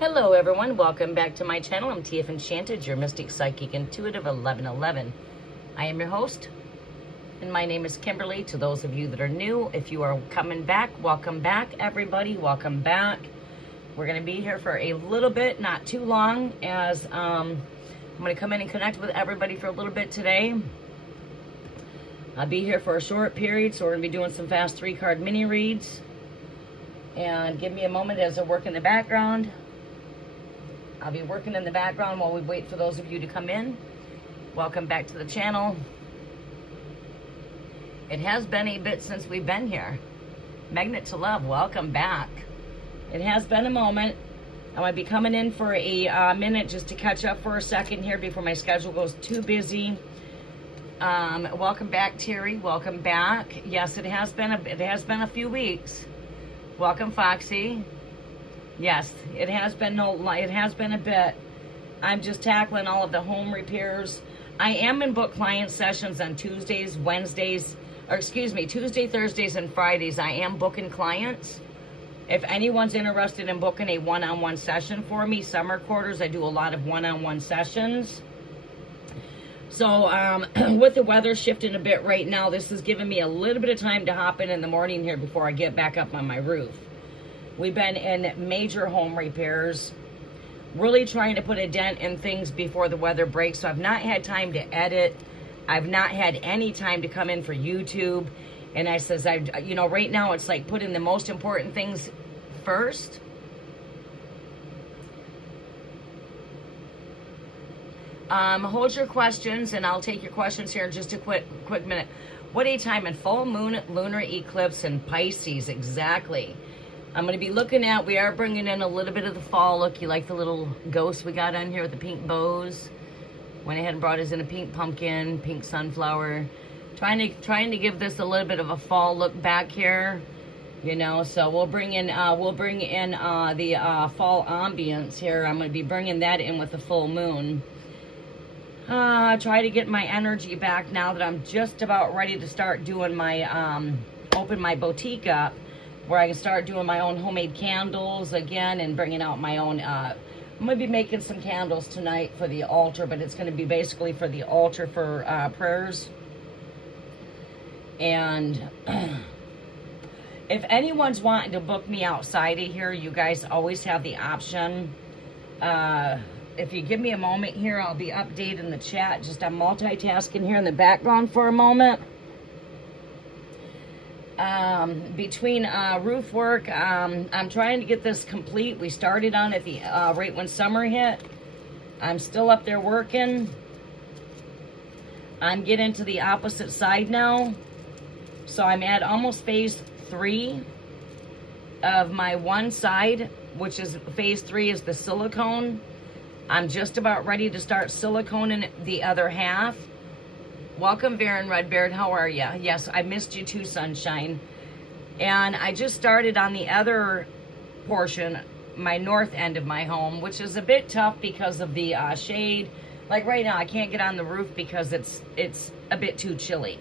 Hello everyone, welcome back to my channel. I'm TF Enchanted, your Mystic Psychic Intuitive 1111. I am your host, and my name is Kimberly. To those of you that are new, if you are coming back, welcome back everybody, welcome back. We're going to be here for a little bit, not too long, as I'm going to come in and connect with everybody for a little bit today. I'll be here for a short period, so we're going to be doing some fast 3-card mini reads. And give me a moment as I work in the background. I'll be working in the background while we wait for those of you to come in. Welcome back to the channel. It has been a bit since we've been here. Magnet to Love, welcome back. It has been a moment. I'm going to be coming in for a minute just to catch up for a second here before my schedule goes too busy. Welcome back, Terry. Welcome back. Yes, it has been a few weeks. Welcome, Foxy. Yes, it has been a bit. I'm just tackling all of the home repairs. I am in book client sessions on Tuesdays, Wednesdays, Tuesday, Thursdays, and Fridays. I am booking clients. If anyone's interested in booking a one-on-one session for me, summer quarters, I do a lot of one-on-one sessions. So with the weather shifting a bit right now, this is giving me a little bit of time to hop in the morning here before I get back up on my roof. We've been in major home repairs, really trying to put a dent in things before the weather breaks. So I've not had time to edit. I've not had any time to come in for YouTube. And I says, right now it's like putting the most important things first. Hold your questions, and I'll take your questions here in just a quick minute. What a time in full moon, lunar eclipse, and Pisces, exactly. I'm going to be looking at, we are bringing in a little bit of the fall look. You like the little ghost we got on here with the pink bows? Went ahead and brought us in a pink pumpkin, pink sunflower. Trying to give this a little bit of a fall look back here. So we'll bring in the fall ambience here. I'm going to be bringing that in with the full moon. Try to get my energy back now that I'm just about ready to start doing my, open my boutique up, where I can start doing my own homemade candles again and bringing out my own, I'm going to be making some candles tonight for the altar, but it's going to be basically for the altar for prayers. And if anyone's wanting to book me outside of here, you guys always have the option. If you give me a moment here, I'll be updating the chat. Just I'm multitasking here in the background for a moment. Between roof work, I'm trying to get this complete. We started on it right when summer hit. I'm still up there working. I'm getting to the opposite side now. So I'm at almost phase 3 of my one side, which is phase 3 is the silicone. I'm just about ready to start siliconing the other half. Welcome, Baron Redbeard. How are you? Yes, I missed you too, Sunshine. And I just started on the other portion, my north end of my home, which is a bit tough because of the shade. Like right now, I can't get on the roof because it's a bit too chilly.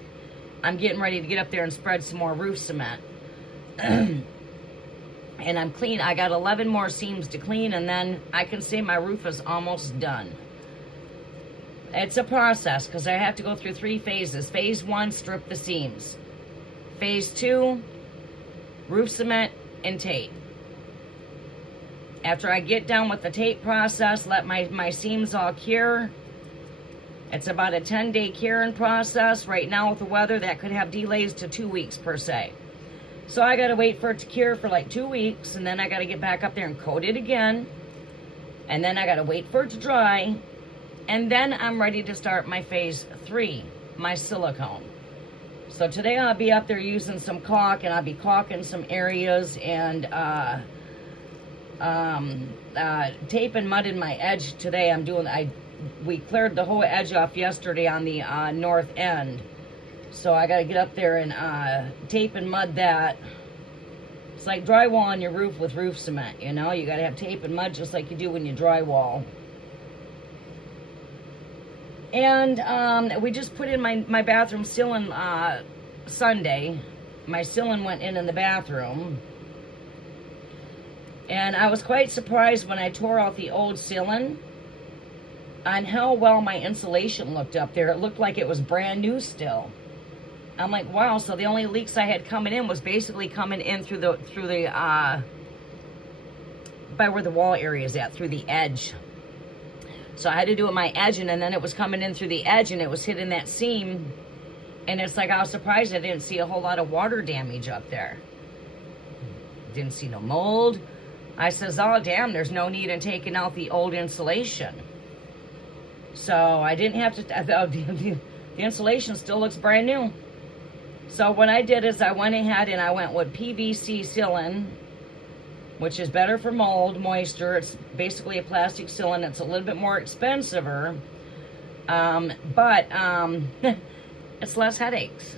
I'm getting ready to get up there and spread some more roof cement. And I'm clean. I got 11 more seams to clean, and then I can say my roof is almost done. It's a process because I have to go through 3 phases. Phase 1, strip the seams. Phase 2, roof cement and tape. After I get done with the tape process, let my seams all cure. It's about a 10-day curing process. Right now with the weather, that could have delays to 2 weeks per se. So I got to wait for it to cure for like 2 weeks, and then I got to get back up there and coat it again. And then I got to wait for it to dry. And then I'm ready to start my phase 3, my silicone. So today I'll be up there using some caulk, and I'll be caulking some areas and tape and mud in my edge today. We cleared the whole edge off yesterday on the north end. So I got to get up there and tape and mud that. It's like drywall on your roof with roof cement, You got to have tape and mud just like you do when you drywall. And we just put in my bathroom ceiling Sunday. My ceiling went in the bathroom. And I was quite surprised when I tore out the old ceiling on how well my insulation looked up there. It looked like it was brand new still. I'm like, wow, so the only leaks I had coming in was basically coming in through the by where the wall area is at, through the edge. So I had to do it my edge, and then it was coming in through the edge, and it was hitting that seam. And it's like, I was surprised I didn't see a whole lot of water damage up there. Didn't see no mold. I says, oh, damn, there's no need in taking out the old insulation. So I didn't have to, the insulation still looks brand new. So what I did is I went ahead and I went with PVC sealant, which is better for mold, moisture. It's basically a plastic sealant. It's a little bit more expensiver, but it's less headaches.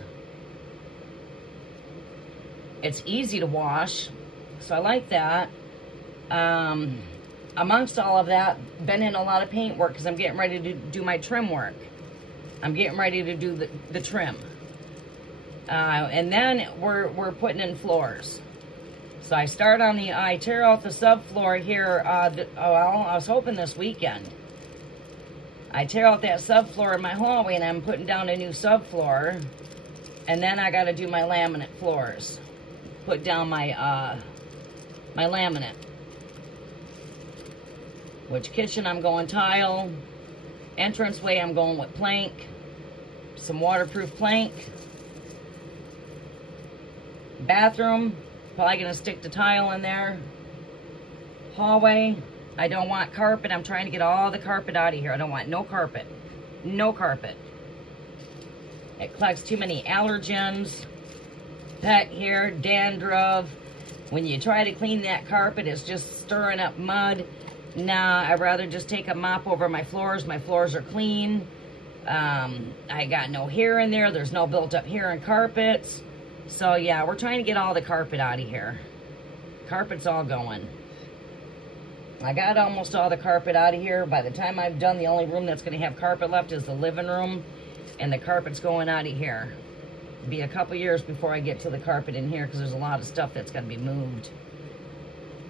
It's easy to wash, so I like that. Amongst all of that, been in a lot of paint work because I'm getting ready to do my trim work. I'm getting ready to do the trim. And then we're putting in floors. So I tear out the subfloor here, well, I was hoping this weekend. I tear out that subfloor in my hallway and I'm putting down a new subfloor. And then I gotta do my laminate floors. Put down my laminate. Which kitchen I'm going tile. Entranceway I'm going with plank. Some waterproof plank. Bathroom, probably gonna stick the tile in there. Hallway, I don't want carpet. I'm trying to get all the carpet out of here. I don't want no carpet. No carpet. It collects too many allergens. Pet hair, dandruff. When you try to clean that carpet, it's just stirring up mud. Nah, I'd rather just take a mop over my floors. My floors are clean. I got no hair in there. There's no built up hair in carpets. So yeah, we're trying to get all the carpet out of here. Carpet's all going. I got almost all the carpet out of here. By the time I've done, the only room that's going to have carpet left is the living room. And the carpet's going out of here. It'll be a couple years before I get to the carpet in here because there's a lot of stuff that's going to be moved.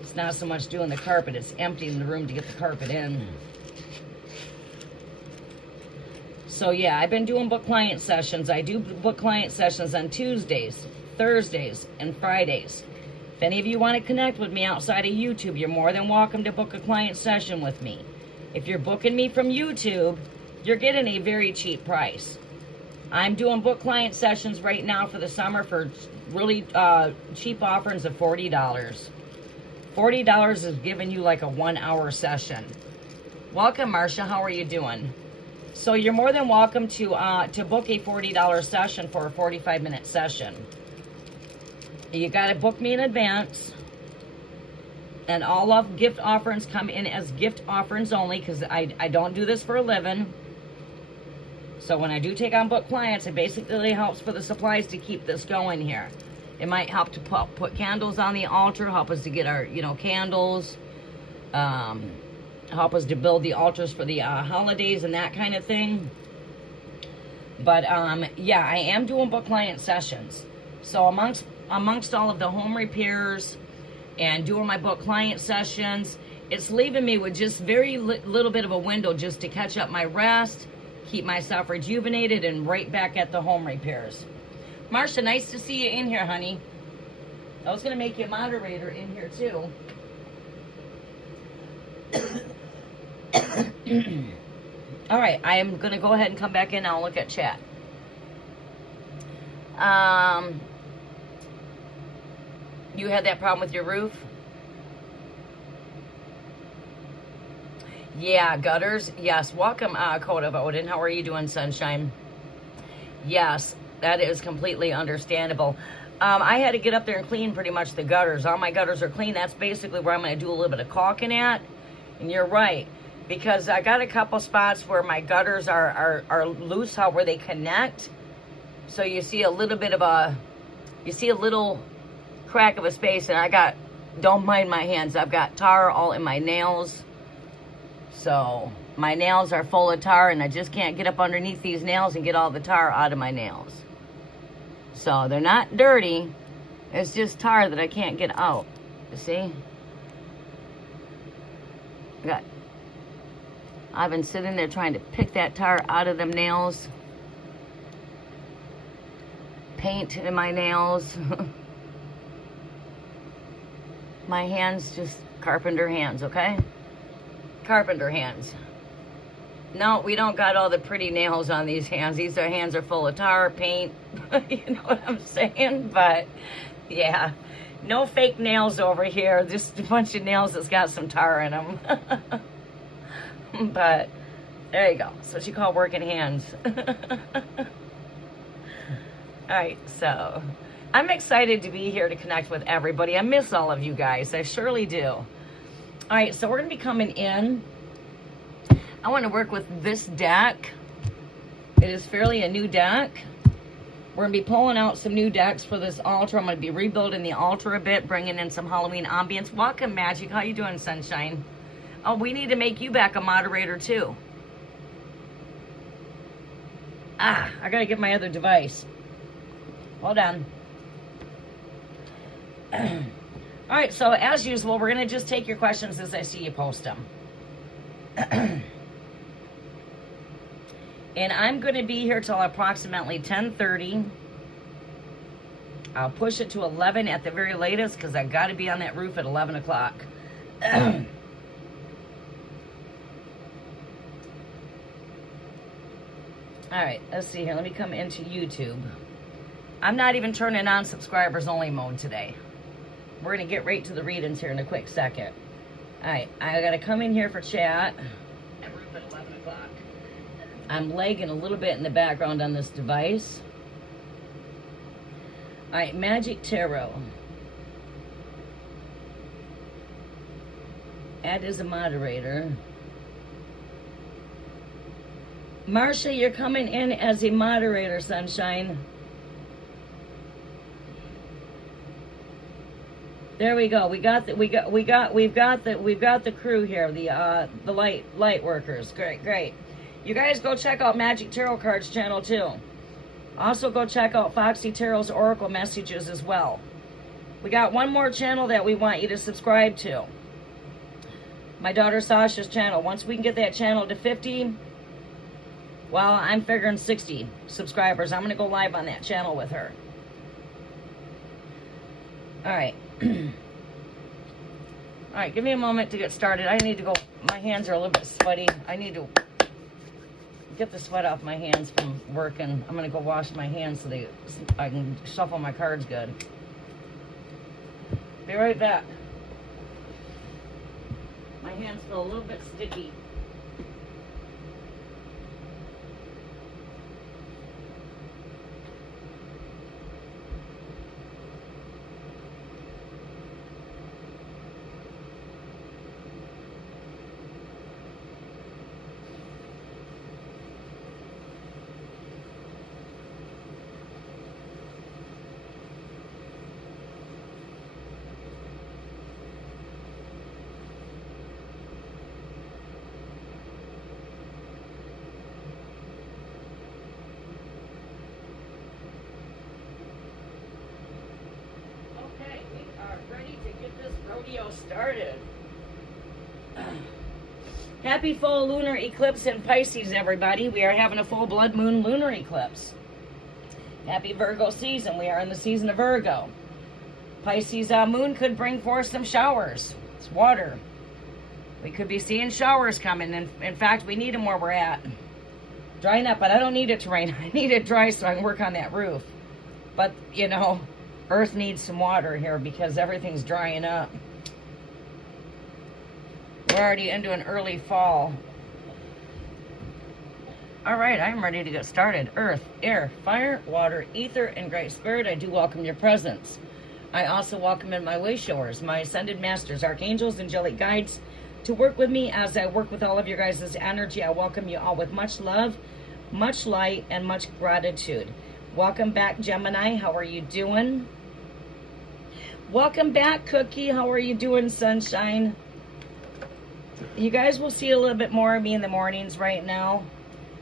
It's not so much doing the carpet, it's emptying the room to get the carpet in. So yeah, I've been doing book client sessions. I do book client sessions on Tuesdays, Thursdays, and Fridays. If any of you want to connect with me outside of YouTube, you're more than welcome to book a client session with me. If you're booking me from YouTube, you're getting a very cheap price. I'm doing book client sessions right now for the summer for really cheap offerings of $40. $40 is giving you like a 1 hour session. Welcome, Marcia. How are you doing? So you're more than welcome to book a $40 session for a 45-minute session. You got to book me in advance. And all of gift offerings come in as gift offerings only because I don't do this for a living. So when I do take on book clients, it basically helps for the supplies to keep this going here. It might help to put candles on the altar, help us to get our, candles, help us to build the altars for the holidays and that kind of thing. But yeah, I am doing book client sessions. So amongst all of the home repairs and doing my book client sessions, it's leaving me with just very little bit of a window just to catch up my rest, keep myself rejuvenated, and right back at the home repairs. Marcia, nice to see you in here, honey. I was going to make you a moderator in here, too. All right, I am going to go ahead and come back in. I'll look at chat. You had that problem with your roof? Yeah, gutters. Yes, welcome, Code of Odin. How are you doing, sunshine? Yes. That is completely understandable. I had to get up there and clean pretty much the gutters. All my gutters are clean. That's basically where I'm going to do a little bit of caulking at. And you're right. Because I got a couple spots where my gutters are loose, where they connect. So you see a little bit of a little crack of a space. And don't mind my hands. I've got tar all in my nails. So my nails are full of tar and I just can't get up underneath these nails and get all the tar out of my nails. So they're not dirty. It's just tar that I can't get out. You see? Good. I've been sitting there trying to pick that tar out of them nails. Paint in my nails. My hands, just carpenter hands, okay? Carpenter hands. No, we don't got all the pretty nails on these hands. These hands are full of tar, paint. You know what I'm saying? But, yeah. No fake nails over here. Just a bunch of nails that's got some tar in them. But, there you go. That's what you call working hands. Alright, so I'm excited to be here to connect with everybody. I miss all of you guys. I surely do. Alright, so we're going to be coming in. I want to work with this deck. It is fairly a new deck. We're going to be pulling out some new decks for this altar. I'm going to be rebuilding the altar a bit, bringing in some Halloween ambience. Welcome, Magic. How you doing, Sunshine? Oh, we need to make you back a moderator, too. I got to get my other device. Hold on. All right, so as usual, we're going to just take your questions as I see you post them. And I'm going to be here till approximately 10:30. I'll push it to 11 at the very latest because I got to be on that roof at 11 o'clock. All right, let's see here. Let me come into YouTube. I'm not even turning on subscribers only mode today. We're going to get right to the readings here in a quick second. All right, I got to come in here for chat. At roof at 11 o'clock. I'm lagging a little bit in the background on this device. All right, Magic Tarot. Add as a moderator. Marcia, you're coming in as a moderator, Sunshine. There we go. We've got the crew here, the light workers. Great. You guys go check out Magic Tarot Cards channel too. Also go check out Foxy Tarot's Oracle Messages as well. We got one more channel that we want you to subscribe to. My daughter Sasha's channel. Once we can get that channel to 50, well, I'm figuring 60 subscribers. I'm going to go live on that channel with her. All right. All right, give me a moment to get started. I need to go. My hands are a little bit sweaty. I need to get the sweat off my hands from working. I'm going to go wash my hands so I can shuffle my cards good. Be right back. My hands feel a little bit sticky. Started. Happy full lunar eclipse in Pisces, everybody. We are having a full blood moon lunar eclipse. Happy Virgo season. We are in the season of Virgo. Pisces moon could bring forth some showers. It's water. We could be seeing showers coming. In fact, we need them where we're at. Drying up, but I don't need it to rain. I need it dry so I can work on that roof. But, you know, Earth needs some water here because everything's drying up. We're already into an early fall. All right, I'm ready to get started. Earth, air, fire, water, ether, and great spirit, I do welcome your presence. I also welcome in my way showers, my ascended masters, archangels, angelic guides to work with me as I work with all of your guys' energy. I welcome you all with much love, much light, and much gratitude. Welcome back, Gemini. How are you doing? Welcome back, Cookie. How are you doing, Sunshine? You guys will see a little bit more of me in the mornings right now.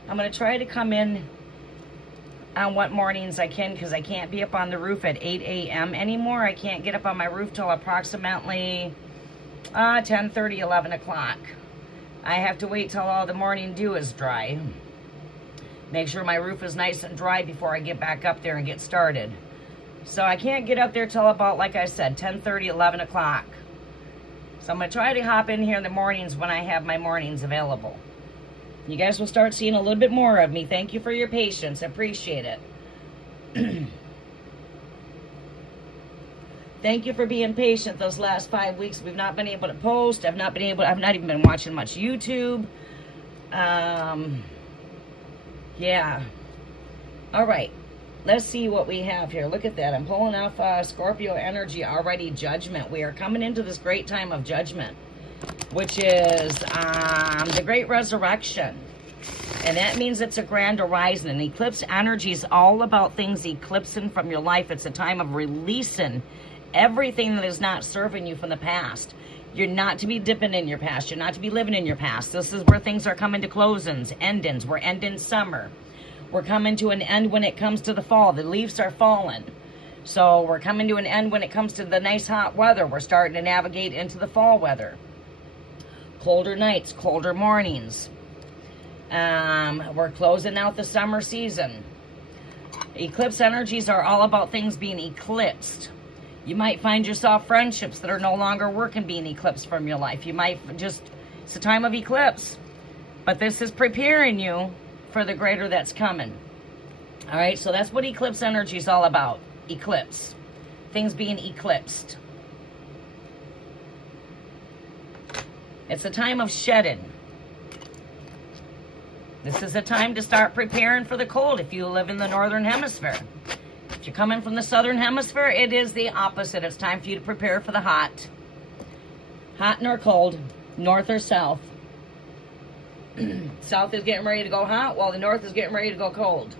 I'm going to try to come in on what mornings I can because I can't be up on the roof at 8 a.m. anymore. I can't get up on my roof till approximately 10:30, 11 o'clock. I have to wait till all the morning dew is dry. Make sure my roof is nice and dry before I get back up there and get started. So I can't get up there till about, like I said, 10:30, 11 o'clock. So I'm going to try to hop in here in the mornings when I have my mornings available. You guys will start seeing a little bit more of me. Thank you for your patience. I appreciate it. Thank you for being patient those last 5 weeks. We've not been able to post. I've not even been watching much YouTube. Yeah. All right. Let's see what we have here. Look at that. I'm pulling off Scorpio energy already. Judgment. We are coming into this great time of judgment, which is the great resurrection. And that means it's a grand horizon. And eclipse energy is all about things eclipsing from your life. It's a time of releasing everything that is not serving you from the past. You're not to be dipping in your past. You're not to be living in your past. This is where things are coming to closings, endings. We're ending summer. We're coming to an end when it comes to the fall. The leaves are falling. So we're coming to an end when it comes to the nice hot weather. We're starting to navigate into the fall weather. Colder nights, colder mornings. We're closing out the summer season. Eclipse energies are all about things being eclipsed. You might find yourself friendships that are no longer working being eclipsed from your life. You might it's a time of eclipse. But this is preparing you for the greater that's coming. All right, so that's what eclipse energy is all about. Eclipse. Things being eclipsed. It's a time of shedding. This is a time to start preparing for the cold if you live in the northern hemisphere. If you're coming from the southern hemisphere, it is the opposite. It's time for you to prepare for the hot. Hot nor cold, north or south. South is getting ready to go hot, while the north is getting ready to go cold.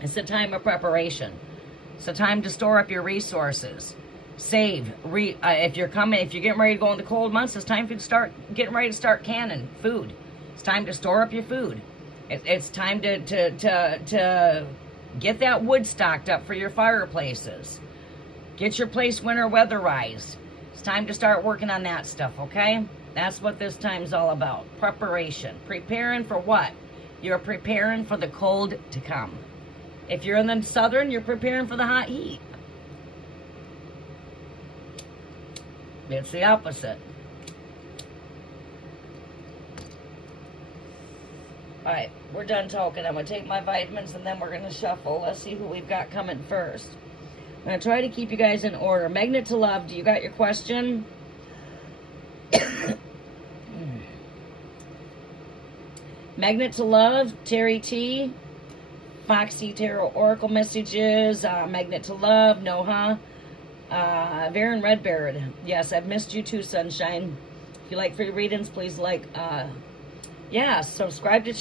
It's a time of preparation. It's a time to store up your resources. Save. If you're getting ready to go in the cold months, it's time for you to getting ready to start canning food. It's time to store up your food. It's time to get that wood stocked up for your fireplaces. Get your place winter weatherized. It's time to start working on that stuff, okay? That's what this time's all about. Preparation. Preparing for what? You're preparing for the cold to come. If you're in the southern, you're preparing for the hot heat. It's the opposite. All right, we're done talking. I'm going to take my vitamins and then we're going to shuffle. Let's see who we've got coming first. I'm going to try to keep you guys in order. Magnet to Love, do you got your question? Magnet to Love, Terry T. Foxy Tarot Oracle Messages, Magnet to Love, Noha. Varen Redbeard, yes, I've missed you too, Sunshine. If you like free readings, please subscribe to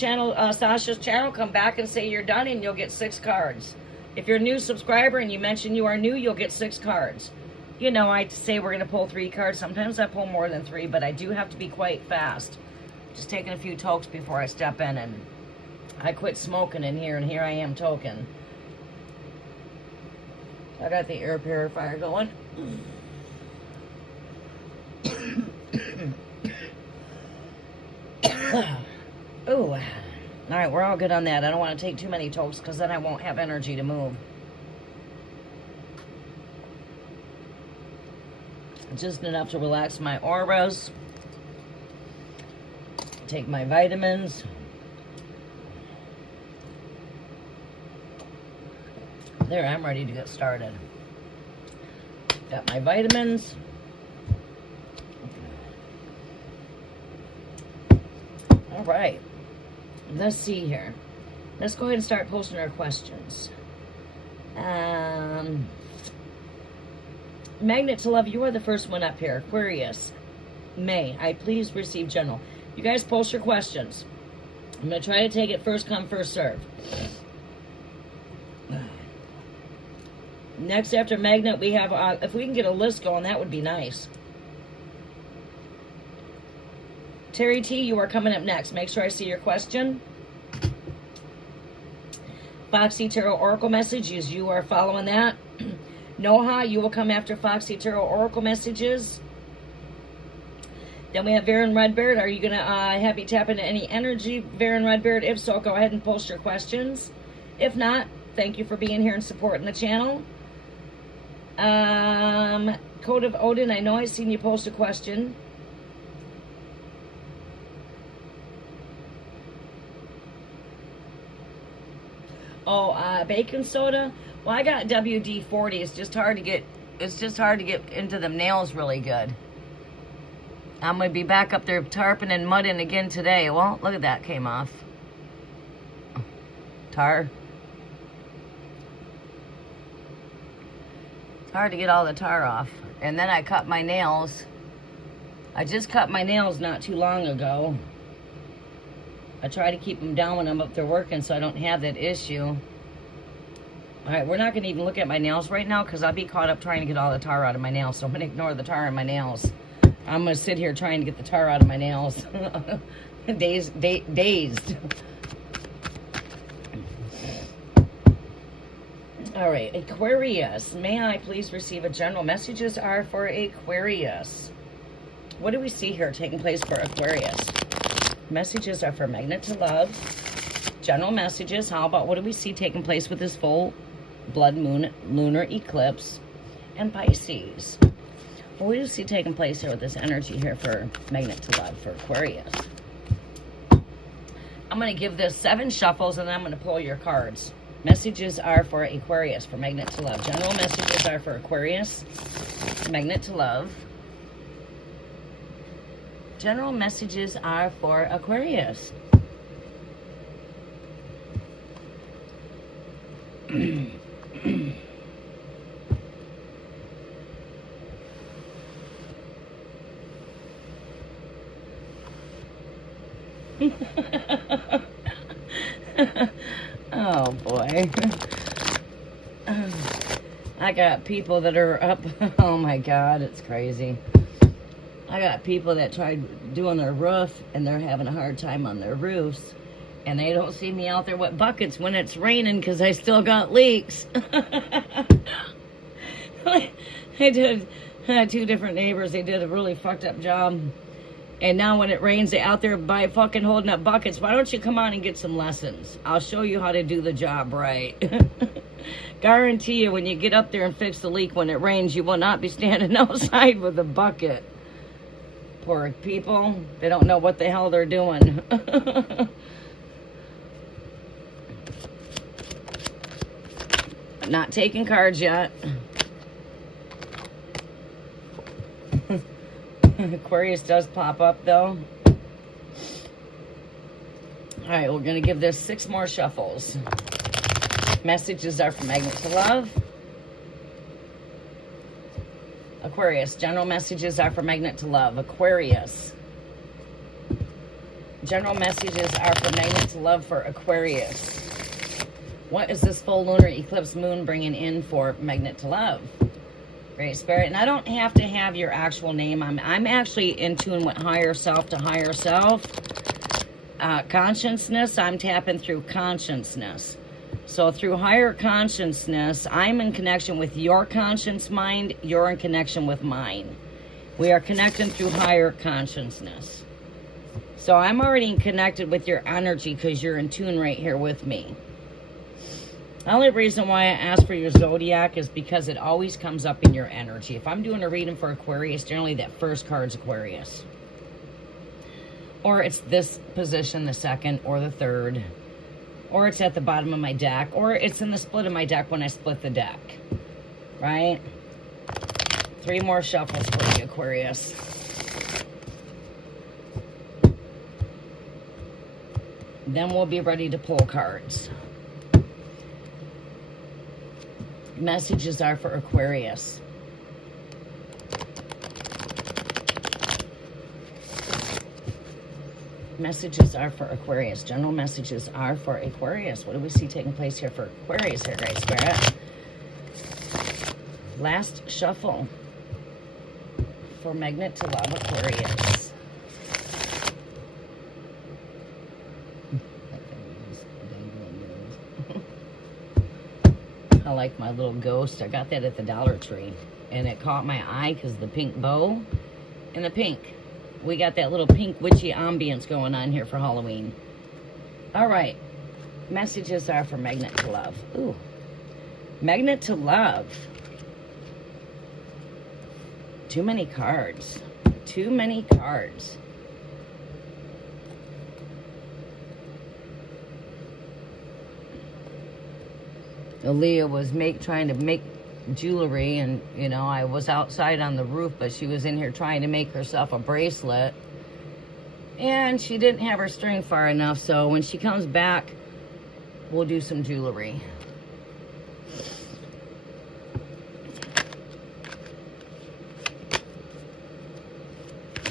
Sasha's channel. Come back and say you're done and you'll get 6 cards. If you're a new subscriber and you mention you are new, you'll get 6 cards. You know, I say we're going to pull 3 cards. Sometimes I pull more than 3, but I do have to be quite fast. Just taking a few tokes before I step in, and I quit smoking in here, and here I am token. I got the air purifier going. Ooh. All right, we're all good on that. I don't want to take too many tokes because then I won't have energy to move. Just enough to relax my auras. Take my vitamins. There, I'm ready to get started. Got my vitamins. All right. Let's see here. Let's go ahead and start posting our questions. Magnet to Love, you are the first one up here. Aquarius. May I please receive general? You guys post your questions. I'm going to try to take it first come, first serve. Next after Magnet, we have, if we can get a list going, that would be nice. Terry T, you are coming up next. Make sure I see your question. Foxy Tarot Oracle Messages, you are following that. Noha, you will come after Foxy Tarot Oracle Messages. Then we have Varen Redbeard. Are you going to have you tap into any energy, Varen Redbeard? If so, go ahead and post your questions. If not, thank you for being here and supporting the channel. Code of Odin, I know I seen you post a question. Oh, baking soda. Well, I got WD-40. It's just hard to get into them nails really good. I'm gonna be back up there tarping and mudding again today. Well, look at that, came off. Tar. It's hard to get all the tar off. And then I cut my nails. I just cut my nails not too long ago. I try to keep them down when I'm up there working so I don't have that issue. Alright, we're not going to even look at my nails right now because I'll be caught up trying to get all the tar out of my nails. So I'm going to ignore the tar in my nails. I'm going to sit here trying to get the tar out of my nails. Dazed. Alright, Aquarius. May I please receive a general messages are for Aquarius? What do we see here taking place for Aquarius? Messages are for Magnet to Love. General messages. How about what do we see taking place with this full blood moon lunar eclipse and Pisces? What do you see taking place here with this energy here for Magnet to Love for Aquarius? I'm going to give this 7 shuffles and then I'm going to pull your cards. Messages are for Aquarius for Magnet to Love. General messages are for Aquarius, Magnet to Love. General messages are for Aquarius. Oh boy. I got people that are up. Oh my God, it's crazy. I got people that tried doing their roof and they're having a hard time on their roofs. And they don't see me out there with buckets when it's raining because I still got leaks. I had 2 different neighbors. They did a really fucked up job. And now when it rains, they're out there by fucking holding up buckets. Why don't you come on and get some lessons? I'll show you how to do the job right. Guarantee you when you get up there and fix the leak when it rains, you will not be standing outside with a bucket. Poor people. They don't know what the hell they're doing. Not taking cards yet. Aquarius does pop up though. Alright, we're going to give this 6 more shuffles. Messages are for Magnet to Love. Aquarius. General messages are for Magnet to Love. Aquarius. General messages are for Magnet to Love for Aquarius. What is this full lunar eclipse moon bringing in for Magnet to Love? Great Spirit. And I don't have to have your actual name. I'm actually in tune with higher self to higher self. Consciousness, I'm tapping through consciousness. So through higher consciousness, I'm in connection with your conscious mind. You're in connection with mine. We are connecting through higher consciousness. So I'm already connected with your energy because you're in tune right here with me. The only reason why I ask for your zodiac is because it always comes up in your energy. If I'm doing a reading for Aquarius, generally that first card's Aquarius. Or it's this position, the second or the third. Or it's at the bottom of my deck. Or it's in the split of my deck when I split the deck. Right? 3 more shuffles for you, Aquarius. Then we'll be ready to pull cards. Messages are for Aquarius. Messages are for Aquarius. General messages are for Aquarius. What do we see taking place here for Aquarius here, Great Spirit? Last shuffle for Magnet to Love Aquarius. I like my little ghost. I got that at the Dollar Tree. And it caught my eye because of the pink bow and the pink. We got that little pink witchy ambience going on here for Halloween. All right. Messages are for Magnet to Love. Ooh. Magnet to Love. Too many cards. Too many cards. Aaliyah was trying to make jewelry, and you know, I was outside on the roof, but she was in here trying to make herself a bracelet, and she didn't have her string far enough, so when she comes back, we'll do some jewelry.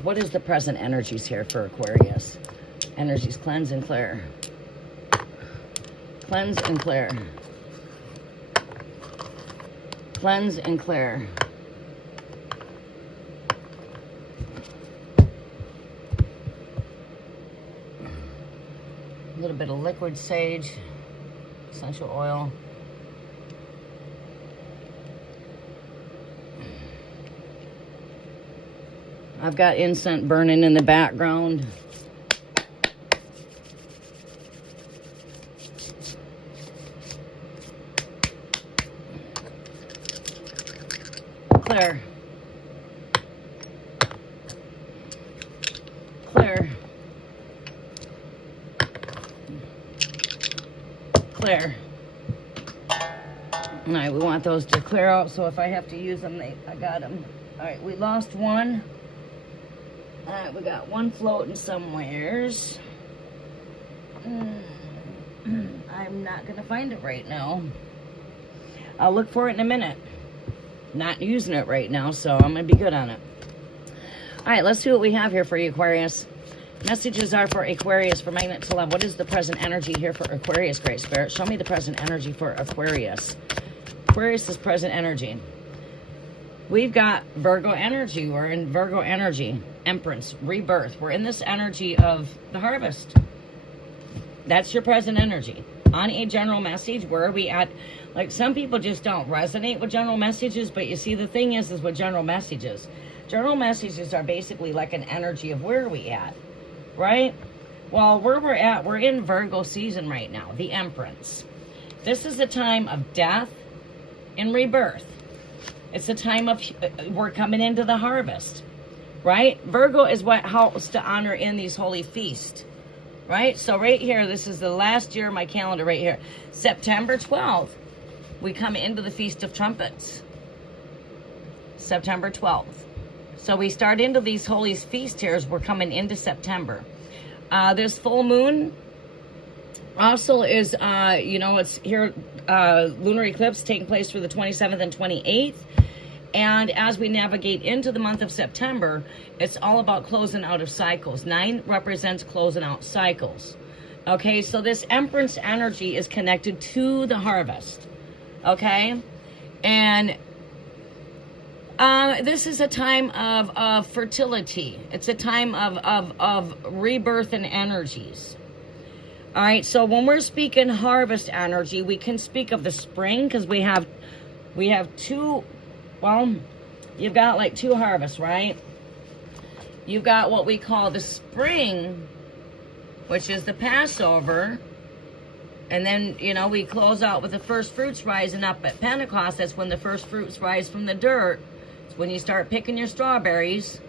What is the present energies here for Aquarius? Energies cleanse and clear. Cleanse and clear. Cleanse and clear. A little bit of liquid sage, essential oil. I've got incense burning in the background. Clear. Clear. Clear. All right, we want those to clear out, so if I have to use them, I got them. All right, we lost one. All right, we got one floating somewheres. I'm not going to find it right now. I'll look for it in a minute. Not using it right now, so I'm going to be good on it. All right, let's see what we have here for you, Aquarius. Messages are for Aquarius, for Magnet to Love. What is the present energy here for Aquarius, Great Spirit? Show me the present energy for Aquarius. Aquarius is present energy. We've got Virgo energy. We're in Virgo energy. Empress, rebirth. We're in this energy of the harvest. That's your present energy. On a general message, where are we at? Like, some people just don't resonate with general messages, but you see, the thing is with general messages are basically like an energy of where are we at, right? Well, where we're at, we're in Virgo season right now, the Empress. This is a time of death and rebirth. It's a time of, we're coming into the harvest, right? Virgo is what helps to honor in these holy feasts, right? So right here, this is the last year of my calendar right here. September 12th, we come into the Feast of Trumpets. September 12th. So we start into these holy feast here as we're coming into September. This full moon also is, it's here, lunar eclipse taking place for the 27th and 28th. And as we navigate into the month of September, it's all about closing out of cycles. 9 represents closing out cycles. Okay, so this Empress energy is connected to the harvest. Okay, and this is a time of fertility. It's a time of rebirth and energies. All right, so when we're speaking harvest energy, we can speak of the spring, because we have two. Well, you've got like 2 harvests, right? You've got what we call the spring, which is the Passover. And then, we close out with the first fruits rising up at Pentecost. That's when the first fruits rise from the dirt. It's when you start picking your strawberries.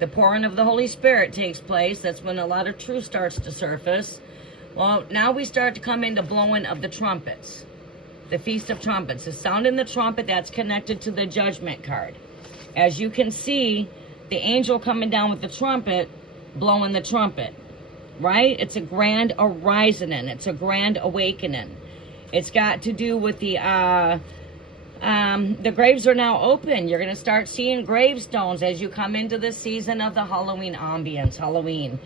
The pouring of the Holy Spirit takes place. That's when a lot of truth starts to surface. Well, now we start to come into blowing of the trumpets. The Feast of Trumpets. The sound in the trumpet, that's connected to the Judgment card. As you can see, the angel coming down with the trumpet, blowing the trumpet. Right? It's a grand arising. It's a grand awakening. It's got to do with the graves are now open. You're going to start seeing gravestones as you come into the season of the Halloween ambience. Halloween.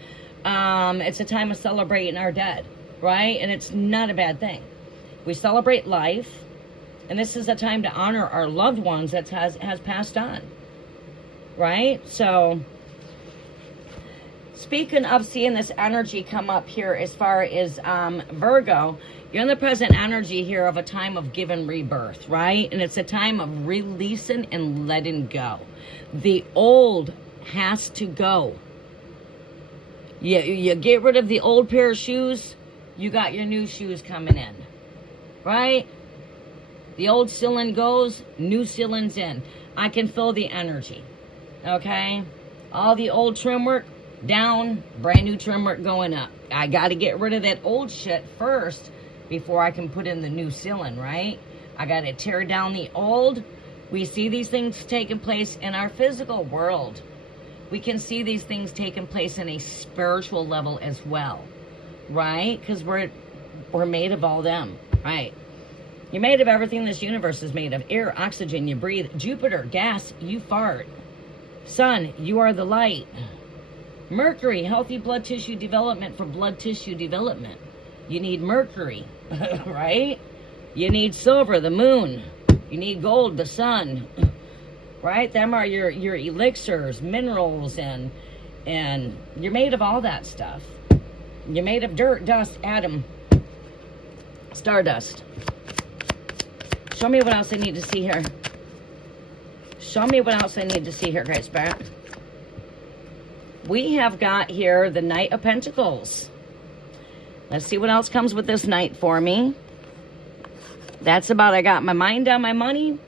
It's a time of celebrating our dead. Right? And it's not a bad thing. We celebrate life. And this is a time to honor our loved ones that has passed on. Right? So, speaking of seeing this energy come up here as far as Virgo, you're in the present energy here of a time of giving rebirth, right? And it's a time of releasing and letting go. The old has to go. You get rid of the old pair of shoes, you got your new shoes coming in, right? The old ceiling goes, new ceiling's in. I can feel the energy, okay? All the old trim work down, brand new trim work going up. I got to get rid of that old shit first before I can put in the new ceiling, right? I got to tear down the old. We see these things taking place in our physical world. We can see these things taking place in a spiritual level as well, right? Because we're made of all them, right? You're made of everything this universe is made of. Air, oxygen, you breathe. Jupiter, gas, you fart. Sun, you are the light. Mercury, healthy blood tissue development for blood tissue development. You need mercury, right? You need silver, the moon. You need gold, the sun. Right? Them are your elixirs, minerals, and you're made of all that stuff. You're made of dirt, dust, atom, stardust. Show me what else I need to see here. Show me what else I need to see here, guys. Back. We have got here the Knight of Pentacles. Let's see what else comes with this Knight for me. That's about, I got my mind on my money.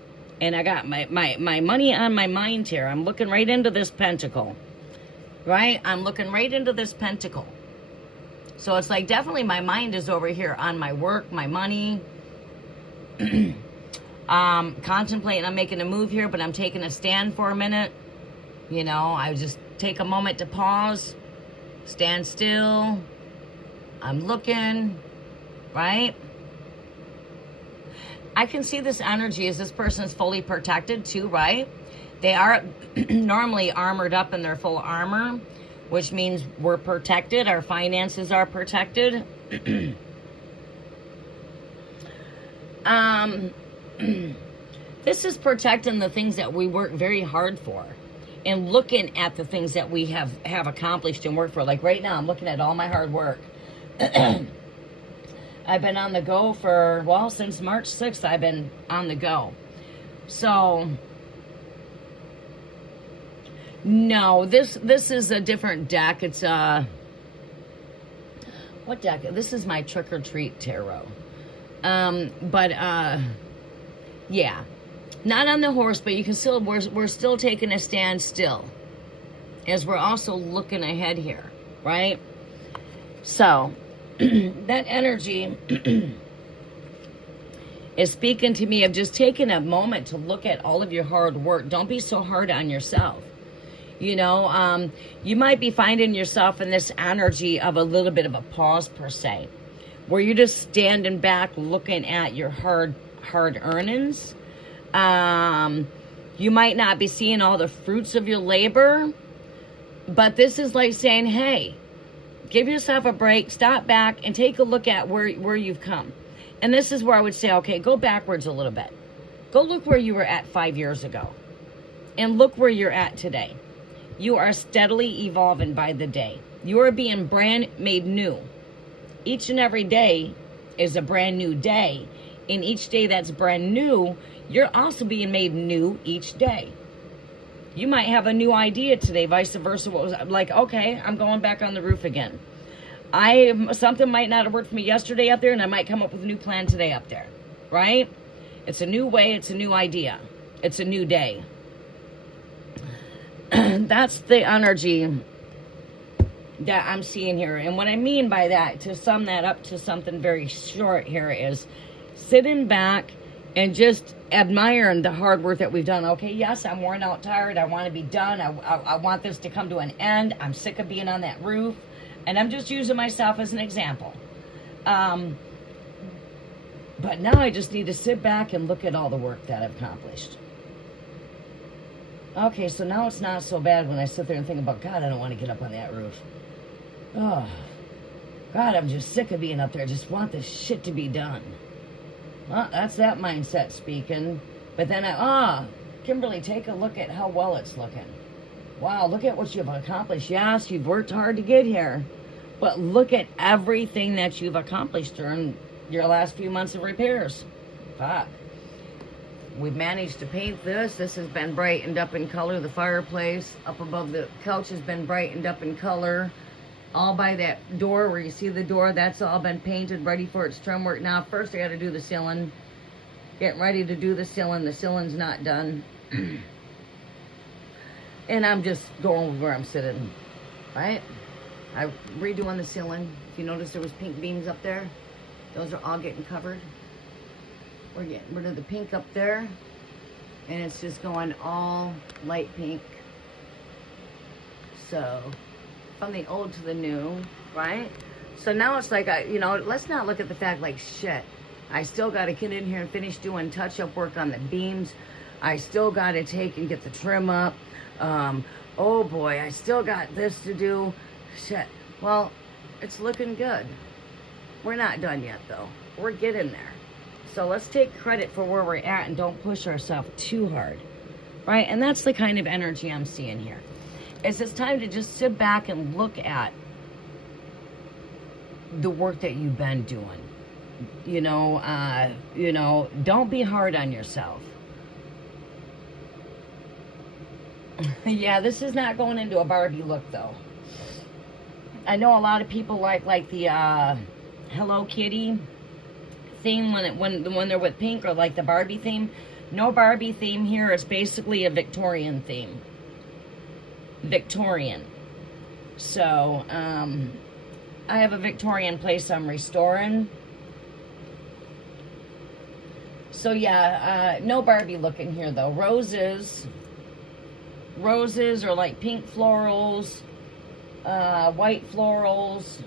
And I got my money on my mind here. I'm looking right into this pentacle. Right? I'm looking right into this pentacle. So it's like definitely my mind is over here on my work, my money. Contemplating on making a move here, but I'm taking a stand for a minute. You know, I just take a moment to pause. Stand still. I'm looking. Right? I can see this energy as this person's fully protected too, right? They are normally armored up in their full armor, which means we're protected. Our finances are protected. This is protecting the things that we work very hard for and looking at the things that we have accomplished and worked for. Like right now, I'm looking at all my hard work. I've been on the go for, well, since March 6th, I've been on the go. So, no, this is a different deck. It's what deck? This is my Trick or Treat Tarot. Yeah, not on the horse, but you can still, we're still taking a stand still, as we're also looking ahead here, right? So, that energy is speaking to me of just taking a moment to look at all of your hard work. Don't be so hard on yourself. You know, you might be finding yourself in this energy of a little bit of a pause per se, where you're just standing back looking at your hard earnings. You might not be seeing all the fruits of your labor, but this is like saying, hey, give yourself a break, stop back, and take a look at where you've come. And this is where I would say, okay, go backwards a little bit. Go look where you were at 5 years ago. And look where you're at today. You are steadily evolving by the day. You are being made new. Each and every day is a brand new day. And each day that's brand new, you're also being made new each day. You might have a new idea today, vice versa. What was like, okay, I'm going back on the roof again. Something might not have worked for me yesterday up there, and I might come up with a new plan today up there, right? It's a new way, it's a new idea. It's a new day. That's the energy that I'm seeing here. And what I mean by that, to sum that up to something very short here, is sitting back and just admiring the hard work that we've done. Okay, yes, I'm worn out, tired. I want to be done. I want this to come to an end. I'm sick of being on that roof. And I'm just using myself as an example. But now I just need to sit back and look at all the work that I've accomplished. Okay, so now it's not so bad when I sit there and think about, God, I don't want to get up on that roof. Oh, God, I'm just sick of being up there. I just want this shit to be done. Well, that's that mindset speaking. But then Kimberly, take a look at how well it's looking. Wow, look at what you've accomplished. Yes, you've worked hard to get here. But look at everything that you've accomplished during your last few months of repairs. Fuck. we've managed to paint this. This has been brightened up in color. The fireplace up above the couch has been brightened up in color. All by that door where you see the door, that's all been painted, ready for its trim work. Now, first I got to do the ceiling. Getting ready to do the ceiling. The ceiling's not done. And I'm just going where I'm sitting, right? I'm redoing the ceiling. If you notice there was pink beams up there, those are all getting covered. We're getting rid of the pink up there, and it's just going all light pink. So, from the old to the new, right? So now it's like, let's not look at the fact like, shit, I still got to get in here and finish doing touch-up work on the beams. I still got to take and get the trim up. Oh boy, I still got this to do. Shit. Well, it's looking good. We're not done yet, though. We're getting there. So let's take credit for where we're at and don't push ourselves too hard, right? And that's the kind of energy I'm seeing here. It's time to just sit back and look at the work that you've been doing. Don't be hard on yourself. Yeah, this is not going into a Barbie look, though. I know a lot of people like the Hello Kitty theme when they're with pink, or like the Barbie theme. No Barbie theme here. It's basically a Victorian theme. Victorian. So, I have a Victorian place I'm restoring. So yeah, no Barbie look in here though. Roses or like pink florals, white florals.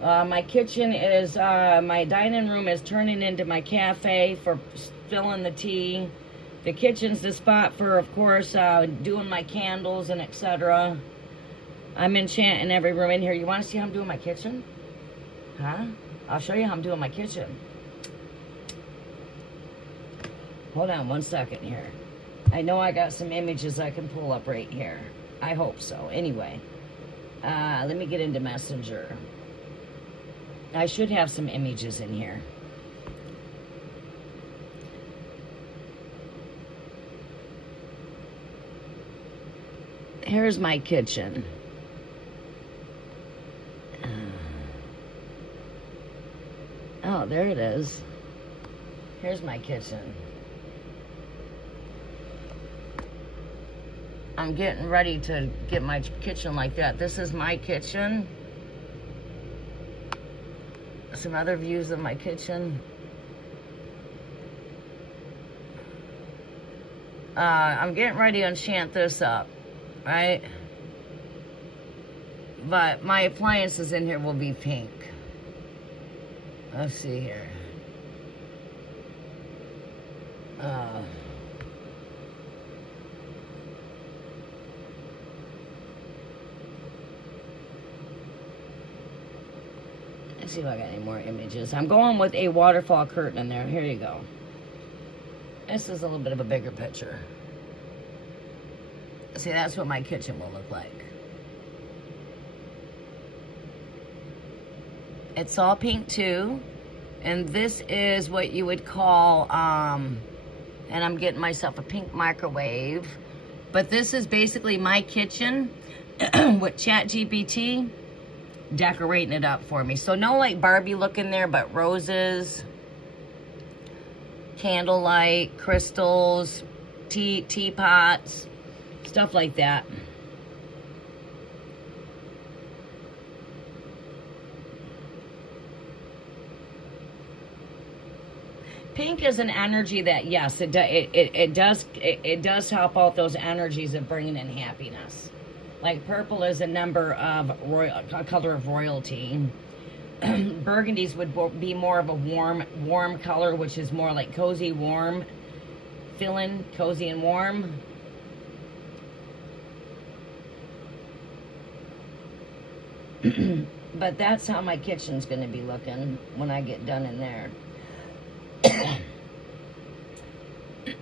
My kitchen is, my dining room is turning into my cafe for spilling the tea. The kitchen's the spot for, of course, doing my candles and etc. I'm enchanting every room in here. You want to see how I'm doing my kitchen? Huh? I'll show you how I'm doing my kitchen. Hold on one second here. I know I got some images I can pull up right here. I hope so. Anyway, let me get into Messenger. I should have some images in here. Here's my kitchen. Oh, there it is. Here's my kitchen. I'm getting ready to get my kitchen like that. This is my kitchen. Some other views of my kitchen. I'm getting ready to enchant this up, right? But my appliances in here will be pink. Let's see here. Let's see if I got any more images. I'm going with a waterfall curtain in there. Here you go. This is a little bit of a bigger picture. See, that's what my kitchen will look like. It's all pink too. And this is what you would call, and I'm getting myself a pink microwave. But this is basically my kitchen with ChatGPT decorating it up for me. So no like Barbie look in there, but roses, candlelight, crystals, teapots, stuff like that. Pink is an energy that, yes, it does help out those energies of bringing in happiness. Like purple is a color of royalty. Burgundies would be more of a warm color, which is more like cozy, warm, feeling cozy and warm. But that's how my kitchen's going to be looking when I get done in there.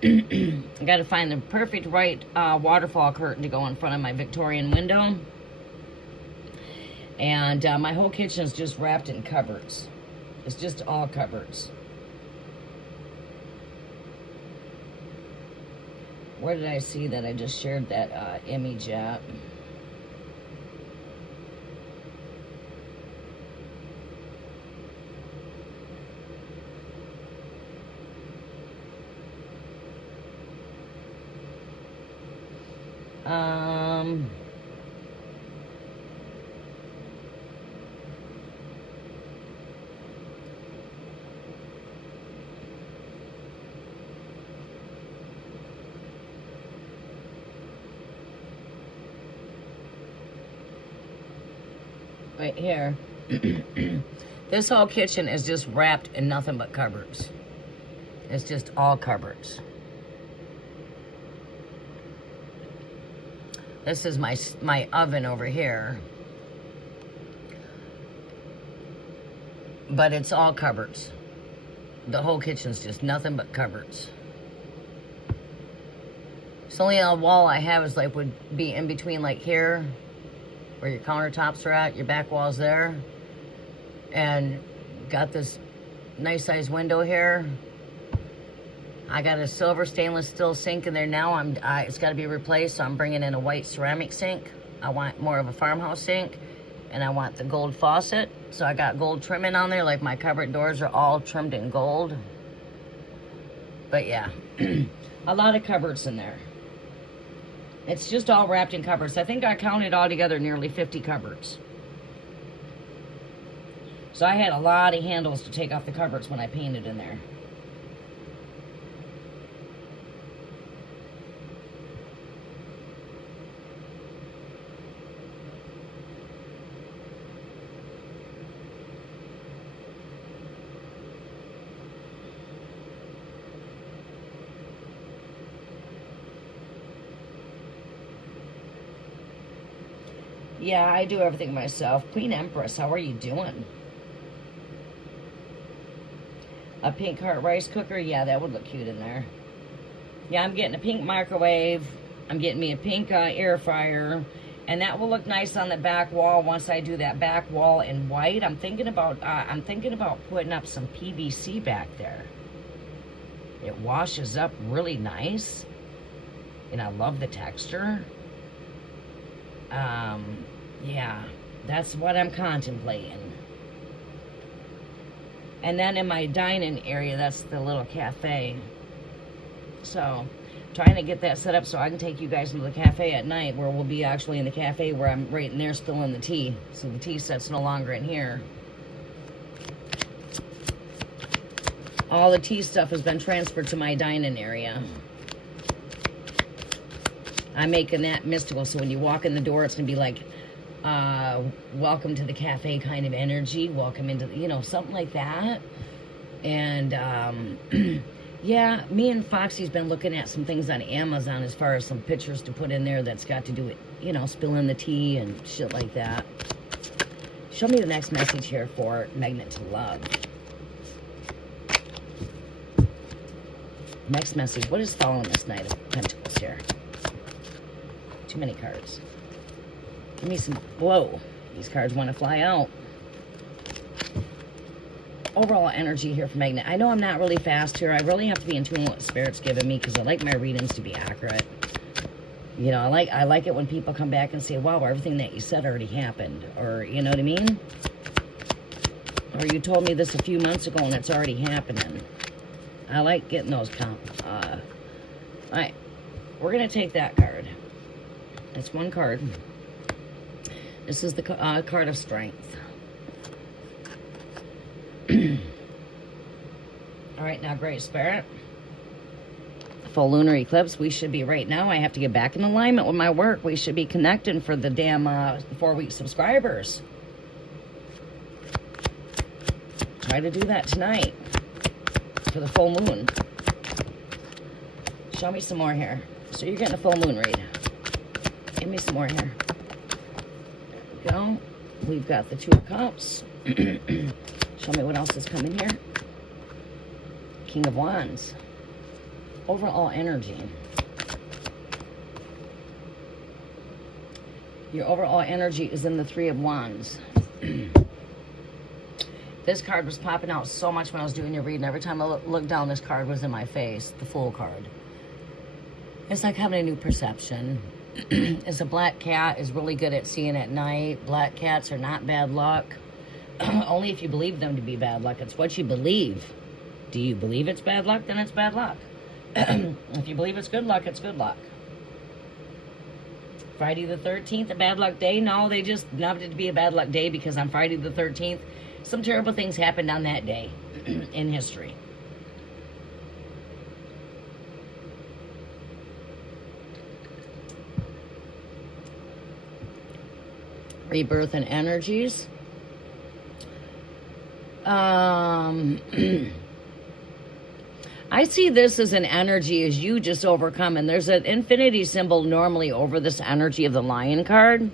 I got to find the perfect right waterfall curtain to go in front of my Victorian window. And my whole kitchen is just wrapped in cupboards. It's just all cupboards. Where did I see that I just shared that image at? Right here. This whole kitchen is just wrapped in nothing but cupboards. It's just all cupboards. This is my oven over here. But it's all cupboards. The whole kitchen's just nothing but cupboards. So only a wall I have is like would be in between like here, where your countertops are at, your back wall's there. And got this nice sized window here. I got a silver stainless steel sink in there now. It's got to be replaced, so I'm bringing in a white ceramic sink. I want more of a farmhouse sink, and I want the gold faucet. So I got gold trimming on there, like my cupboard doors are all trimmed in gold. But yeah, a lot of cupboards in there. It's just all wrapped in cupboards. I think I counted all together nearly 50 cupboards. So I had a lot of handles to take off the cupboards when I painted in there. Yeah, I do everything myself. Queen Empress, how are you doing? A pink heart rice cooker? Yeah, that would look cute in there. Yeah, I'm getting a pink microwave. I'm getting me a pink air fryer. And that will look nice on the back wall once I do that back wall in white. I'm thinking about putting up some PVC back there. It washes up really nice. And I love the texture. Yeah, that's what I'm contemplating. And then in my dining area, that's the little cafe. So, trying to get that set up so I can take you guys into the cafe at night, where we'll be actually in the cafe where I'm right in there spilling the tea. So the tea set's no longer in here. All the tea stuff has been transferred to my dining area. I'm making that mystical, so when you walk in the door, it's going to be like, welcome to the cafe kind of energy. Welcome into, something like that. And, yeah, me and Foxy's been looking at some things on Amazon as far as some pictures to put in there that's got to do with, spilling the tea and shit like that. Show me the next message here for Magnet to Love. Next message. What is following this Knight of Pentacles here? Too many cards. Give me some. Whoa. These cards want to fly out. Overall energy here for Magnet. I know I'm not really fast here. I really have to be in tune with what Spirit's giving me because I like my readings to be accurate. I like it when people come back and say, wow, everything that you said already happened. Or, you know what I mean? Or you told me this a few months ago and it's already happening. I like getting those Alright. We're going to take that card. It's one card. This is the card of strength. All right, now, Great Spirit. Full lunar eclipse. We should be right now. I have to get back in alignment with my work. We should be connecting for the damn 4-week subscribers. Try to do that tonight for the full moon. Show me some more here. So you're getting a full moon read. Give me some more here. There we go. We've got the Two of Cups. Show me what else is coming here. King of Wands. Overall energy. Your overall energy is in the Three of Wands. This card was popping out so much when I was doing your reading. Every time I looked down, this card was in my face. The Fool card. It's like having a new perception. As a black cat is really good at seeing at night. Black cats are not bad luck. Only if you believe them to be bad luck. It's what you believe. Do you believe it's bad luck? Then it's bad luck. If you believe it's good luck, it's good luck. Friday the 13th, a bad luck day? No, they just nubbed it to be a bad luck day because on Friday the 13th, some terrible things happened on that day in history. Rebirth and energies. I see this as an energy as you just overcome, and there's an infinity symbol normally over this energy of the Lion card.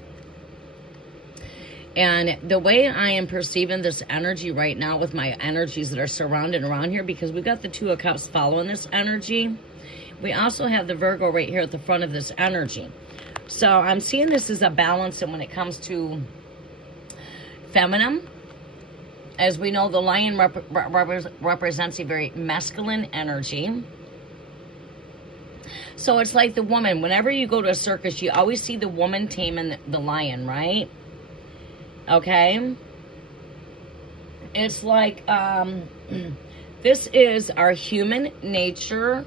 And the way I am perceiving this energy right now with my energies that are surrounded around here, because we've got the Two of Cups following this energy. We also have the Virgo right here at the front of this energy. So I'm seeing this as a balance, and when it comes to feminine, as we know, the lion represents a very masculine energy. So it's like the woman. Whenever you go to a circus, you always see the woman taming the lion, right? Okay? It's like, this is our human nature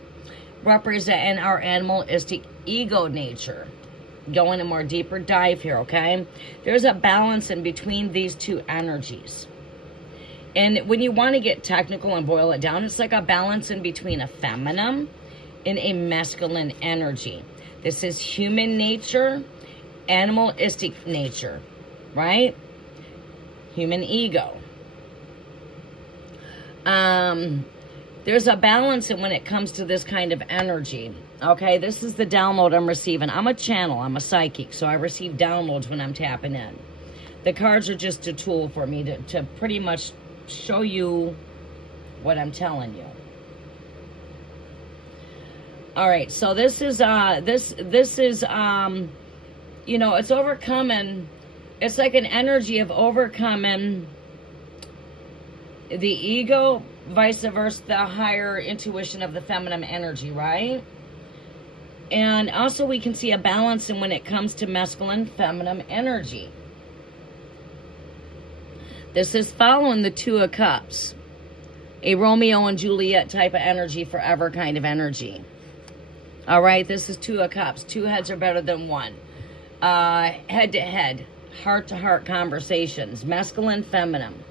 representing our animalistic ego nature. Going a more deeper dive here, okay? There's a balance in between these two energies. And when you want to get technical and boil it down, it's like a balance in between a feminine and a masculine energy. This is human nature, animalistic nature, right? Human ego. There's a balance in when it comes to this kind of energy. Okay, this is the download I'm receiving. I'm a channel, I'm a psychic, so I receive downloads when I'm tapping in. The cards are just a tool for me to pretty much show you what I'm telling you. All right, so this is you know, it's overcoming. It's like an energy of overcoming the ego, vice versa, the higher intuition of the feminine energy, right? And also we can see a balance in when it comes to masculine, feminine energy. This is following the Two of Cups. A Romeo and Juliet type of energy, forever kind of energy. All right, this is Two of Cups. Two heads are better than one. Head to head, heart to heart conversations. Masculine, feminine.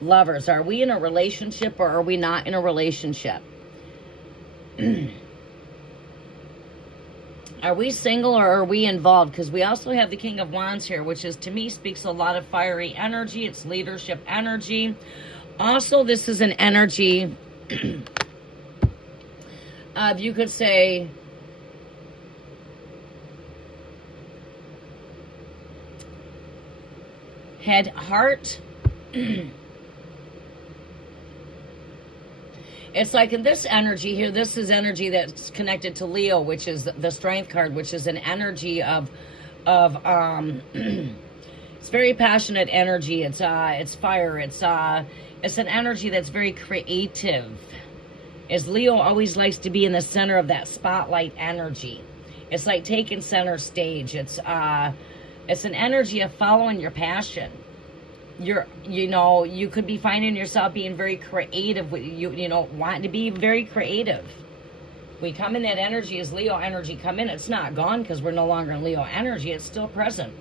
Lovers. Are we in a relationship or are we not in a relationship? Are we single or are we involved? Because we also have the King of Wands here, which is, to me, speaks a lot of fiery energy. It's leadership energy. Also, this is an energy of, you could say, head, heart. It's like in this energy here, this is energy that's connected to Leo, which is the Strength card, which is an energy of it's very passionate energy. It's fire. It's an energy that's very creative. As Leo always likes to be in the center of that spotlight energy. It's like taking center stage. It's an energy of following your passion. You could be finding yourself being very creative. Wanting to be very creative. We come in that energy as Leo energy come in. It's not gone because we're no longer in Leo energy. It's still present.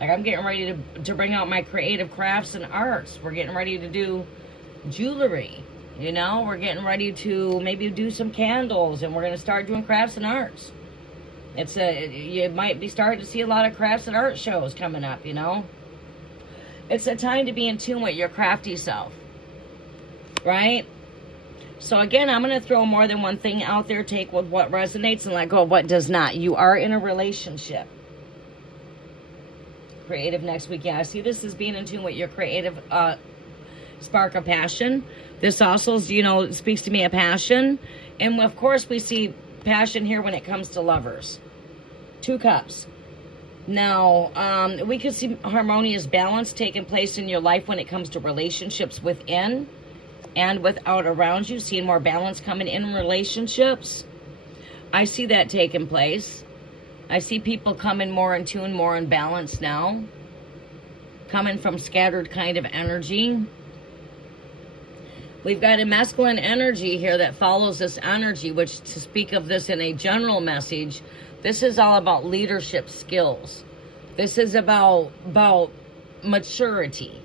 Like I'm getting ready to bring out my creative crafts and arts. We're getting ready to do jewelry. We're getting ready to maybe do some candles, and we're going to start doing crafts and arts. You might be starting to see a lot of crafts and art shows coming up, It's a time to be in tune with your crafty self, right? So again, I'm going to throw more than one thing out there. Take with what resonates and let go of what does not. You are in a relationship. Creative next week. Yeah, I see this as being in tune with your creative spark of passion. This also, speaks to me of passion. And of course, we see passion here when it comes to lovers. Two Cups. Now, we could see harmonious balance taking place in your life when it comes to relationships within and without around you. Seeing more balance coming in relationships. I see that taking place. I see people coming more in tune, more in balance now. Coming from scattered kind of energy. We've got a masculine energy here that follows this energy, which, to speak of this in a general message, this is all about leadership skills. This is about maturity,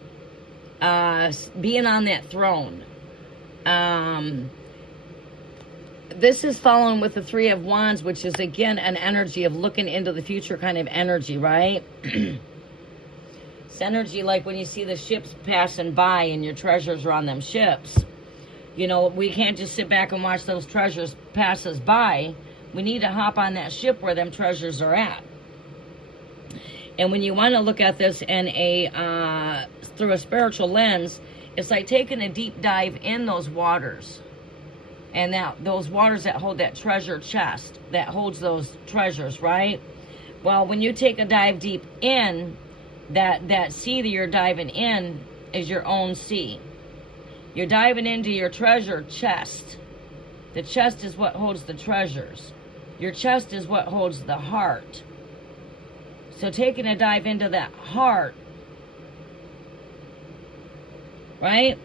being on that throne. This is following with the Three of Wands, which is, again, an energy of looking into the future kind of energy, right? It's energy like when you see the ships passing by and your treasures are on them ships. You know, we can't just sit back and watch those treasures pass us by. We need to hop on that ship where them treasures are at. And when you want to look at this in a through a spiritual lens, it's like taking a deep dive in those waters. And those waters that hold that treasure chest, that holds those treasures, right? Well, when you take a dive deep in, that sea that you're diving in is your own sea. You're diving into your treasure chest. The chest is what holds the treasures. Your chest is what holds the heart. So taking a dive into that heart, right?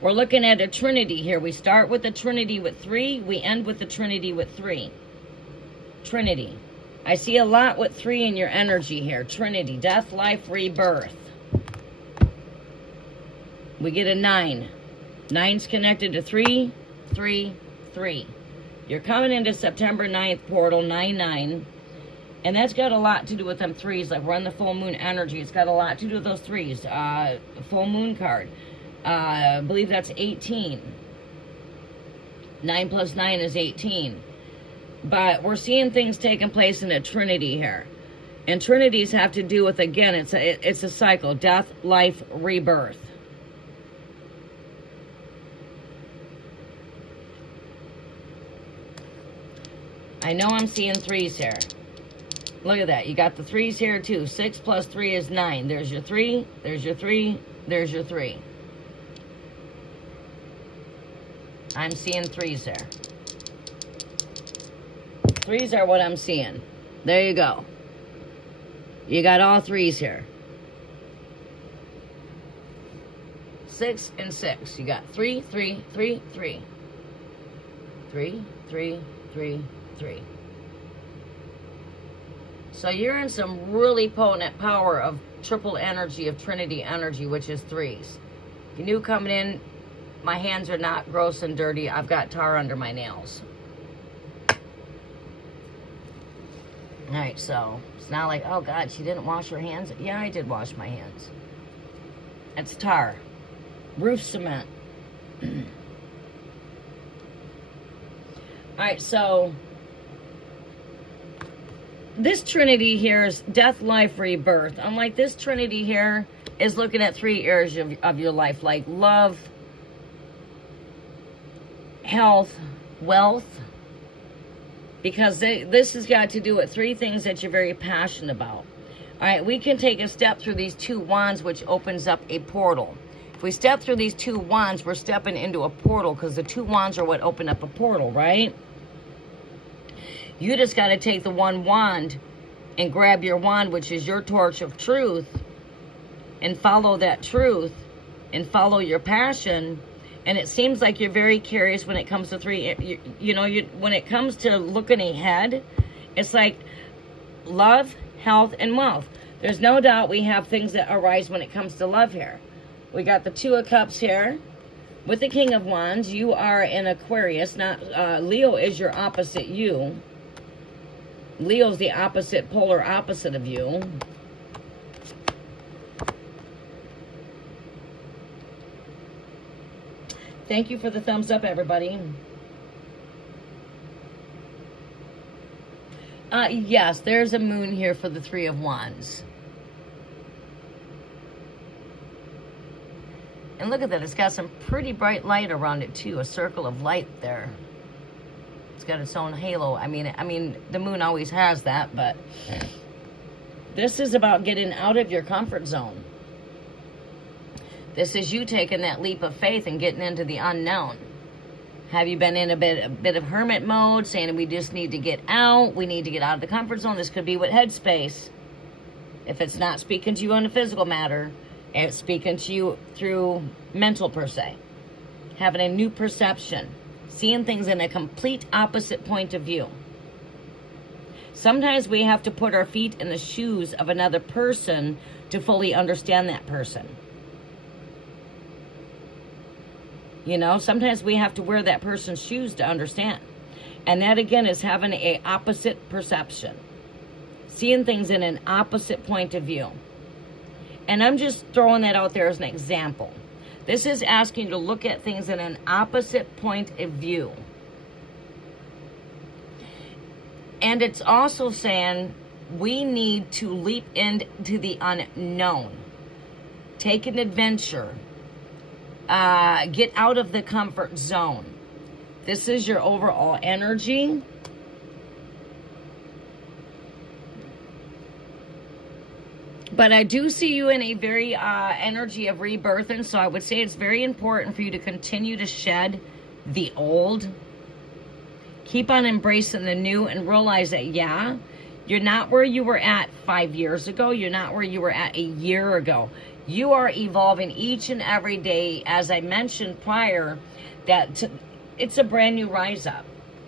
We're looking at a trinity here. We start with the trinity with 3. We end with the trinity with 3. Trinity. I see a lot with 3 in your energy here. Trinity. Death, life, rebirth. We get a 9. 9's connected to 3, 3, 3. You're coming into September 9th portal, 9-9. And that's got a lot to do with them 3s. Like we're in the full moon energy. It's got a lot to do with those 3s. Full moon card. I believe that's 18. 9 plus 9 is 18. But we're seeing things taking place in a trinity here. And trinities have to do with, again, it's a cycle. Death, life, rebirth. I know I'm seeing 3s here. Look at that. You got the 3s here too. 6 plus 3 is 9. There's your 3. There's your 3. There's your 3. I'm seeing 3s there. 3s are what I'm seeing. There you go. You got all 3s here. 6 and 6. You got 3, 3, 3, 3. 3, 3, 3, 3. So you're in some really potent power of triple energy, of trinity energy, which is 3s. If you're new coming in, my hands are not gross and dirty. I've got tar under my nails. All right, so it's not like, oh God, she didn't wash her hands. Yeah, I did wash my hands. It's tar. Roof cement. All right, so this trinity here is death, life, rebirth. I'm like, this trinity here is looking at 3 areas of your life, like love, health, wealth, because this has got to do with 3 things that you're very passionate about. All right, we can take a step through these 2 wands, which opens up a portal. If we step through these 2 wands, we're stepping into a portal, because the 2 wands are what open up a portal, right? You just got to take the 1 wand and grab your wand, which is your torch of truth, and follow that truth and follow your passion. And it seems like you're very curious when it comes to 3. When it comes to looking ahead, it's like love, health, and wealth. There's no doubt we have things that arise when it comes to love here. We got the 2 of Cups here with the King of Wands. You are in Aquarius. Leo is your opposite you. Leo's the opposite, polar opposite of you. Thank you for the thumbs up, everybody. Yes, there's a moon here for the 3 of Wands. And look at that. It's got some pretty bright light around it, too. A circle of light there. It's got its own halo. I mean, the moon always has that, but this is about getting out of your comfort zone. This is you taking that leap of faith and getting into the unknown. Have you been in a bit of hermit mode, saying we just need to get out, we need to get out of the comfort zone? This could be what headspace. If it's not speaking to you on a physical matter, it's speaking to you through mental per se. Having a new perception. Seeing things in a complete opposite point of view. Sometimes we have to put our feet in the shoes of another person to fully understand that person. You know, sometimes we have to wear that person's shoes to understand. And that again is having a opposite perception. Seeing things in an opposite point of view. And I'm just throwing that out there as an example. This is asking you to look at things in an opposite point of view. And it's also saying we need to leap into the unknown. Take an adventure. Get out of the comfort zone. This is your overall energy. But I do see you in a very energy of rebirth, and so I would say it's very important for you to continue to shed the old. Keep on embracing the new and realize that, yeah, you're not where you were at 5 years ago. You're not where you were at a year ago. You are evolving each and every day. As I mentioned prior, that it's a brand new rise up.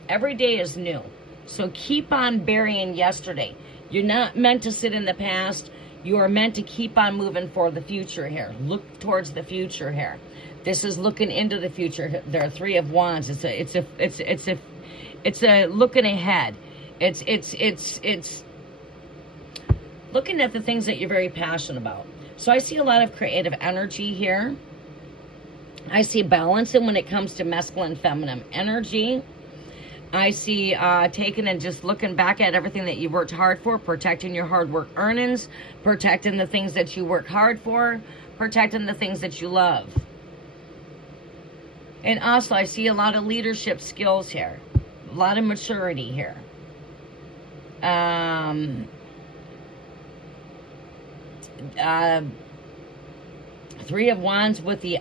Every day is new. So keep on burying yesterday. You're not meant to sit in the past. You are meant to keep on moving for the future here. Look towards the future here. This is looking into the future. There are 3 of Wands. It's a looking ahead. It's looking at the things that you're very passionate about. So I see a lot of creative energy here. I see balancing when it comes to masculine, feminine energy. I see taking and just looking back at everything that you worked hard for, protecting your hard work earnings, protecting the things that you work hard for, protecting the things that you love. And also, I see a lot of leadership skills here, a lot of maturity here. 3 of Wands with the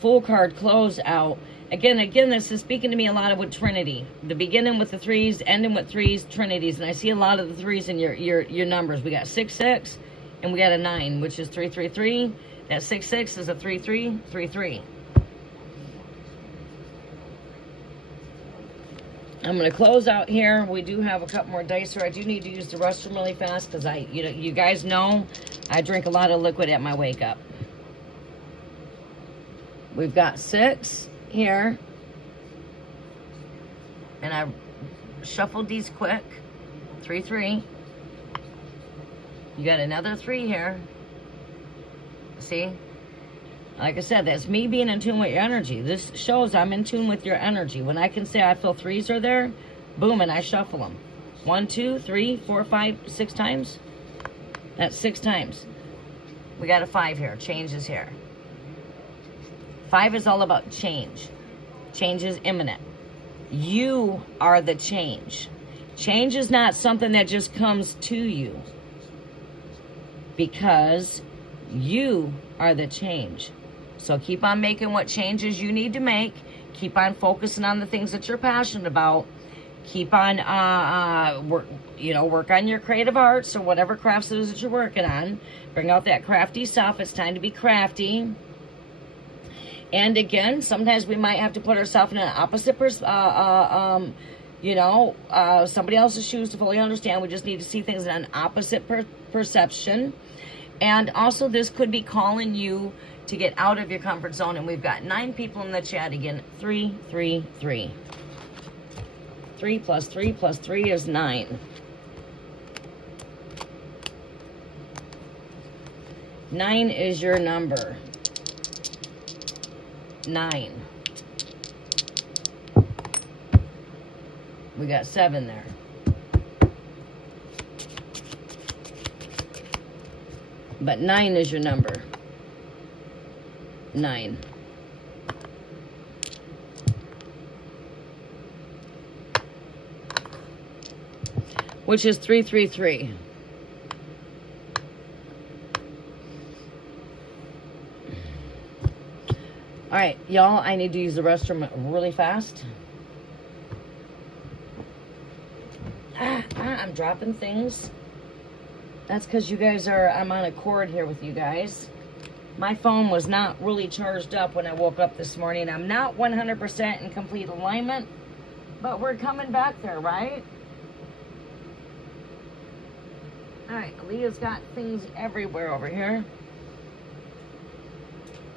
Fool card close out. Again, this is speaking to me a lot of with Trinity. The beginning with the 3s, ending with 3s, Trinities. And I see a lot of the 3s in your numbers. We got 6, 6, and we got a 9, which is 3, 3, 3. That 6, 6 is a 3, 3, 3, 3. I'm going to close out here. We do have a couple more dice here. I do need to use the restroom really fast because you guys know I drink a lot of liquid at my wake up. We've got 6 here. And I shuffled these quick. 3, 3. You got another 3 here. See? Like I said, that's me being in tune with your energy. This shows I'm in tune with your energy. When I can say I feel 3s are there, boom, and I shuffle them. 1, 2, 3, 4, 5, 6 times. That's 6 times. We got a 5 here. Change is here. 5 is all about change. Change is imminent. You are the change. Change is not something that just comes to you. Because you are the change. So keep on making what changes you need to make. Keep on focusing on the things that you're passionate about. Keep on, work on your creative arts or whatever crafts it is that you're working on. Bring out that crafty stuff. It's time to be crafty. And again, sometimes we might have to put ourselves in an opposite, somebody else's shoes to fully understand. We just need to see things in an opposite perception. And also, this could be calling you to get out of your comfort zone. And we've got 9 people in the chat again. 3, 3, 3. 3 plus 3 plus 3 is 9. 9 is your number. 9. We got 7 there. But 9 is your number. 9. Which is 333. All right, y'all, I need to use the restroom really fast. I'm dropping things. That's because you guys are, I'm on a cord here with you guys. My phone was not really charged up when I woke up this morning. I'm not 100% in complete alignment, but we're coming back there, right? All right, Leah's got things everywhere over here.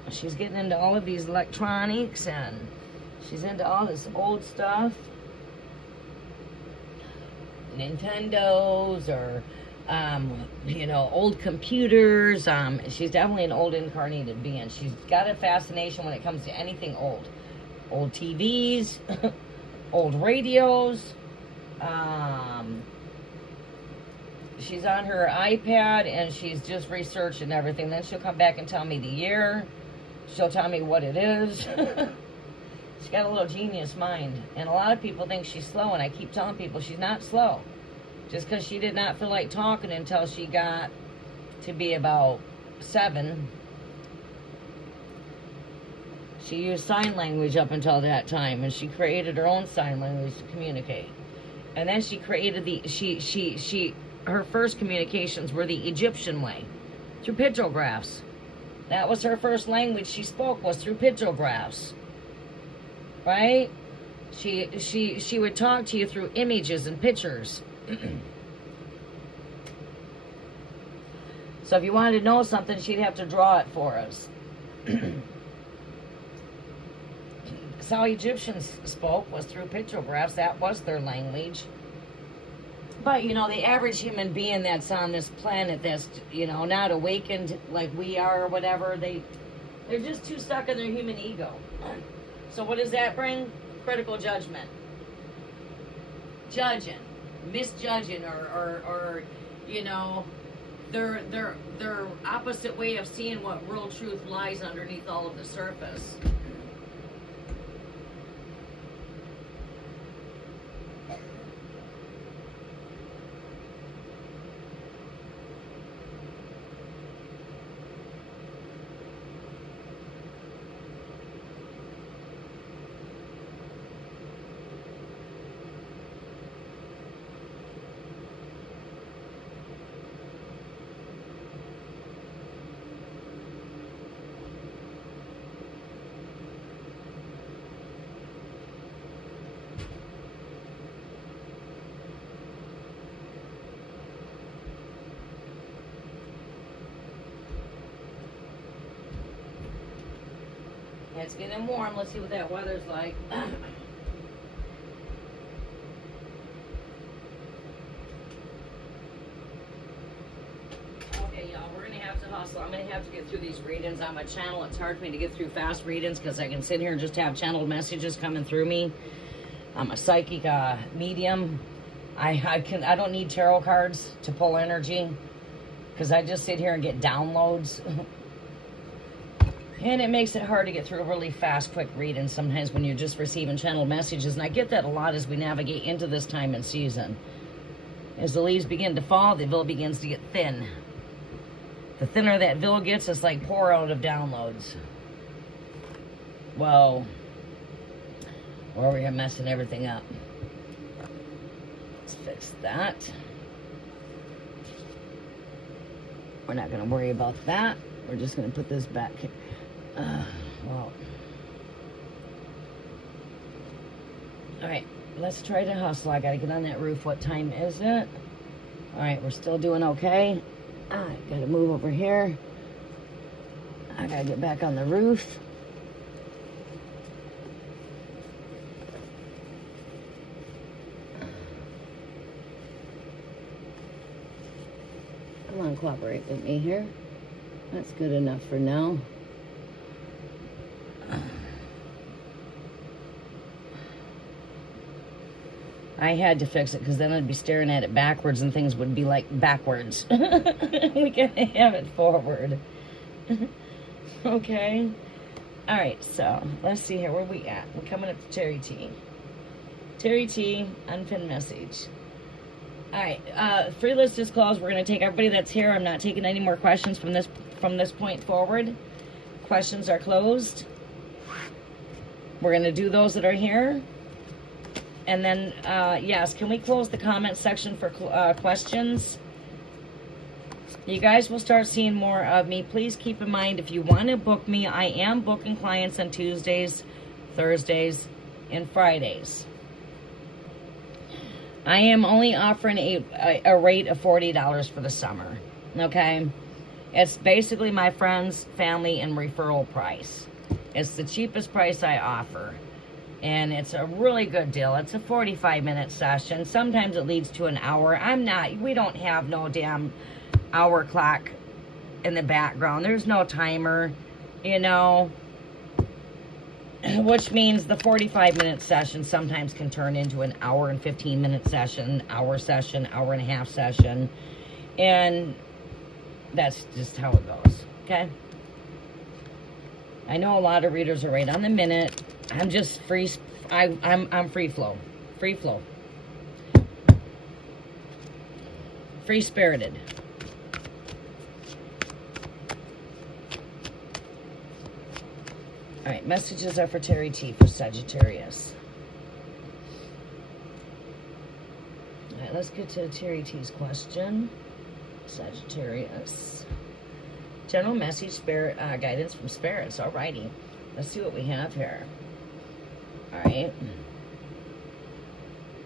She's getting into all of these electronics, and she's into all this old stuff. Nintendos, or you know, old computers. She's definitely an old incarnated being. She's got a fascination when it comes to anything old. Old TVs, old radios. She's on her iPad and she's just researching everything. Then she'll come back and tell me the year. She'll tell me what it is. She's got a little genius mind. And a lot of people think she's slow, and I keep telling people she's not slow. Just because she did not feel like talking until she got to be about 7. She used sign language up until that time, and she created her own sign language to communicate. And then she created her first communications were the Egyptian way, through pictographs. That was her first language she spoke, was through pictographs. Right? She would talk to you through images and pictures. So if you wanted to know something, she'd have to draw it for us. That's how Egyptians spoke, was through pictographs. That was their language. But, you know, the average human being that's on this planet that's, you know, not awakened like we are or whatever, they're just too stuck in their human ego. So what does that bring? Critical judgment. Judging. Misjudging, or you know, their opposite way of seeing what real truth lies underneath all of the surface. It's getting warm. Let's see what that weather's like. Okay, y'all, we're going to have to hustle. I'm going to have to get through these readings on my channel. It's hard for me to get through fast readings because I can sit here and just have channeled messages coming through me. I'm a psychic medium. I don't need tarot cards to pull energy because I just sit here and get downloads. And it makes it hard to get through a really fast, quick reading sometimes when you're just receiving channeled messages. And I get that a lot as we navigate into this time and season. As the leaves begin to fall, the veil begins to get thin. The thinner that veil gets, it's like pour out of downloads. Whoa. We're over here messing everything up. Let's fix that. We're not going to worry about that. We're just going to put this back here. Well. Alright, let's try to hustle. I gotta get on that roof. What time is it? Alright, we're still doing okay. I gotta move over here. I gotta get back on the roof. Come on, cooperate with me here. That's good enough for now. I had to fix it because then I'd be staring at it backwards and things would be like backwards. We gotta have it forward. Okay. Alright, so let's see here. Where are we at? We're coming up to Terry T. Terry T, unpinned message. Alright, free list is closed. We're going to take everybody that's here. I'm not taking any more questions from this point forward. Questions are closed. We're going to do those that are here. And then, yes, can we close the comment section for questions? You guys will start seeing more of me. Please keep in mind, if you want to book me, I am booking clients on Tuesdays, Thursdays, and Fridays. I am only offering a rate of $40 for the summer, okay? It's basically my friends, family, and referral price. It's the cheapest price I offer, and it's a really good deal. It's a 45-minute session. Sometimes it leads to an hour. We don't have no damn hour clock in the background. There's no timer, you know, which means the 45-minute session sometimes can turn into an hour and 15-minute session, hour and a half session, and that's just how it goes, okay? I know a lot of readers are right on the minute. I'm just free. I'm free flow, free spirited. All right, messages are for Terry T for Sagittarius. All right, let's get to Terry T's question. Sagittarius. General message, spirit, guidance from spirits. Alrighty. Let's see what we have here. Alright.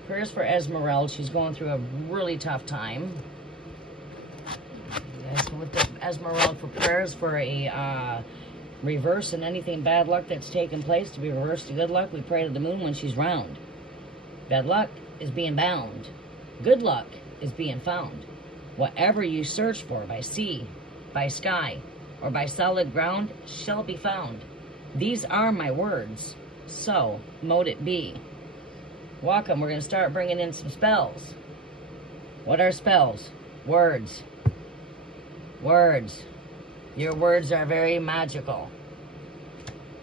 Prayers for Esmeralda. She's going through a really tough time. You guys can look at Esmeralda for prayers for a reverse and anything bad luck that's taken place to be reversed to good luck. We pray to the moon when she's round. Bad luck is being bound. Good luck is being found. Whatever you search for by sea, by sky, or by solid ground shall be found. These are my words, so mote it be. Welcome. We're going to start bringing in some spells. What are spells? Words. Words. Your words are very magical.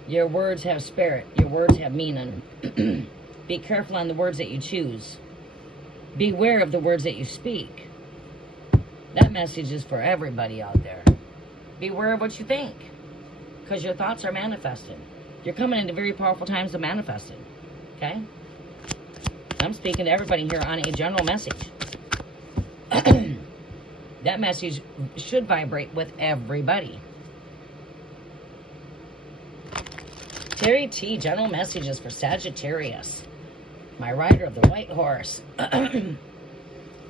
Your words have spirit. Your words have meaning. Be careful on the words that you choose. Beware of the words that you speak. That message is for everybody out there. Beware of what you think, because your thoughts are manifested. You're coming into very powerful times of manifesting, okay? I'm speaking to everybody here on a general message. That message should vibrate with everybody. Terry T, general messages for Sagittarius. My rider of the white horse.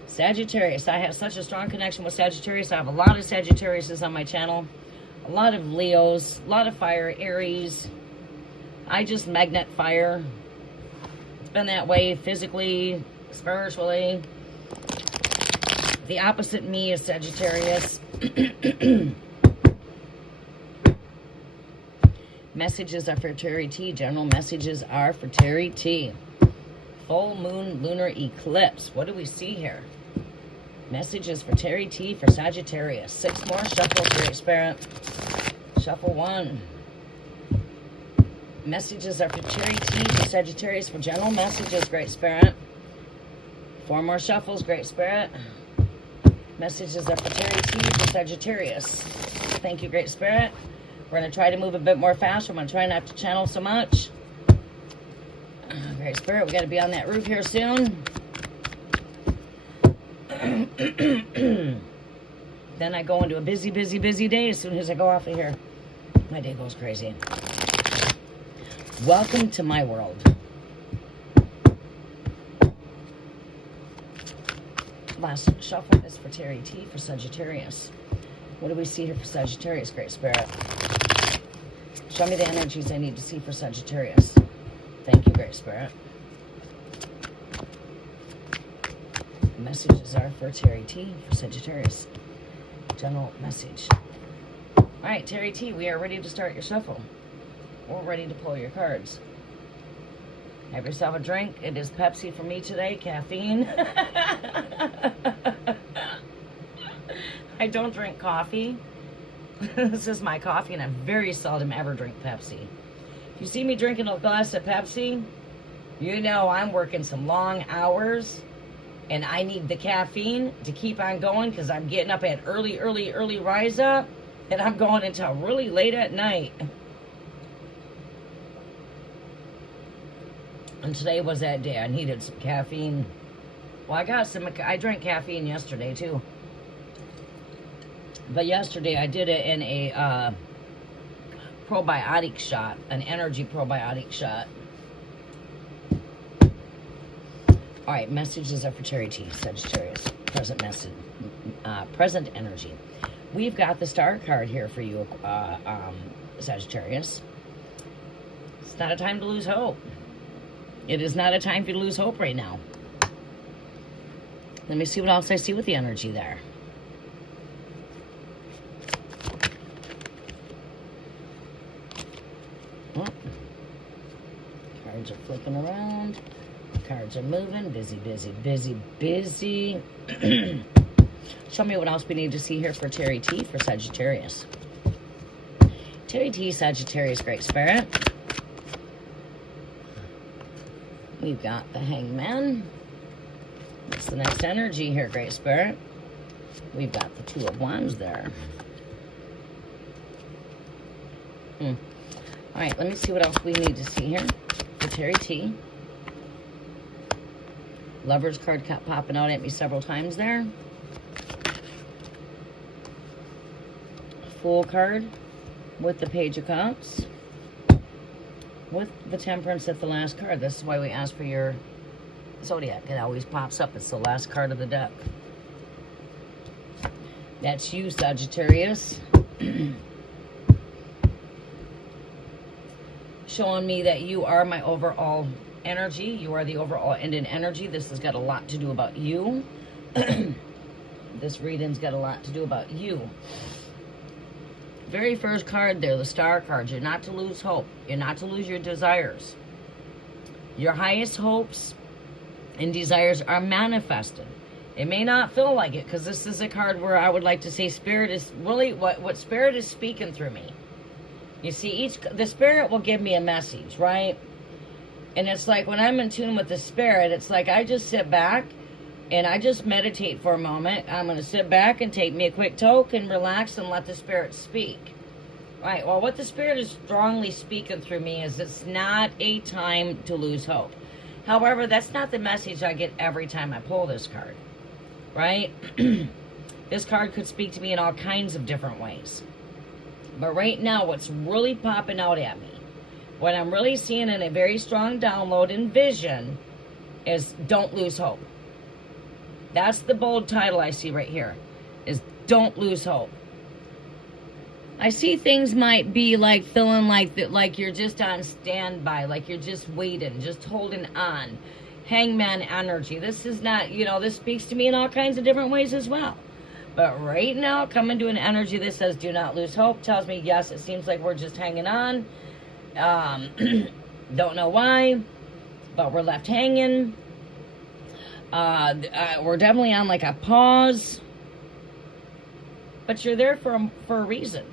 Sagittarius. I have such a strong connection with Sagittarius. I have a lot of Sagittariuses on my channel. A lot of Leos. A lot of fire. Aries. I just magnet fire. It's been that way physically, spiritually. The opposite me is Sagittarius. Messages are for Terry T. General messages are for Terry T. Full moon lunar eclipse. What do we see here? Messages for Terry T for Sagittarius. 6 more shuffles, Great Spirit. Shuffle 1. Messages are for Terry T for Sagittarius for general messages, Great Spirit. 4 more shuffles, Great Spirit. Messages are for Terry T for Sagittarius. Thank you, Great Spirit. We're going to try to move a bit more fast. I'm going to try not to channel so much. Great Spirit, we got to be on that roof here soon. Then I go into a busy day. As soon as I go off of here, my day goes crazy. Welcome to my world. Last shuffle is for Terry T for Sagittarius. What do we see here for Sagittarius, Great Spirit? Show me the energies I need to see for Sagittarius. Thank you, Great Spirit. Messages are for Terry T for Sagittarius. General message. All right, Terry T, we are ready to start your shuffle. We're ready to pull your cards. Have yourself a drink. It is Pepsi for me today, caffeine. I don't drink coffee. This is my coffee, and I very seldom ever drink Pepsi. If you see me drinking a glass of Pepsi, you know I'm working some long hours, and I need the caffeine to keep on going because I'm getting up at early rise up, and I'm going until really late at night. And today was that day. I needed some caffeine. Well, I drank caffeine yesterday too. But yesterday I did it in a probiotic shot, an energy probiotic shot. All right, messages are for Terry T, Sagittarius. Present energy. We've got the star card here for you, Sagittarius. It's not a time to lose hope. It is not a time for you to lose hope right now. Let me see what else I see with the energy there. Oh. Cards are flipping around. Cards are moving. Busy, busy, busy, busy. Show me what else we need to see here for Terry T for Sagittarius. Terry T, Sagittarius, Great Spirit. We've got the Hangman. What's the next energy here, Great Spirit? We've got the Two of Wands there. All right, let me see what else we need to see here for Terry T. Lover's card kept popping out at me several times there. Fool card with the Page of Cups. With the Temperance at the last card. This is why we ask for your zodiac. It always pops up. It's the last card of the deck. That's you, Sagittarius. Showing me that you are my overall energy. You are the overall Indian energy. This has got a lot to do about you. This reading's got a lot to do about you. Very first card there, the star card. You're not to lose hope. You're not to lose your desires. Your highest hopes and desires are manifested. It may not feel like it, because this is a card where I would like to say Spirit is really what Spirit is speaking through me. You see, the Spirit will give me a message, right? And it's like when I'm in tune with the Spirit, it's like I just sit back and I just meditate for a moment. I'm going to sit back and take me a quick toke and relax and let the Spirit speak. Right, well, what the Spirit is strongly speaking through me is it's not a time to lose hope. However, that's not the message I get every time I pull this card. Right? This card could speak to me in all kinds of different ways. But right now, what's really popping out at me, what I'm really seeing in a very strong download and vision is don't lose hope. That's the bold title I see right here, is don't lose hope. I see things might be like feeling like that, like you're just on standby, like you're just waiting, just holding on. Hangman energy. This is not, this speaks to me in all kinds of different ways as well. But right now, coming to an energy that says do not lose hope, tells me, yes, it seems like we're just hanging on. Don't know why, but we're left hanging. We're definitely on like a pause. But you're there for a reason.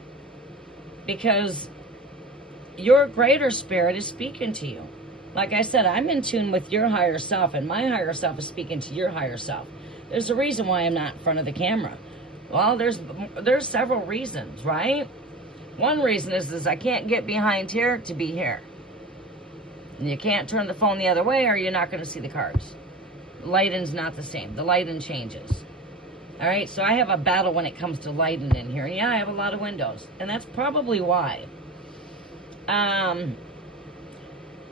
Because your greater spirit is speaking to you. Like I said, I'm in tune with your higher self, and my higher self is speaking to your higher self. There's a reason why I'm not in front of the camera. Well, there's several reasons, right? One reason is I can't get behind here to be here. And you can't turn the phone the other way or you're not going to see the cards. Lighting's not the same. The lighting changes. All right, so I have a battle when it comes to lighting in here. Yeah, I have a lot of windows, and that's probably why.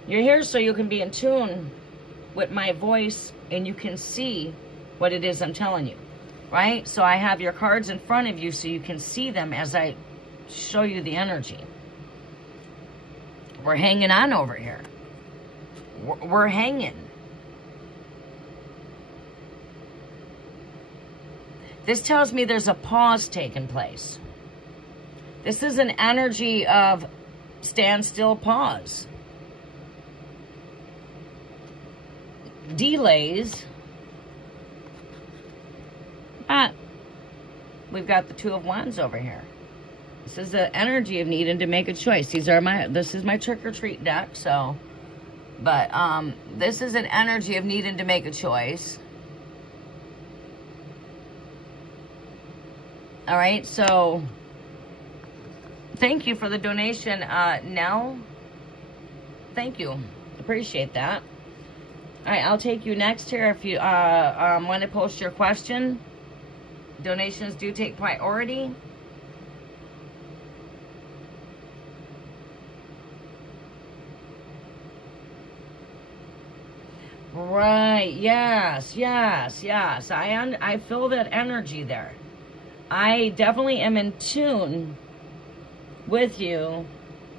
You're here so you can be in tune with my voice and you can see what it is I'm telling you, right? So I have your cards in front of you so you can see them as I show you the energy. We're hanging on over here. We're hanging. This tells me there's a pause taking place. This is an energy of standstill, pause. Delays. But we've got the Two of Wands over here. This is the energy of needing to make a choice. This is my trick or treat deck, so. But this is an energy of needing to make a choice. All right, so thank you for the donation, Nell. Thank you. Appreciate that. All right, I'll take you next here if you want to post your question. Donations do take priority. Right, yes. I feel that energy there. I definitely am in tune with you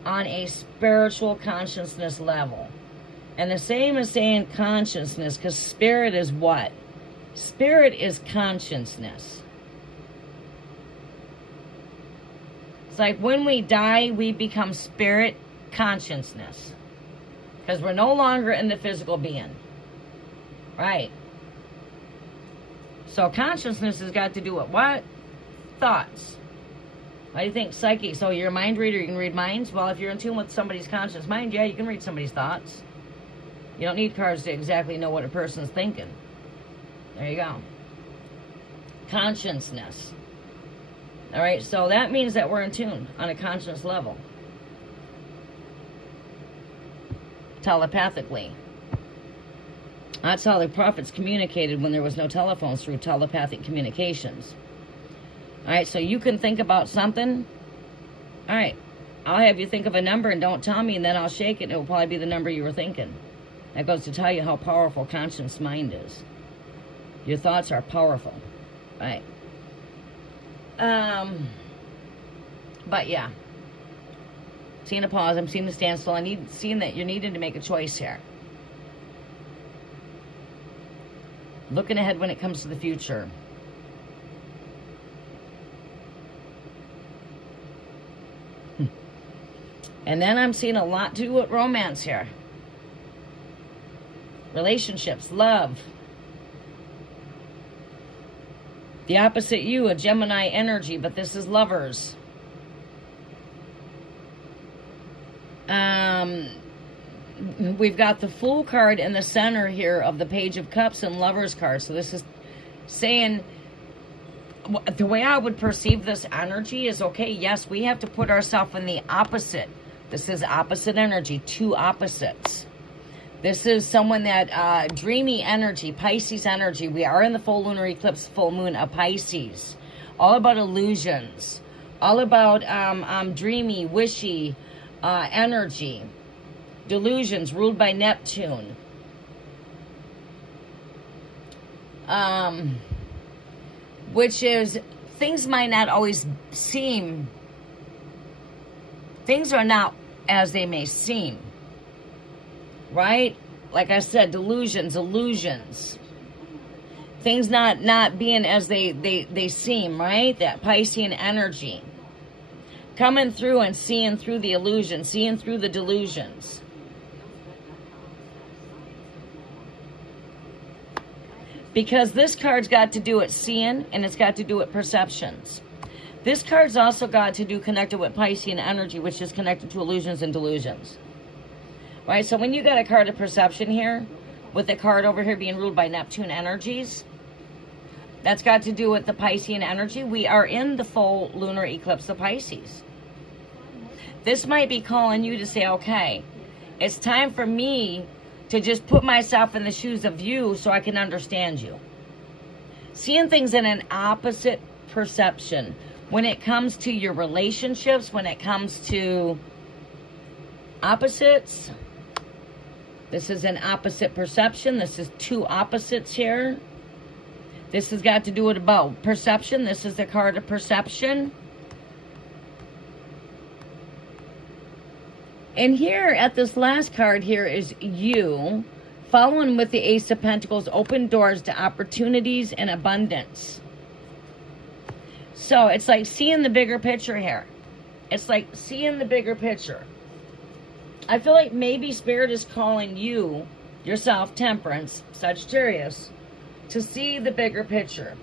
on a spiritual consciousness level. And the same as saying consciousness, because spirit is what? Spirit is consciousness. It's like when we die, we become spirit consciousness. Because we're no longer in the physical being. Right. So consciousness has got to do with what? Thoughts. What do you think? Psychic. So you're a mind reader, you can read minds? Well, if you're in tune with somebody's conscious mind, yeah, you can read somebody's thoughts. You don't need cards to exactly know what a person's thinking. There you go. Consciousness. All right, so that means that we're in tune on a conscious level. Telepathically. That's how the prophets communicated when there was no telephones, through telepathic communications. All right, so you can think about something. All right, I'll have you think of a number and don't tell me, and then I'll shake it, and it will probably be the number you were thinking. That goes to tell you how powerful conscious mind is. Your thoughts are powerful. All right. But yeah. Seeing a pause, I'm seeing the standstill. Seeing that you're needing to make a choice here. Looking ahead when it comes to the future. And then I'm seeing a lot to do with romance here. Relationships, love. The opposite you, a Gemini energy, but this is lovers. We've got the Fool card in the center here of the Page of Cups and Lovers card. So this is saying, the way I would perceive this energy is, okay, yes, we have to put ourselves in the opposite. This is opposite energy, two opposites. This is someone that, dreamy energy, Pisces energy. We are in the full lunar eclipse, full moon of Pisces. All about illusions. All about dreamy, wishy energy. Delusions ruled by Neptune. Which is, things might not always seem, things are not as they may seem. Right? Like I said, delusions, illusions. Things not being as they seem, right? That Piscean energy. Coming through and seeing through the illusion, seeing through the delusions. Because this card's got to do with seeing, and it's got to do with perceptions. This card's also got to do connected with Piscean energy, which is connected to illusions and delusions. Right, so when you got a card of perception here, with the card over here being ruled by Neptune energies, that's got to do with the Piscean energy. We are in the full lunar eclipse of Pisces. This might be calling you to say, okay, it's time for me to just put myself in the shoes of you so I can understand you. Seeing things in an opposite perception. When it comes to your relationships, when it comes to opposites, this is an opposite perception. This is two opposites here. This has got to do with about perception. This is the card of perception. And here at this last card here is you, following with the Ace of Pentacles, open doors to opportunities and abundance. So it's like seeing the bigger picture here. It's like seeing the bigger picture. I feel like maybe Spirit is calling you, yourself, Temperance, Sagittarius, to see the bigger picture.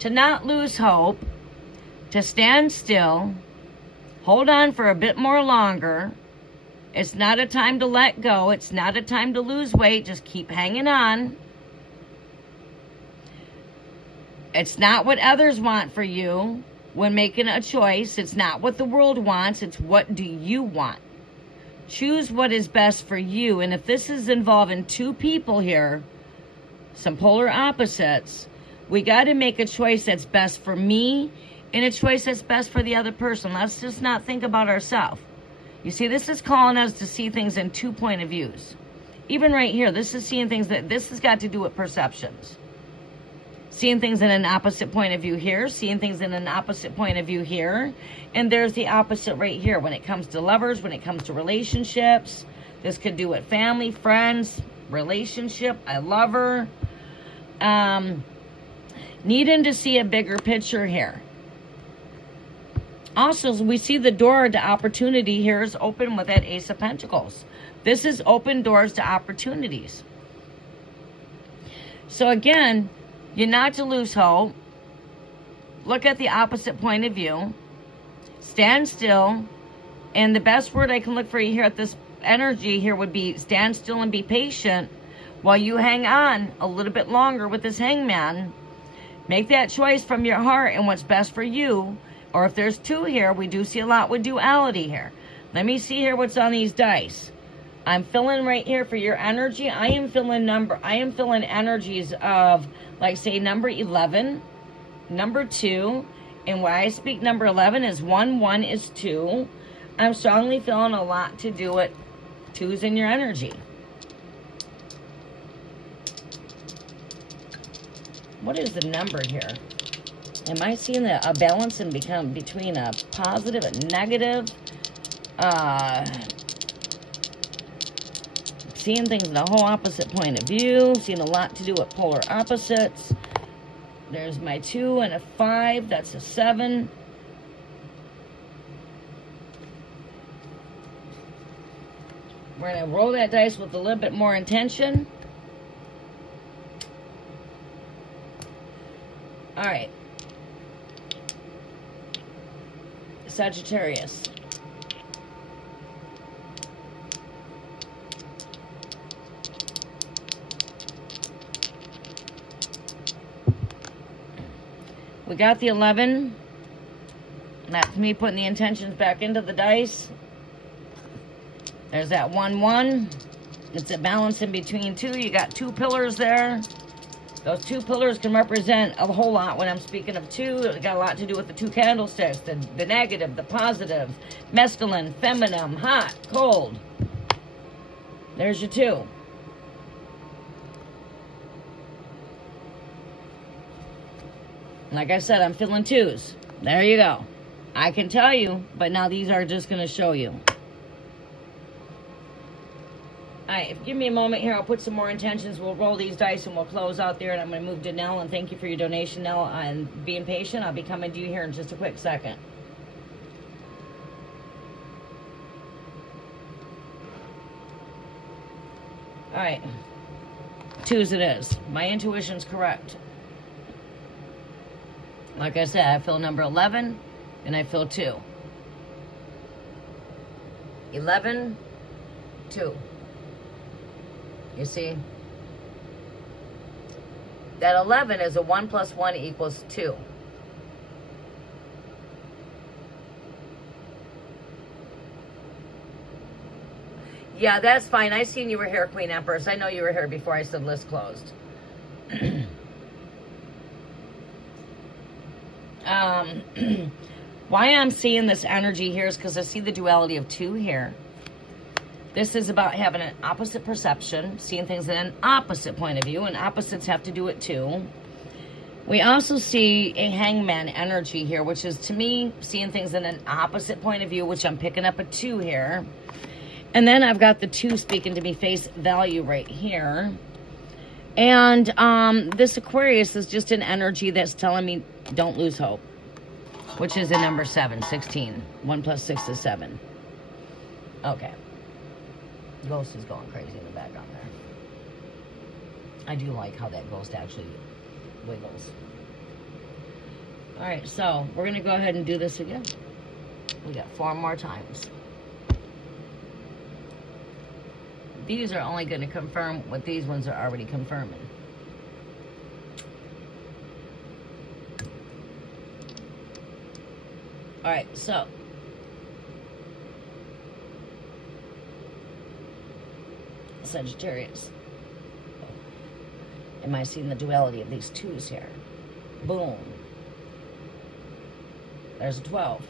To not lose hope, to stand still, hold on for a bit more longer. It's not a time to let go. It's not a time to lose weight. Just keep hanging on. It's not what others want for you when making a choice. It's not what the world wants. It's what do you want. Choose what is best for you. And if this is involving two people here, some polar opposites, we got to make a choice that's best for me and a choice that's best for the other person. Let's just not think about ourselves. You see, this is calling us to see things in two point of views. Even right here, this is seeing things that this has got to do with perceptions. Seeing things in an opposite point of view here, seeing things in an opposite point of view here, and there's the opposite right here when it comes to lovers, when it comes to relationships. This could do with family, friends, relationship, I love her. Needing to see a bigger picture here. Also, we see the door to opportunity here is open with that Ace of Pentacles. This is open doors to opportunities. So again, you're not to lose hope. Look at the opposite point of view. Stand still. And the best word I can look for you here at this energy here would be stand still and be patient while you hang on a little bit longer with this hangman. Make that choice from your heart and what's best for you. Or if there's two here, we do see a lot with duality here. Let me see here what's on these dice. I'm feeling right here for your energy. I am feeling energies of, like, say, number 11, number 2. And when I speak number 11 is 1, 1 is 2. I'm strongly feeling a lot to do with 2s in your energy. What is the number here? Am I seeing a balance in between a positive and negative? Seeing things in a whole opposite point of view. Seeing a lot to do with polar opposites. There's my 2 and a 5. That's a 7. We're going to roll that dice with a little bit more intention. All right. Sagittarius. We got the 11. That's me putting the intentions back into the dice. There's that 1, 1. It's a balance in between 2. You got 2 pillars there. Those 2 pillars can represent a whole lot when I'm speaking of 2. It got a lot to do with the 2 candlesticks, the negative, the positive, masculine, feminine, hot, cold. There's your 2. Like I said, I'm feeling 2s. There you go. I can tell you, but now these are just going to show you. Alright, give me a moment here. I'll put some more intentions. We'll roll these dice and we'll close out there. And I'm going to move to Nell. And thank you for your donation, Nell, and being patient. I'll be coming to you here in just a quick second. Alright. 2s it is. My intuition's correct. Like I said, I feel number 11 and I feel 2. 11, 2. You see? That 11 is a 1 plus 1 equals 2. Yeah, that's fine. I seen you were here, Queen Empress. I know you were here before I said list closed. Why I'm seeing this energy here is because I see the duality of 2 here. This is about having an opposite perception, seeing things in an opposite point of view, and opposites have to do it too. We also see a hangman energy here, which is, to me, seeing things in an opposite point of view, which I'm picking up a 2 here. And then I've got the 2 speaking to me face value right here. And this Aquarius is just an energy that's telling me don't lose hope, which is a number 7, 16. 1 plus 6 is 7. Okay. Ghost is going crazy in the background there. I do like how that ghost actually wiggles. Alright, so we're going to go ahead and do this again. We got 4 more times. These are only going to confirm what these ones are already confirming. Alright, so Sagittarius. Am I seeing the duality of these twos here? Boom. There's a 12.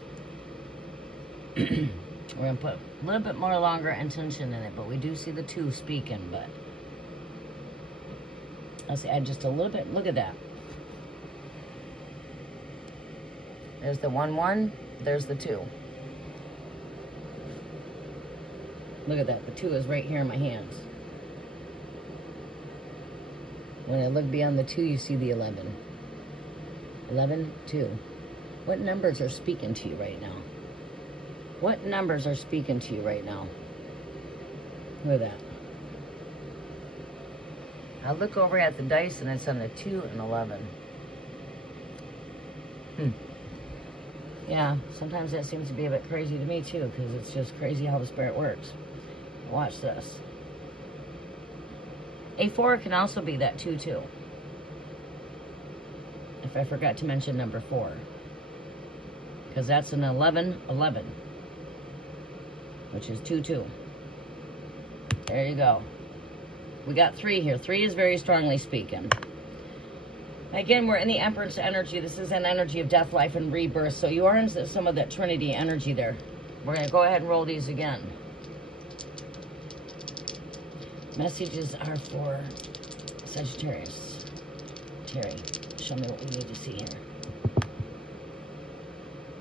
We're going to put a little bit more longer intention in it, but we do see the 2 speaking, but let's add just a little bit. Look at that. There's the 1, 1. There's the 2. Look at that. The 2 is right here in my hands. When I look beyond the 2, you see the 11. 11, 2. What numbers are speaking to you right now? What numbers are speaking to you right now? Look at that. I look over at the dice and it's on a 2 and 11. Yeah, sometimes that seems to be a bit crazy to me too, because it's just crazy how the spirit works. Watch this. A 4 can also be that 2 too. If I forgot to mention number 4. Because that's an 11, 11. Which is 2, 2. There you go. We got 3 here. 3 is very strongly speaking. Again, we're in the Empress energy. This is an energy of death, life, and rebirth. So you are in some of that Trinity energy there. We're going to go ahead and roll these again. Messages are for Sagittarius. Terry, show me what we need to see here.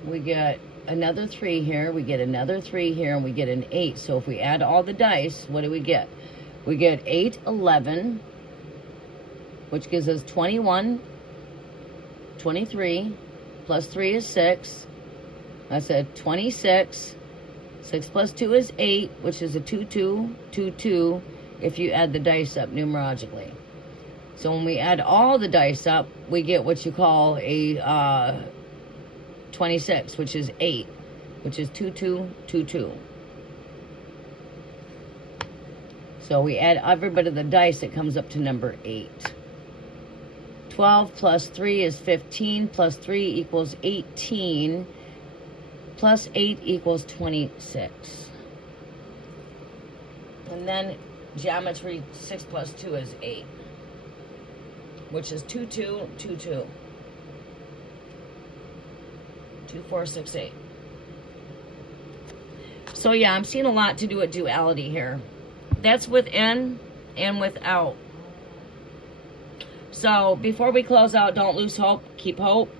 We get another 3 here. We get another 3 here. And we get an 8. So if we add all the dice, what do we get? We get 8, 11, which gives us 21, 23, plus 3 is 6. I said 26. 6 plus 2 is 8, which is a 2, 2, 2, 2, if you add the dice up numerologically. So when we add all the dice up, we get what you call a 26, which is 8, which is 2, 2, 2, 2. So we add every bit of the dice, it comes up to number 8. 12 plus 3 is 15, plus 3 equals 18, plus 8 equals 26. And then geometry, 6 plus 2 is 8, which is 2, 2, 2, 2. 2, 4, 6, 8. So yeah, I'm seeing a lot to do with duality here. That's within and without. So before we close out, don't lose hope. Keep hope.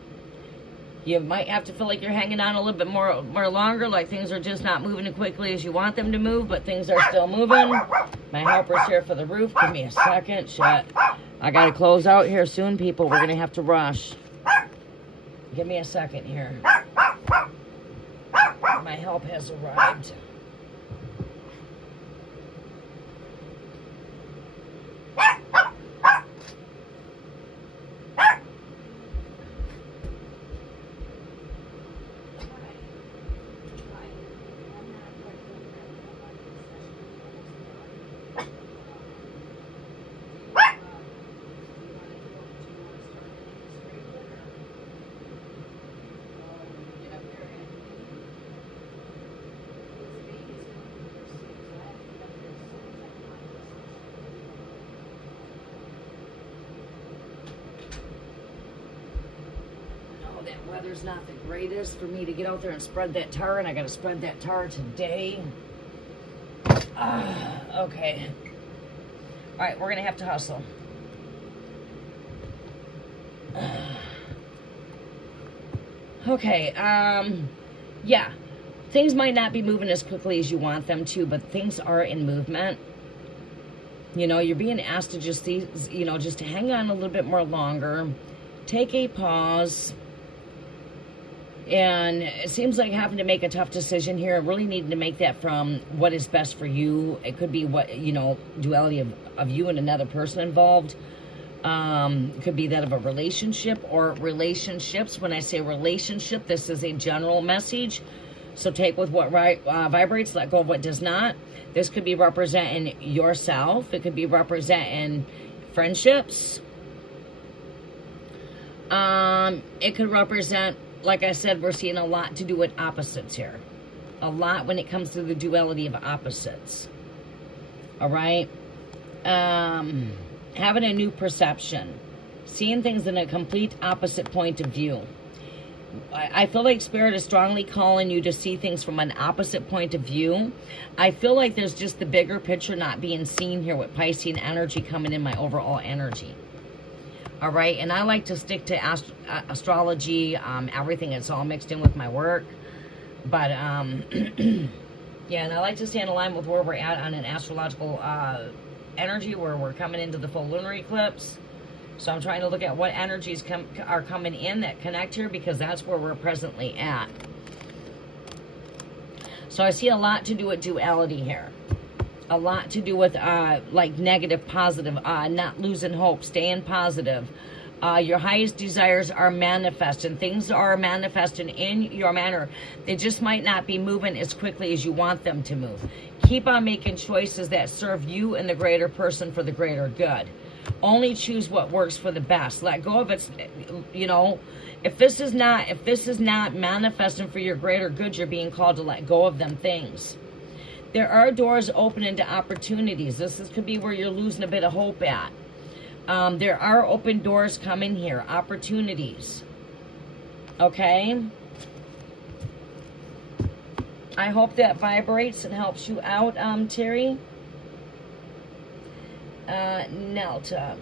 You might have to feel like you're hanging on a little bit more longer, like things are just not moving as quickly as you want them to move, but things are still moving. My helper's here for the roof. Give me a second. Shit. I got to close out here soon, people. We're going to have to rush. Give me a second here. My help has arrived. Weather's not the greatest for me to get out there and spread that tar, and I gotta spread that tar today. Okay. All right, we're gonna have to hustle. Okay, yeah. Things might not be moving as quickly as you want them to, but things are in movement. You know, you're being asked to just, just to hang on a little bit more longer. Take a pause. And it seems like having to make a tough decision here, really needing to make that from what is best for you. It could be what, duality of you and another person involved. It could be that of a relationship or relationships. When I say relationship, this is a general message. So take with what vibrates, let go of what does not. This could be representing yourself. It could be representing friendships. It could represent, like I said, we're seeing a lot to do with opposites here. A lot when it comes to the duality of opposites. All right? Having a new perception, seeing things in a complete opposite point of view. I feel like Spirit is strongly calling you to see things from an opposite point of view. I feel like there's just the bigger picture not being seen here with Piscean energy coming in my overall energy. All right, and I like to stick to astrology, everything. It's all mixed in with my work. But, yeah, and I like to stay in line with where we're at on an astrological energy, where we're coming into the full lunar eclipse. So I'm trying to look at what energies are coming in that connect here, because that's where we're presently at. So I see a lot to do with duality here. A lot to do with like negative, positive, not losing hope, staying positive. Your highest desires are manifesting. Things are manifesting in your manner. They just might not be moving as quickly as you want them to move. Keep on making choices that serve you and the greater person for the greater good. Only choose what works for the best. Let go of it. You know, if this is not manifesting for your greater good, you're being called to let go of them things. There are doors open into opportunities. This could be where you're losing a bit of hope at. There are open doors coming here, opportunities. Okay? I hope that vibrates and helps you out, Terry. Nelta.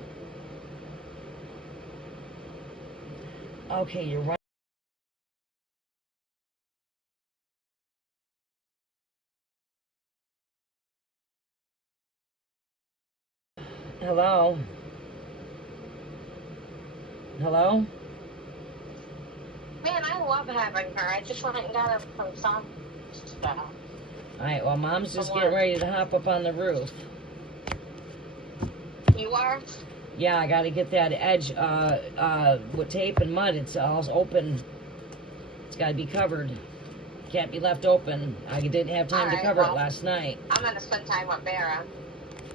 Okay, you're right. Hello? Hello? Man, I love having her. I just went and got her from some stuff. Alright, well, Mom's just getting ready to hop up on the roof. You are? Yeah, I gotta get that edge with tape and mud. It's all open. It's gotta be covered. Can't be left open. I didn't have time to cover it last night. I'm gonna spend time with Vera.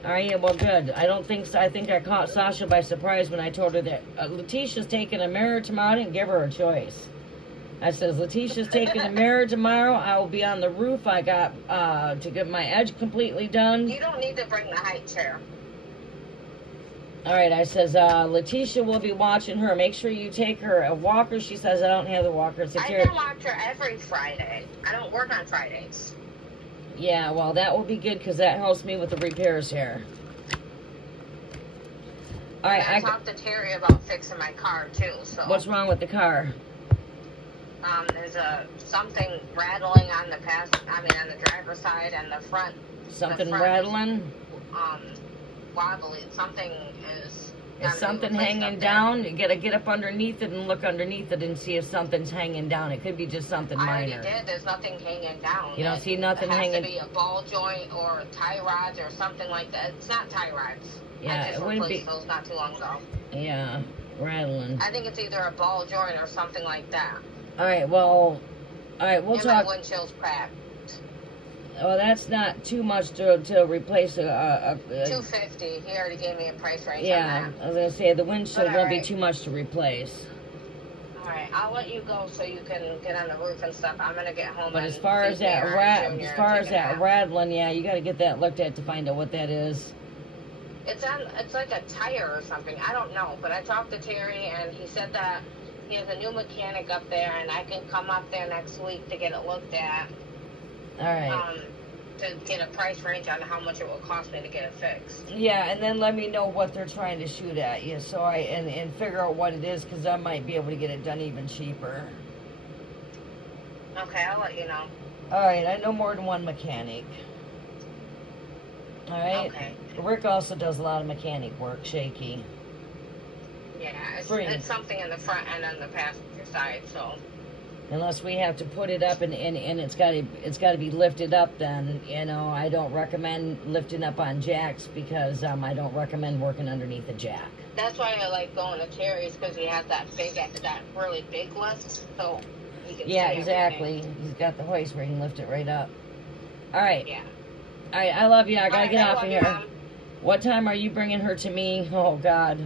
Alright, yeah, well, good. I think I caught Sasha by surprise when I told her that Letitia's taking a mirror tomorrow. I didn't give her a choice. I says, Letitia's taking a mirror tomorrow. I will be on the roof. I got to get my edge completely done. You don't need to bring the high chair. Alright, I says, Letitia will be watching her. Make sure you take her a walker. She says, I don't have the walker. I can watch her every Friday. I don't work on Fridays. Yeah, well, that will be good because that helps me with the repairs here. Alright, I talked to Terry about fixing my car, too. So what's wrong with the car? There's something rattling on the on the driver's side and the front. Something rattling? Wobbly. Something is... Is something hanging down? You gotta get up underneath it and look underneath it and see if something's hanging down. It could be just something minor. I already did. There's nothing hanging down. You don't see nothing hanging? It has to be a ball joint or tie rods or something like that. It's not tie rods. Yeah, I just replaced those not too long ago. Yeah, rattling. I think it's either a ball joint or something like that. Alright, well, we'll talk. My windshield's cracked. Well, that's not too much to replace a $250. He already gave me a price range on yeah, that. I was going to say, the windshield won't be too much to replace. Alright, I'll let you go so you can get on the roof and stuff. I'm going to get home. But as far as that rattling, yeah, you got to get that looked at to find out what that is. It's like a tire or something. I don't know, but I talked to Terry and he said that he has a new mechanic up there and I can come up there next week to get it looked at. Alright. To get a price range on how much it will cost me to get it fixed. Yeah, and then let me know what they're trying to shoot at you, so and figure out what it is, because I might be able to get it done even cheaper. Okay, I'll let you know. Alright, I know more than one mechanic. Alright? Okay. Rick also does a lot of mechanic work, shaky. Yeah, it's something in the front and on the passenger side, so... Unless we have to put it up and it's got to be lifted up, then, you know, I don't recommend lifting up on jacks because I don't recommend working underneath a jack. That's why I like going to Terry's, because he has that really big lift, so he can see exactly. everything. He's got the hoist where he can lift it right up. All right. Yeah. All right, I love you. I gotta get off of here. Mom. What time are you bringing her to me? Oh God.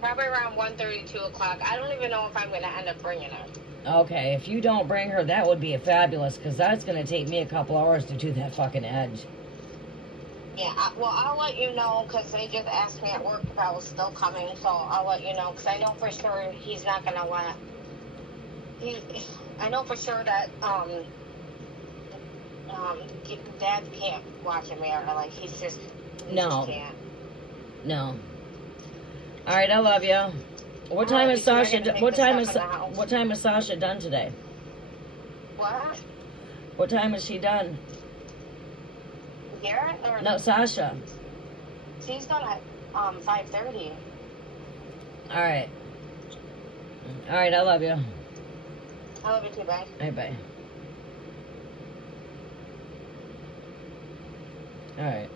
Probably around 1:30, 2 o'clock. I don't even know if I'm gonna end up bringing her. Okay, if you don't bring her, that would be fabulous, because that's going to take me a couple hours to do that fucking edge. Yeah, well, I'll let you know because they just asked me at work if I was still coming, so I'll let you know because I know for sure he's not gonna let. He, I know for sure that Dad can't watch America. Like he just No. can't. No. All right, I love you. What time is Sasha? What time is Sasha done today? What? What time is she done? Garrett or No, Sasha. she's done at 5:30. All right. All right, I love you. I love you too, bye. Bye bye. All right.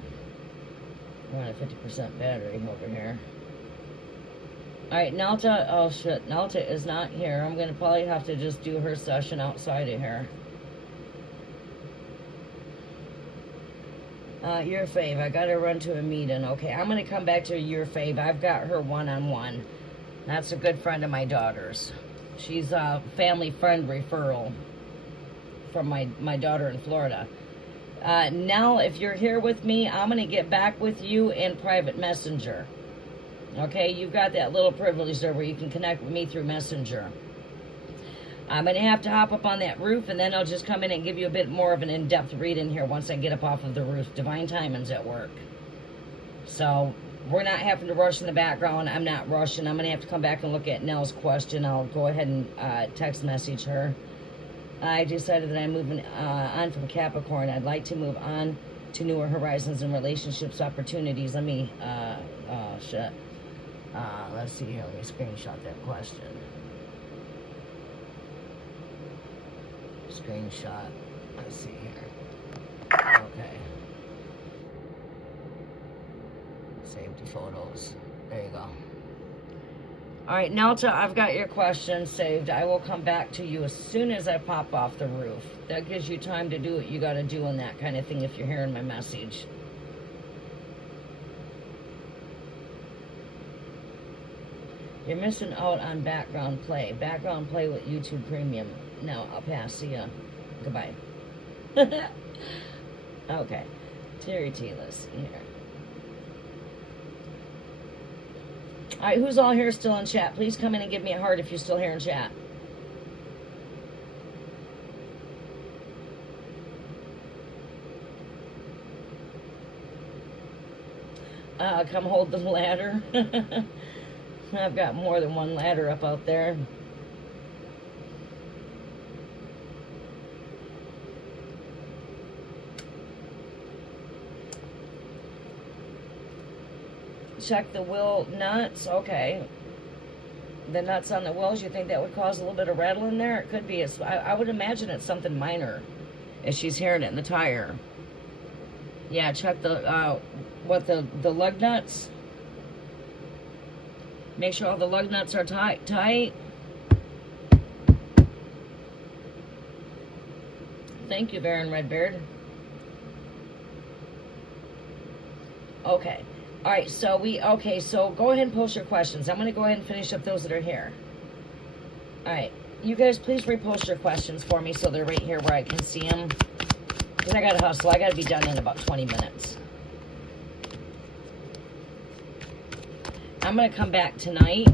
We're on a 50% battery over here. All right, Nalta. Oh shit, Nalta is not here. I'm gonna probably have to just do her session outside of here. Your fave. I gotta run to a meeting. Okay, I'm gonna come back to your fave. I've got her one-on-one. That's a good friend of my daughter's. She's a family friend referral from my daughter in Florida. Nell, if you're here with me, I'm gonna get back with you in private messenger. Okay, you've got that little privilege there where you can connect with me through Messenger. I'm going to have to hop up on that roof, and then I'll just come in and give you a bit more of an in-depth read in here once I get up off of the roof. Divine Timing's at work. So, we're not having to rush in the background. I'm not rushing. I'm going to have to come back and look at Nell's question. I'll go ahead and text message her. I decided that I'm moving on from Capricorn. I'd like to move on to newer horizons and relationships opportunities. Let me, shit. Let's see here. Let me screenshot that question. Screenshot. Let's see here. Okay. Save the photos. There you go. All right, Nelta, I've got your question saved. I will come back to you as soon as I pop off the roof. That gives you time to do what you got to do and that kind of thing if you're hearing my message. You're missing out on background play. Background play with YouTube Premium. No, I'll pass. See ya. Goodbye. Okay. Terry T, let's see here. Alright, who's all here still in chat? Please come in and give me a heart if you're still here in chat. Come hold the ladder. I've got more than one ladder up out there. Check the wheel nuts. Okay. The nuts on the wheels, you think that would cause a little bit of rattle in there? It could be. I would imagine it's something minor if she's hearing it in the tire. Yeah, check the lug nuts. Make sure all the lug nuts are tight. Thank you, Baron Redbeard. Okay. All right, so so go ahead and post your questions. I'm going to go ahead and finish up those that are here. All right. You guys, please repost your questions for me so they're right here where I can see them. Because I got to hustle. I got to be done in about 20 minutes. I'm going to come back tonight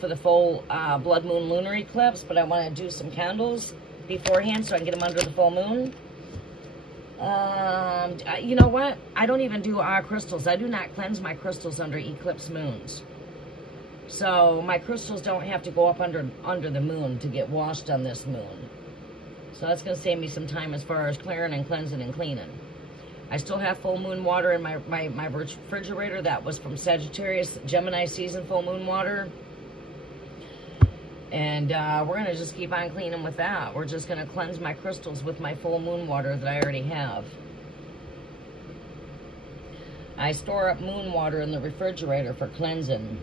for the full blood moon lunar eclipse, but I want to do some candles beforehand so I can get them under the full moon. You know what? I don't even do crystals. I do not cleanse my crystals under eclipse moons. So my crystals don't have to go up under the moon to get washed on this moon. So that's going to save me some time as far as clearing and cleansing and cleaning. I still have full moon water in my refrigerator. That was from Sagittarius, Gemini season full moon water. And we're going to just keep on cleaning with that. We're just going to cleanse my crystals with my full moon water that I already have. I store up moon water in the refrigerator for cleansing.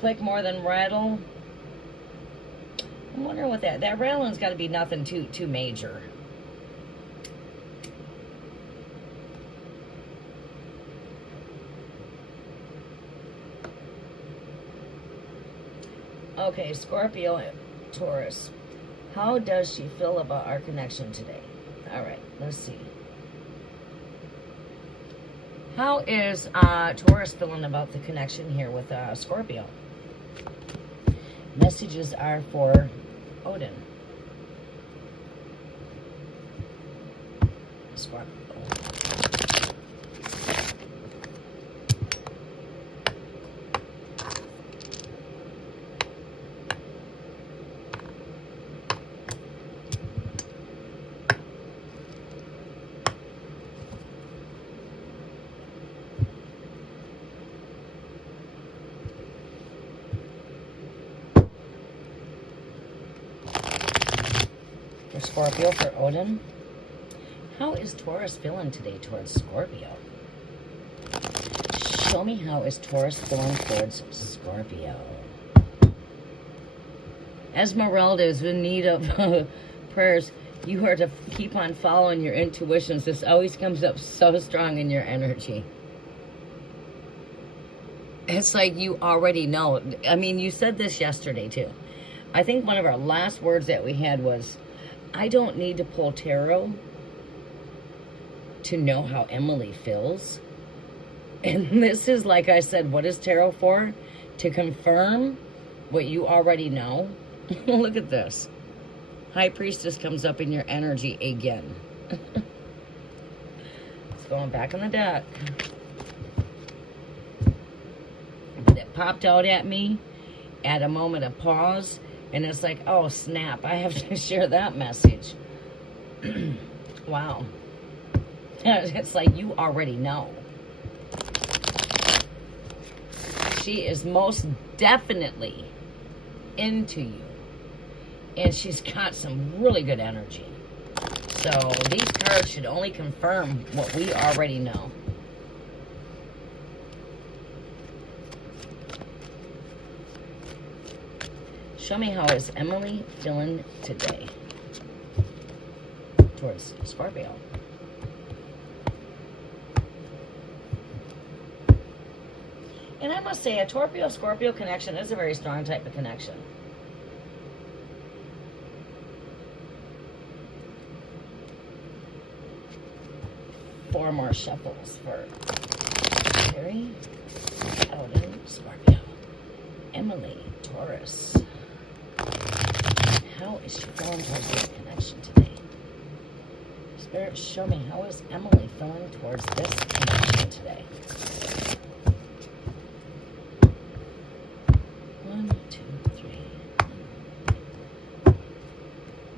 Click more than rattle. I'm wondering what that rattling's got to be nothing too major. Okay, Scorpio, Taurus. How does she feel about our connection today? All right, let's see. How is Taurus feeling about the connection here with Scorpio? Messages are for Odin. Scorpio. For Scorpio, for Odin. How is Taurus feeling today towards Scorpio? Show me how is Taurus feeling towards Scorpio. Esmeralda is in need of prayers. You are to keep on following your intuitions. This always comes up so strong in your energy. It's like you already know. I mean, you said this yesterday too. I think one of our last words that we had was, I don't need to pull tarot to know how Emily feels. And this is, like I said, what is tarot for? To confirm what you already know. Look at this. High Priestess comes up in your energy again. It's going back on the deck. But it popped out at me at a moment of pause. And it's like, oh, snap. I have to share that message. Wow. It's like you already know. She is most definitely into you. And she's got some really good energy. So these cards should only confirm what we already know. Show me how is Emily feeling today towards Scorpio. And I must say, a Scorpio connection is a very strong type of connection. Four more shuffles for Terry, Odin, Scorpio, Emily, Taurus. How is she feeling towards this connection today? Spirit, show me, how is Emily feeling towards this connection today? 1, 2, 3.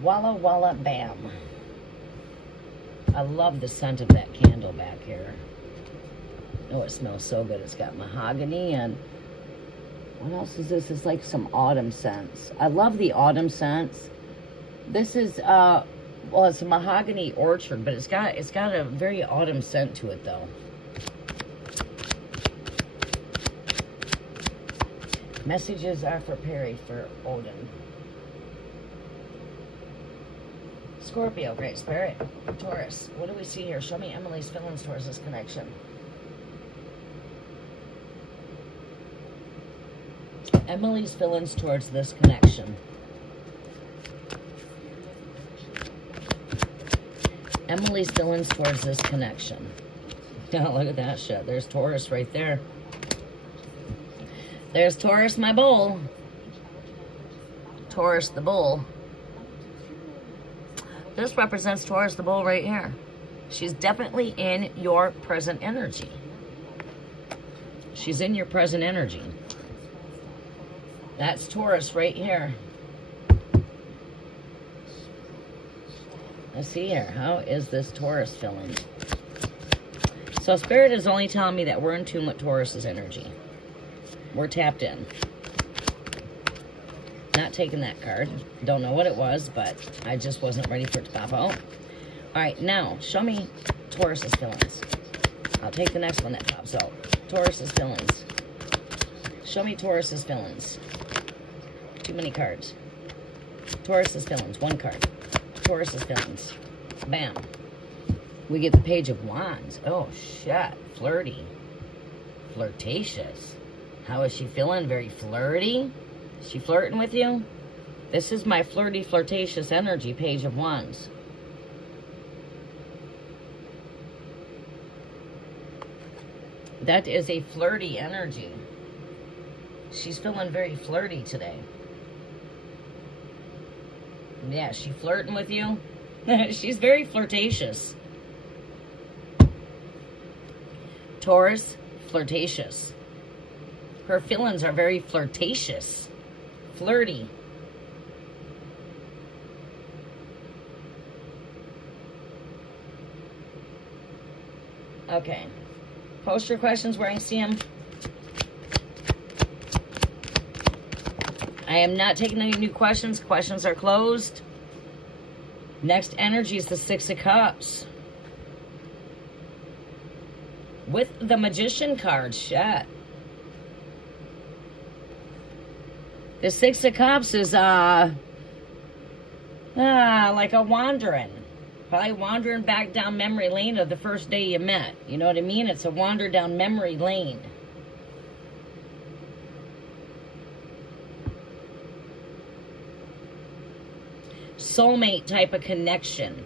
Walla walla bam. I love the scent of that candle back here. Oh, it smells so good. It's got mahogany and what else is this? It's like some autumn scents. I love the autumn scents. This is well, it's a mahogany orchard, but it's got a very autumn scent to it though. Messages are for Perry, for Odin. Scorpio, Great Spirit, Taurus. What do we see here? Show me Emily's feelings towards this connection. Emily's feelings towards this connection. Emily's feelings towards this connection. Now look at that shit. There's Taurus right there. There's Taurus, my bull. Taurus the bull. This represents Taurus the bull right here. She's definitely in your present energy. She's in your present energy. That's Taurus right here. Let's see here. How is this Taurus feeling? So Spirit is only telling me that we're in tune with Taurus's energy. We're tapped in. Not taking that card. Don't know what it was, but I just wasn't ready for it to pop out. Alright, now, show me Taurus's feelings. I'll take the next one that pops out. Taurus's feelings. Show me Taurus's feelings. Too many cards. Taurus's feelings. One card. Taurus's feelings. Bam. We get the Page of Wands. Oh, shit. Flirty. Flirtatious. How is she feeling? Very flirty? Is she flirting with you? This is my flirty, flirtatious energy, Page of Wands. That is a flirty energy. She's feeling very flirty today. Yeah, she flirting with you. She's very flirtatious. Taurus, flirtatious. Her feelings are very flirtatious. Flirty. Okay. Post your questions where I see them. I am not taking any new questions. Questions are closed. Next energy is the Six of Cups. With the Magician card. Shit. The Six of Cups is like a wandering. Probably wandering back down memory lane of the first day you met. You know what I mean? It's a wander down memory lane. Soulmate type of connection.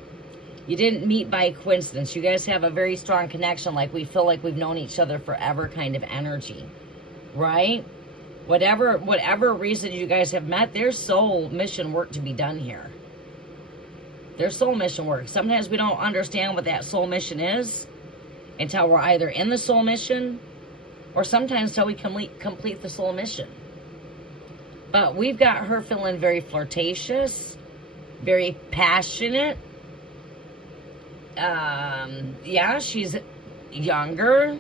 You didn't meet by coincidence. You guys have a very strong connection, like we feel like we've known each other forever kind of energy. Right? Whatever reason you guys have met, there's soul mission work to be done here. There's soul mission work. Sometimes we don't understand what that soul mission is until we're either in the soul mission or sometimes until we complete the soul mission. But we've got her feeling very flirtatious, very passionate. Yeah, she's younger.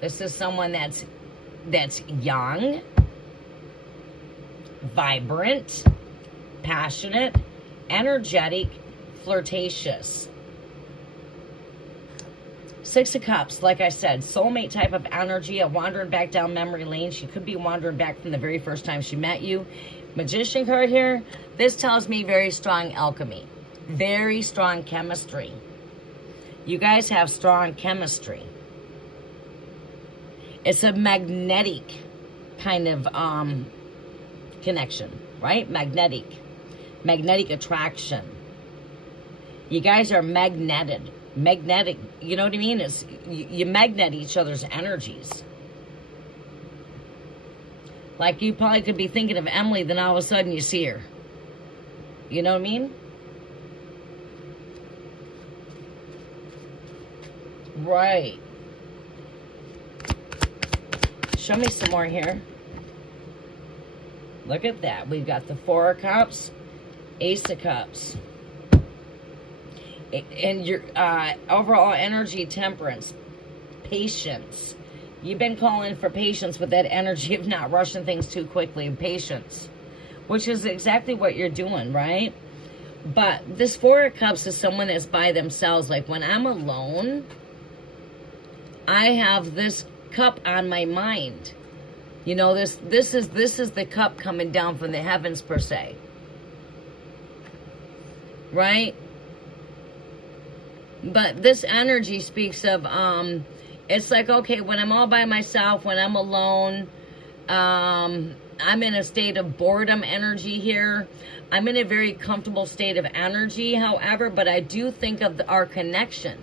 This is someone that's young, vibrant, passionate, energetic, flirtatious. Six of Cups, like I said, soulmate type of energy, a wandering back down memory lane. She could be wandering back from the very first time she met you. Magician card here. This tells me very strong alchemy, very strong chemistry. You guys have strong chemistry. It's a magnetic kind of connection, right? Magnetic attraction. You guys are magnetic, you know what I mean? It's you magnet each other's energies. Like you probably could be thinking of Emily, then all of a sudden you see her. You know what I mean? Right. Show me some more here. Look at that. We've got the Four of Cups, Ace of Cups. And your overall energy, temperance, patience. You've been calling for patience with that energy of not rushing things too quickly, and patience. Which is exactly what you're doing, right? But this Four of Cups is someone that's by themselves. Like when I'm alone, I have this cup on my mind. You know, this is the cup coming down from the heavens per se. Right? But this energy speaks of it's like, okay, when I'm all by myself, when I'm alone, I'm in a state of boredom energy here. I'm in a very comfortable state of energy, however, but I do think of our connection,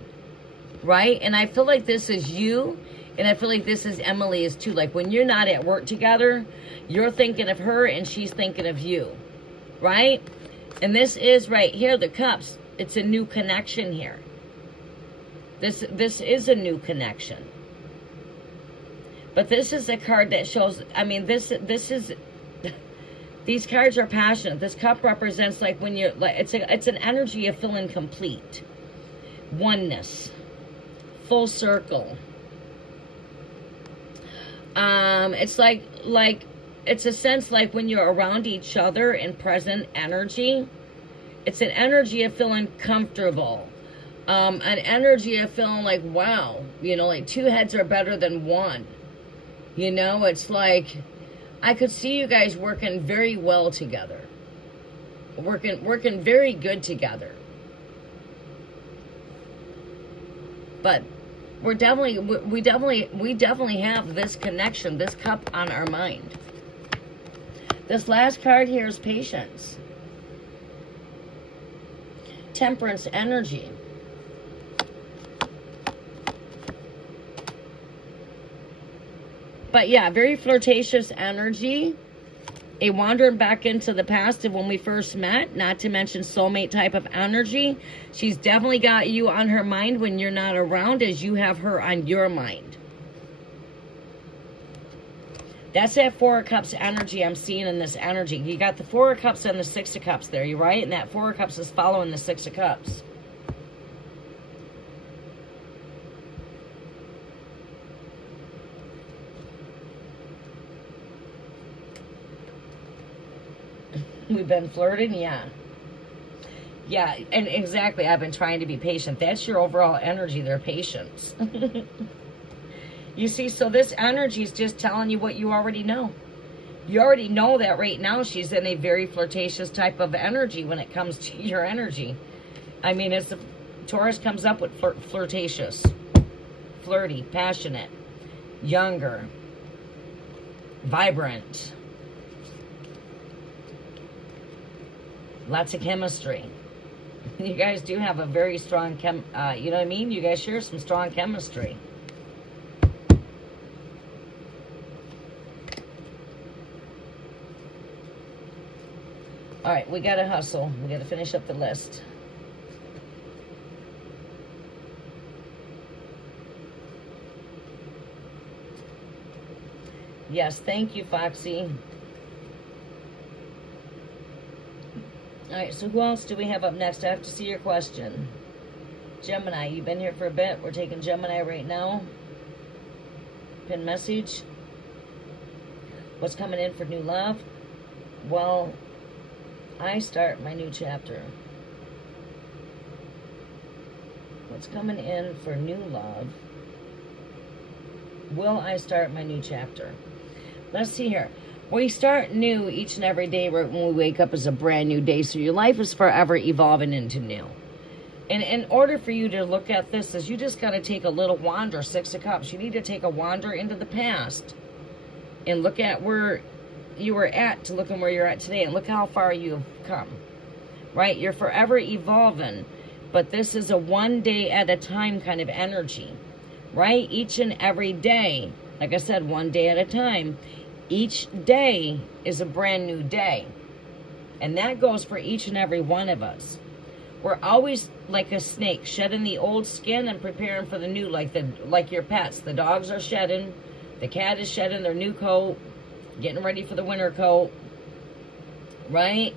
right? And I feel like this is you, and I feel like this is Emily is too. Like when you're not at work together, you're thinking of her and she's thinking of you, right? And this is right here, the cups. It's a new connection here. This is a new connection. But this is a card that shows, I mean, this is, these cards are passionate. This cup represents like when you're, like, it's an energy of feeling complete. Oneness. Full circle. It's like, it's a sense like when you're around each other in present energy, it's an energy of feeling comfortable. An energy of feeling like, wow, you know, like two heads are better than one. You know, it's like, I could see you guys working very well together. Working very good together. But we definitely have this connection, this cup on our mind. This last card here is patience. Temperance energy. But yeah, very flirtatious energy. A wandering back into the past of when we first met, not to mention soulmate type of energy. She's definitely got you on her mind when you're not around, as you have her on your mind. That's that Four of Cups energy I'm seeing in this energy. You got the Four of Cups and the Six of Cups there, you right? And that Four of Cups is following the Six of Cups. We've been flirting, yeah. Yeah, and exactly, I've been trying to be patient. That's your overall energy, their patience. You see, so this energy is just telling you what you already know. You already know that right now she's in a very flirtatious type of energy when it comes to your energy. I mean, it's the Taurus comes up with flirtatious, flirty, passionate, younger, vibrant, lots of chemistry. You guys do have a very strong you know what I mean? You guys share some strong chemistry. All right, we got to hustle. We got to finish up the list. Yes, thank you, Foxy. All right, so who else do we have up next? I have to see your question. Gemini, you've been here for a bit. We're taking Gemini right now. Pin message. What's coming in for new love? Well, I start my new chapter. What's coming in for new love? Will I start my new chapter? Let's see here. We start new each and every day right when we wake up is a brand new day. So your life is forever evolving into new. And in order for you to look at this, is you just got to take a little wander, Six of Cups. You need to take a wander into the past and look at where you were at to look at where you're at today, and look how far you've come, right? You're forever evolving, but this is a one day at a time kind of energy, right? Each and every day, like I said, one day at a time. Each day is a brand new day, and that goes for each and every one of us. We're always like a snake, shedding the old skin and preparing for the new, like your pets. The dogs are shedding, the cat is shedding their new coat, getting ready for the winter coat, right?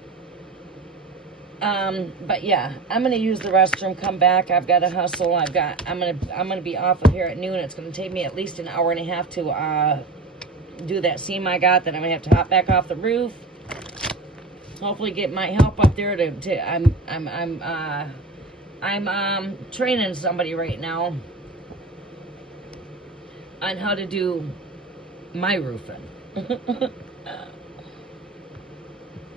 But yeah, I'm gonna use the restroom, come back. I've got to hustle. I'm gonna be off of here at noon. It's gonna take me at least an hour and a half to do that seam I got. Then I'm gonna have to hop back off the roof. Hopefully get my help up there I'm training somebody right now on how to do my roofing.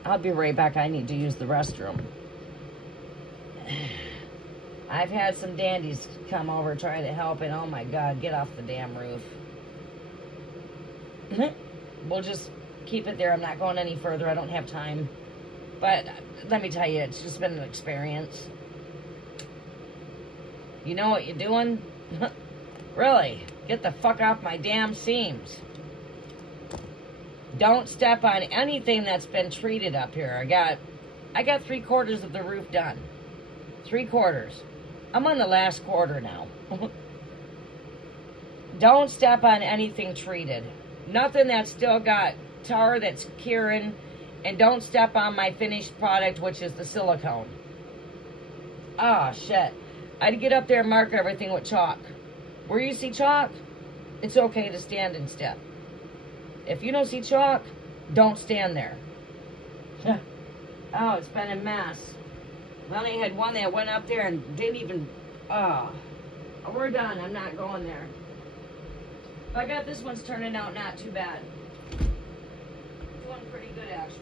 I'll be right back. I need to use the restroom. I've had some dandies come over trying to help, and oh my God, get off the damn roof. We'll just keep it there. I'm not going any further. I don't have time. But let me tell you, it's just been an experience. You know what you're doing? Really? Get the fuck off my damn seams. Don't step on anything that's been treated up here. I got 3/4 of the roof done. 3/4. I'm on the last quarter now. Don't step on anything treated. Nothing that's still got tar that's curing. And don't step on my finished product, which is the silicone. Ah, shit. I'd get up there and mark everything with chalk. Where you see chalk, it's okay to stand and step. If you don't see chalk, don't stand there. Oh, it's been a mess. We only had one that went up there and didn't even... Oh, we're done. I'm not going there. I got this one's turning out not too bad. Doing pretty good, actually.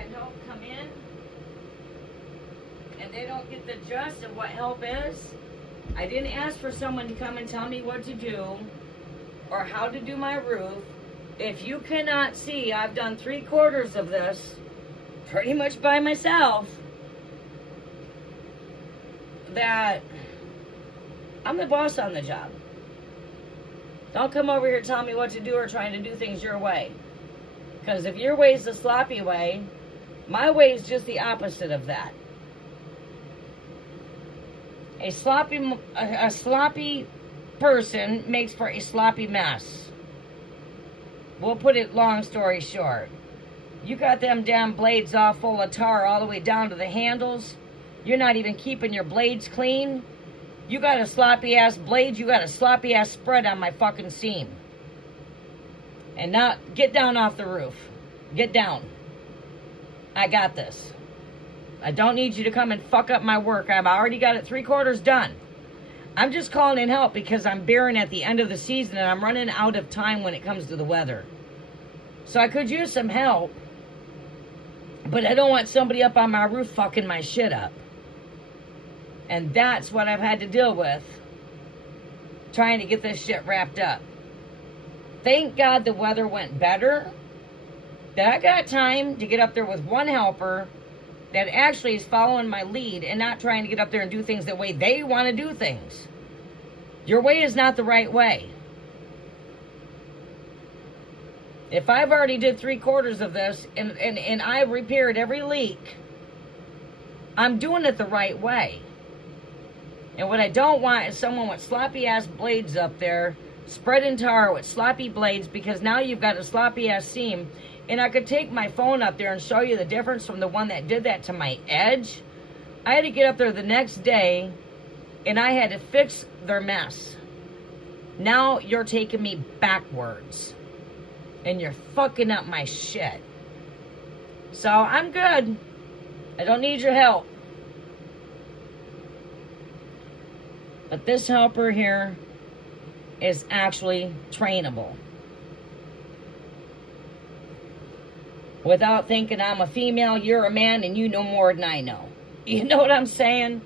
had help come in and they don't get the gist of what help is. I didn't ask for someone to come and tell me what to do or how to do my roof. If you cannot see, I've done 3/4 of this pretty much by myself, that I'm the boss on the job. Don't come over here telling me what to do or trying to do things your way. Because if your way is the sloppy way, my way is just the opposite of that. A sloppy person makes for a sloppy mess. We'll put it long story short. You got them damn blades all full of tar all the way down to the handles. You're not even keeping your blades clean. You got a sloppy ass blade. You got a sloppy ass spread on my fucking seam. And now get down off the roof. Get down. I got this. I don't need you to come and fuck up my work. I've already got it 3/4 done. I'm just calling in help because I'm barren at the end of the season and I'm running out of time when it comes to the weather. So I could use some help, but I don't want somebody up on my roof fucking my shit up. And that's what I've had to deal with, trying to get this shit wrapped up. Thank God the weather went better, that I got time to get up there with one helper that actually is following my lead and not trying to get up there and do things the way they want to do things. Your way is not the right way. If I've already did 3/4 of this and I repaired every leak, I'm doing it the right way. And what I don't want is someone with sloppy ass blades up there spreading tar with sloppy blades, because now you've got a sloppy ass seam. And I could take my phone up there and show you the difference from the one that did that to my edge. I had to get up there the next day and I had to fix their mess. Now you're taking me backwards and you're fucking up my shit. So I'm good. I don't need your help. But this helper here is actually trainable. Without thinking I'm a female, you're a man, and you know more than I know. You know what I'm saying?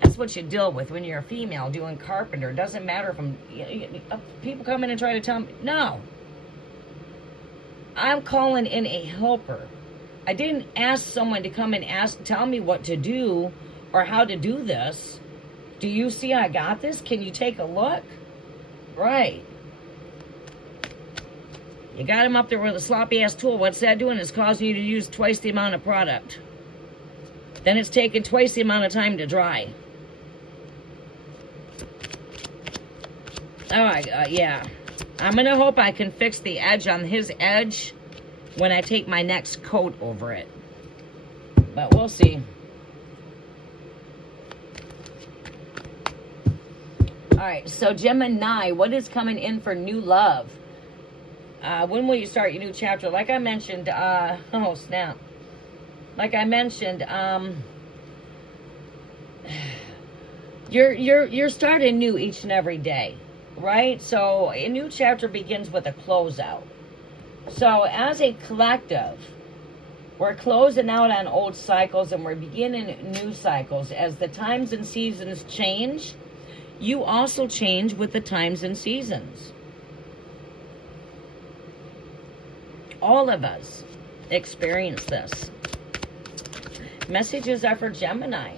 That's what you deal with when you're a female doing carpenter. It doesn't matter if people come in and try to tell me. No. I'm calling in a helper. I didn't ask someone to come and tell me what to do or how to do this. Do you see I got this? Can you take a look? Right. You got him up there with a sloppy ass tool. What's that doing? It's causing you to use twice the amount of product. Then it's taking twice the amount of time to dry. Oh, yeah. I'm going to hope I can fix the edge on his edge when I take my next coat over it. But we'll see. All right, so Gemini, what is coming in for new love? When will you start your new chapter? Like I mentioned, oh snap. Like I mentioned, you're starting new each and every day, right? So a new chapter begins with a closeout. So as a collective, we're closing out on old cycles and we're beginning new cycles. As the times and seasons change, you also change with the times and seasons. All of us experience this. Messages are for Gemini.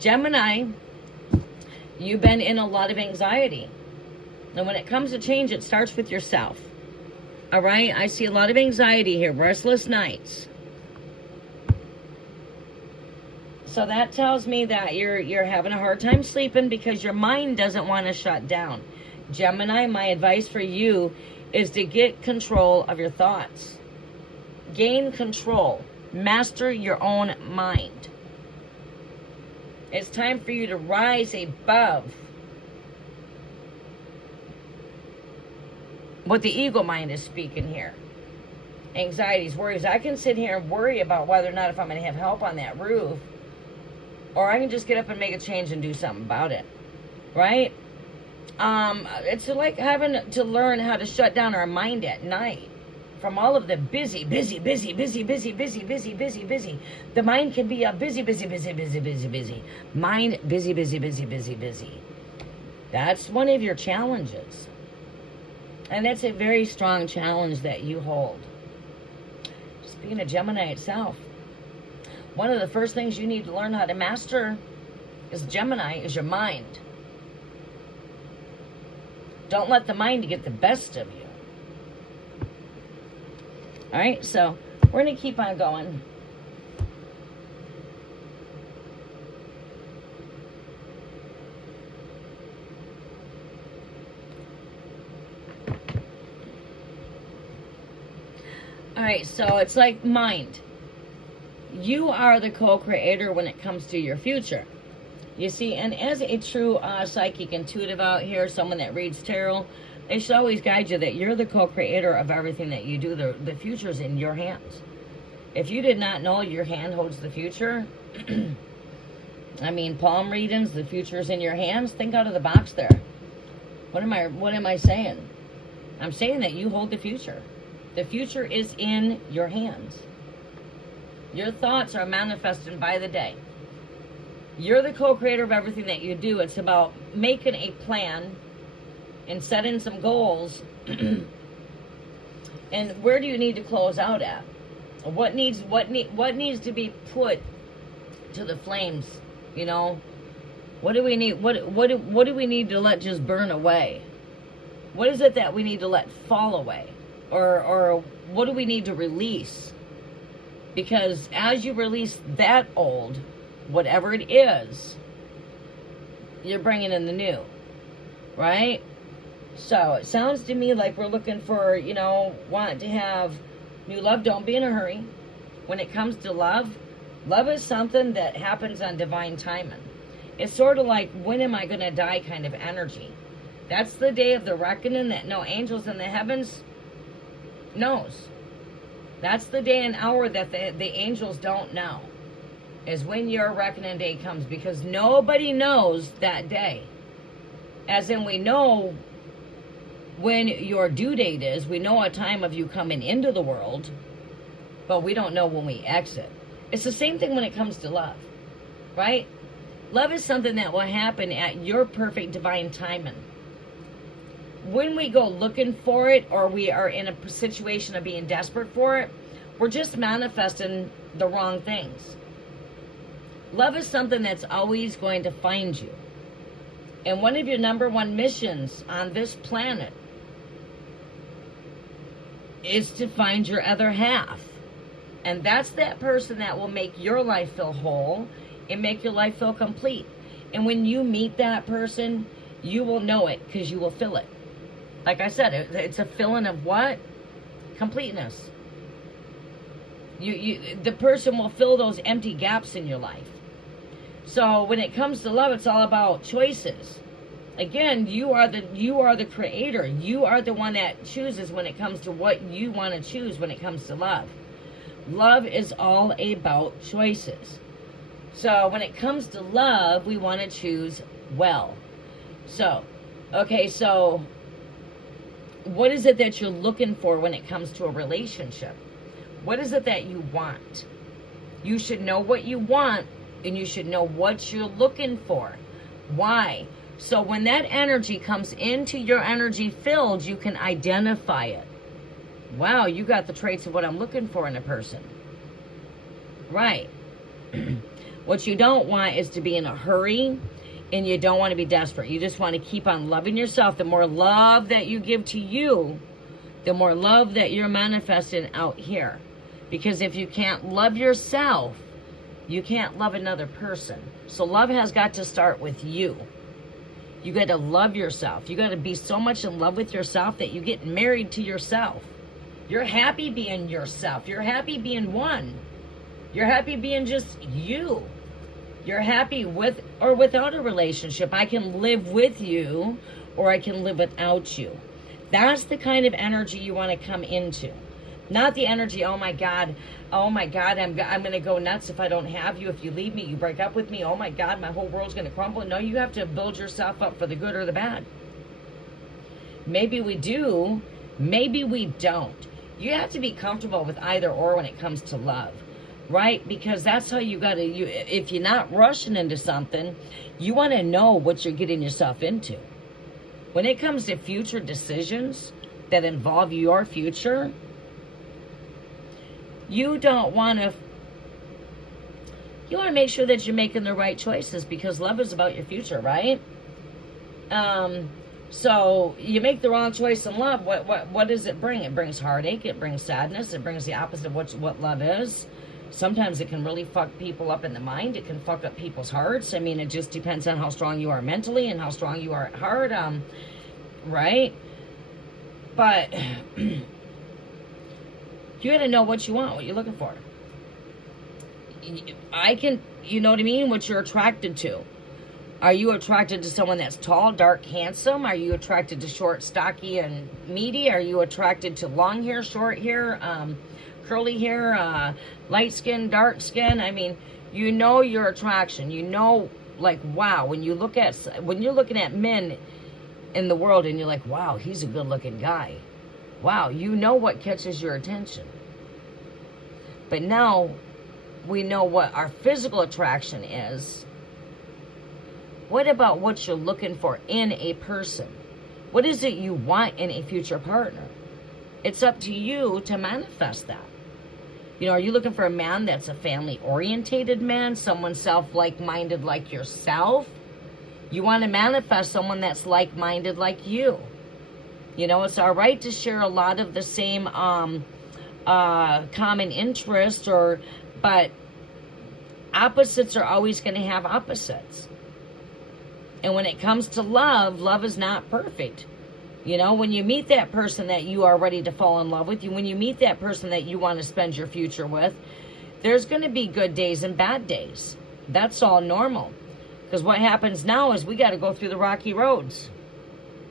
Gemini, you've been in a lot of anxiety. And when it comes to change, it starts with yourself. All right? I see a lot of anxiety here. Restless nights. So that tells me that you're having a hard time sleeping because your mind doesn't want to shut down. Gemini, my advice for you is to get control of your thoughts. Gain control. Master your own mind. It's time for you to rise above what the ego mind is speaking here. Anxieties, worries. I can sit here and worry about whether or not if I'm going to have help on that roof, or I can just get up and make a change and do something about it. Right? It's like having to learn how to shut down our mind at night. from all of the busy. The mind can be a busy. Mind busy. That's one of your challenges. And that's a very strong challenge that you hold. Just being a Gemini itself. One of the first things you need to learn how to master is Gemini, is your mind. Don't let the mind get the best of you. All right, so we're going to keep on going. All right, so it's like mind. You are the co-creator when it comes to your future. You see, and as a true psychic intuitive out here, someone that reads tarot, they should always guide you that you're the co-creator of everything that you do. The future's in your hands. If you did not know your hand holds the future, I mean, palm readings, the future's in your hands, think out of the box there. What am I saying? I'm saying that you hold the future. The future is in your hands. Your thoughts are manifested by the day. You're the co-creator of everything that you do. It's about making a plan and setting some goals. And where do you need to close out at? What needs to be put to the flames? You know, what do we need? What do we need to let just burn away? What is it that we need to let fall away, or what do we need to release? Because as you release that old, whatever it is, you're bringing in the new, right? So it sounds to me like we're looking for, you know, want to have new love. Don't be in a hurry. When it comes to love, love is something that happens on divine timing. It's sort of like, when am I going to die kind of energy. That's the day of the reckoning that no angels in the heavens knows. That's the day and hour that the angels don't know, is when your reckoning day comes, because nobody knows that day. As in, we know when your due date is, we know a time of you coming into the world, but we don't know when we exit. It's the same thing when it comes to love, right? Love is something that will happen at your perfect divine timing. When we go looking for it, or we are in a situation of being desperate for it, we're just manifesting the wrong things. Love is something that's always going to find you. And one of your number one missions on this planet is to find your other half. And that's that person that will make your life feel whole and make your life feel complete. And when you meet that person, you will know it, because you will feel it. Like I said, it's a feeling of what? Completeness. The person will fill those empty gaps in your life. So when it comes to love, it's all about choices. Again, you are the creator. You are the one that chooses when it comes to what you want to choose when it comes to love. Love is all about choices. So when it comes to love, we want to choose well. So, okay, so what is it that you're looking for when it comes to a relationship? What is it that you want? You should know what you want, and you should know what you're looking for. Why? So when that energy comes into your energy field, you can identify it. Wow, you got the traits of what I'm looking for in a person. Right. What you don't want is to be in a hurry, and you don't want to be desperate. You just want to keep on loving yourself. The more love that you give to you, the more love that you're manifesting out here. Because if you can't love yourself, you can't love another person. So love has got to start with you. You got to love yourself. You got to be so much in love with yourself that you get married to yourself. You're happy being yourself. You're happy being one. You're happy being just you. You're happy with or without a relationship. I can live with you, or I can live without you. That's the kind of energy you want to come into. Not the energy, oh my God, I'm going to go nuts if I don't have you. If you leave me, you break up with me, oh my God, my whole world's going to crumble. No, you have to build yourself up for the good or the bad. Maybe we do, maybe we don't. You have to be comfortable with either or when it comes to love, right? Because that's how you gotta, if you're not rushing into something, you want to know what you're getting yourself into. When it comes to future decisions that involve your future, you want to make sure that you're making the right choices, because love is about your future, right? So you make the wrong choice in love, what does it bring? It brings heartache, it brings sadness, it brings the opposite of what love is. Sometimes it can really fuck people up in the mind. It can fuck up people's hearts. I mean, it just depends on how strong you are mentally and how strong you are at heart, right? But you gotta know what you want, what you're looking for. You know what I mean? What you're attracted to. Are you attracted to someone that's tall, dark, handsome? Are you attracted to short, stocky, and meaty? Are you attracted to long hair, short hair, curly hair, light skin, dark skin? I mean, you know your attraction. You know, like, wow, when you're looking at men in the world and you're like, wow, he's a good-looking guy. Wow, you know what catches your attention. But now we know what our physical attraction is. What about what you're looking for in a person? What is it you want in a future partner? It's up to you to manifest that. You know, are you looking for a man that's a family-orientated man, someone like-minded like yourself? You want to manifest someone that's like-minded like you. You know, it's all right to share a lot of the same common interest, but opposites are always going to have opposites. And when it comes to love, love is not perfect. You know, when you meet that person that you are ready to fall in love with, when you meet that person that you want to spend your future with, there's going to be good days and bad days. That's all normal. Because what happens now is we got to go through the rocky roads.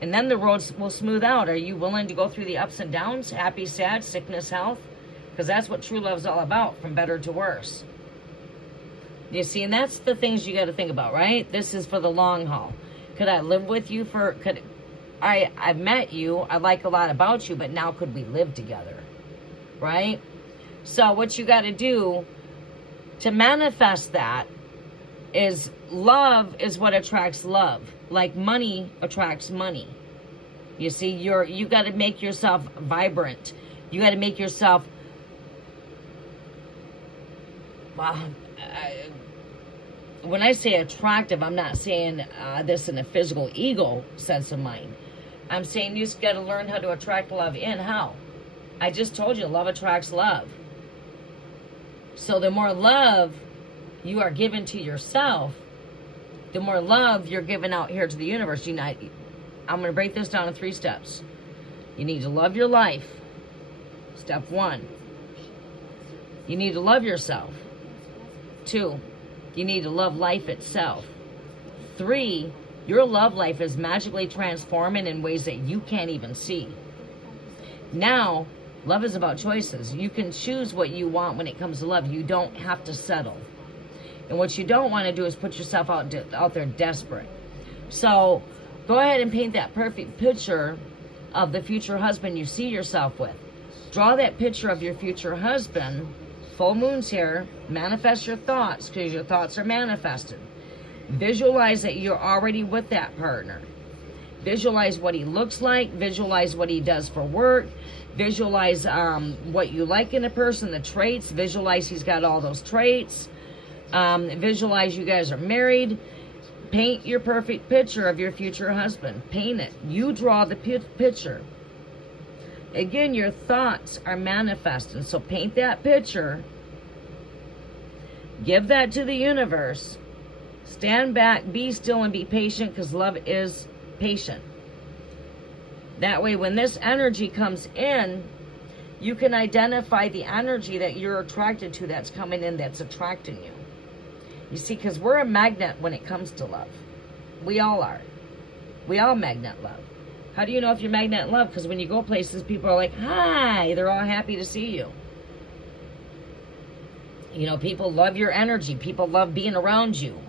And then the roads will smooth out. Are you willing to go through the ups and downs, happy, sad, sickness, health? Because that's what true love is all about, from better to worse. You see, and that's the things you got to think about, right? This is for the long haul. Could I live with you I've met you, I like a lot about you, but now could we live together, right? So what you got to do to manifest that is love is what attracts love. Like money attracts money. You see, you got to make yourself vibrant. You got to make yourself, when I say attractive, I'm not saying this in a physical ego sense of mind. I'm saying you just got to learn how to attract love in. How? I just told you, love attracts love. So the more love you are given to yourself, the more love you're giving out here to the universe. I'm going to break this down in 3 steps. You need to love your life. Step 1. You need to love yourself. 2. You need to love life itself. 3. Your love life is magically transforming in ways that you can't even see. Now, love is about choices. You can choose what you want when it comes to love. You don't have to settle. And what you don't want to do is put yourself out there desperate. So go ahead and paint that perfect picture of the future husband you see yourself with. Draw that picture of your future husband. Full moon's here. Manifest your thoughts, because your thoughts are manifested. Visualize that you're already with that partner. Visualize what he looks like. Visualize what he does for work. Visualize what you like in a person, the traits. Visualize he's got all those traits. Visualize you guys are married. Paint your perfect picture of your future husband. Paint it. You draw the picture. Again, your thoughts are manifesting. So paint that picture. Give that to the universe. Stand back, be still, and be patient, because love is patient. That way, when this energy comes in, you can identify the energy that you're attracted to that's coming in, that's attracting you. You see, because we're a magnet when it comes to love. We all are. We all magnet love. How do you know if you're magnet love? Because when you go places, people are like, hi, they're all happy to see you. You know, people love your energy. People love being around you.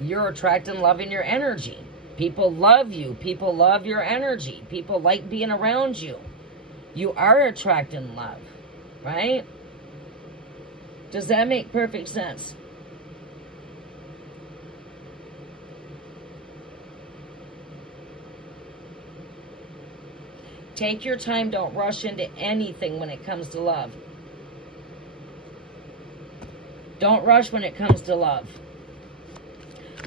You're attracting love in your energy. People love you. People love your energy. People like being around you. You are attracting love, right? Does that make perfect sense? Take your time. Don't rush into anything when it comes to love. Don't rush when it comes to love.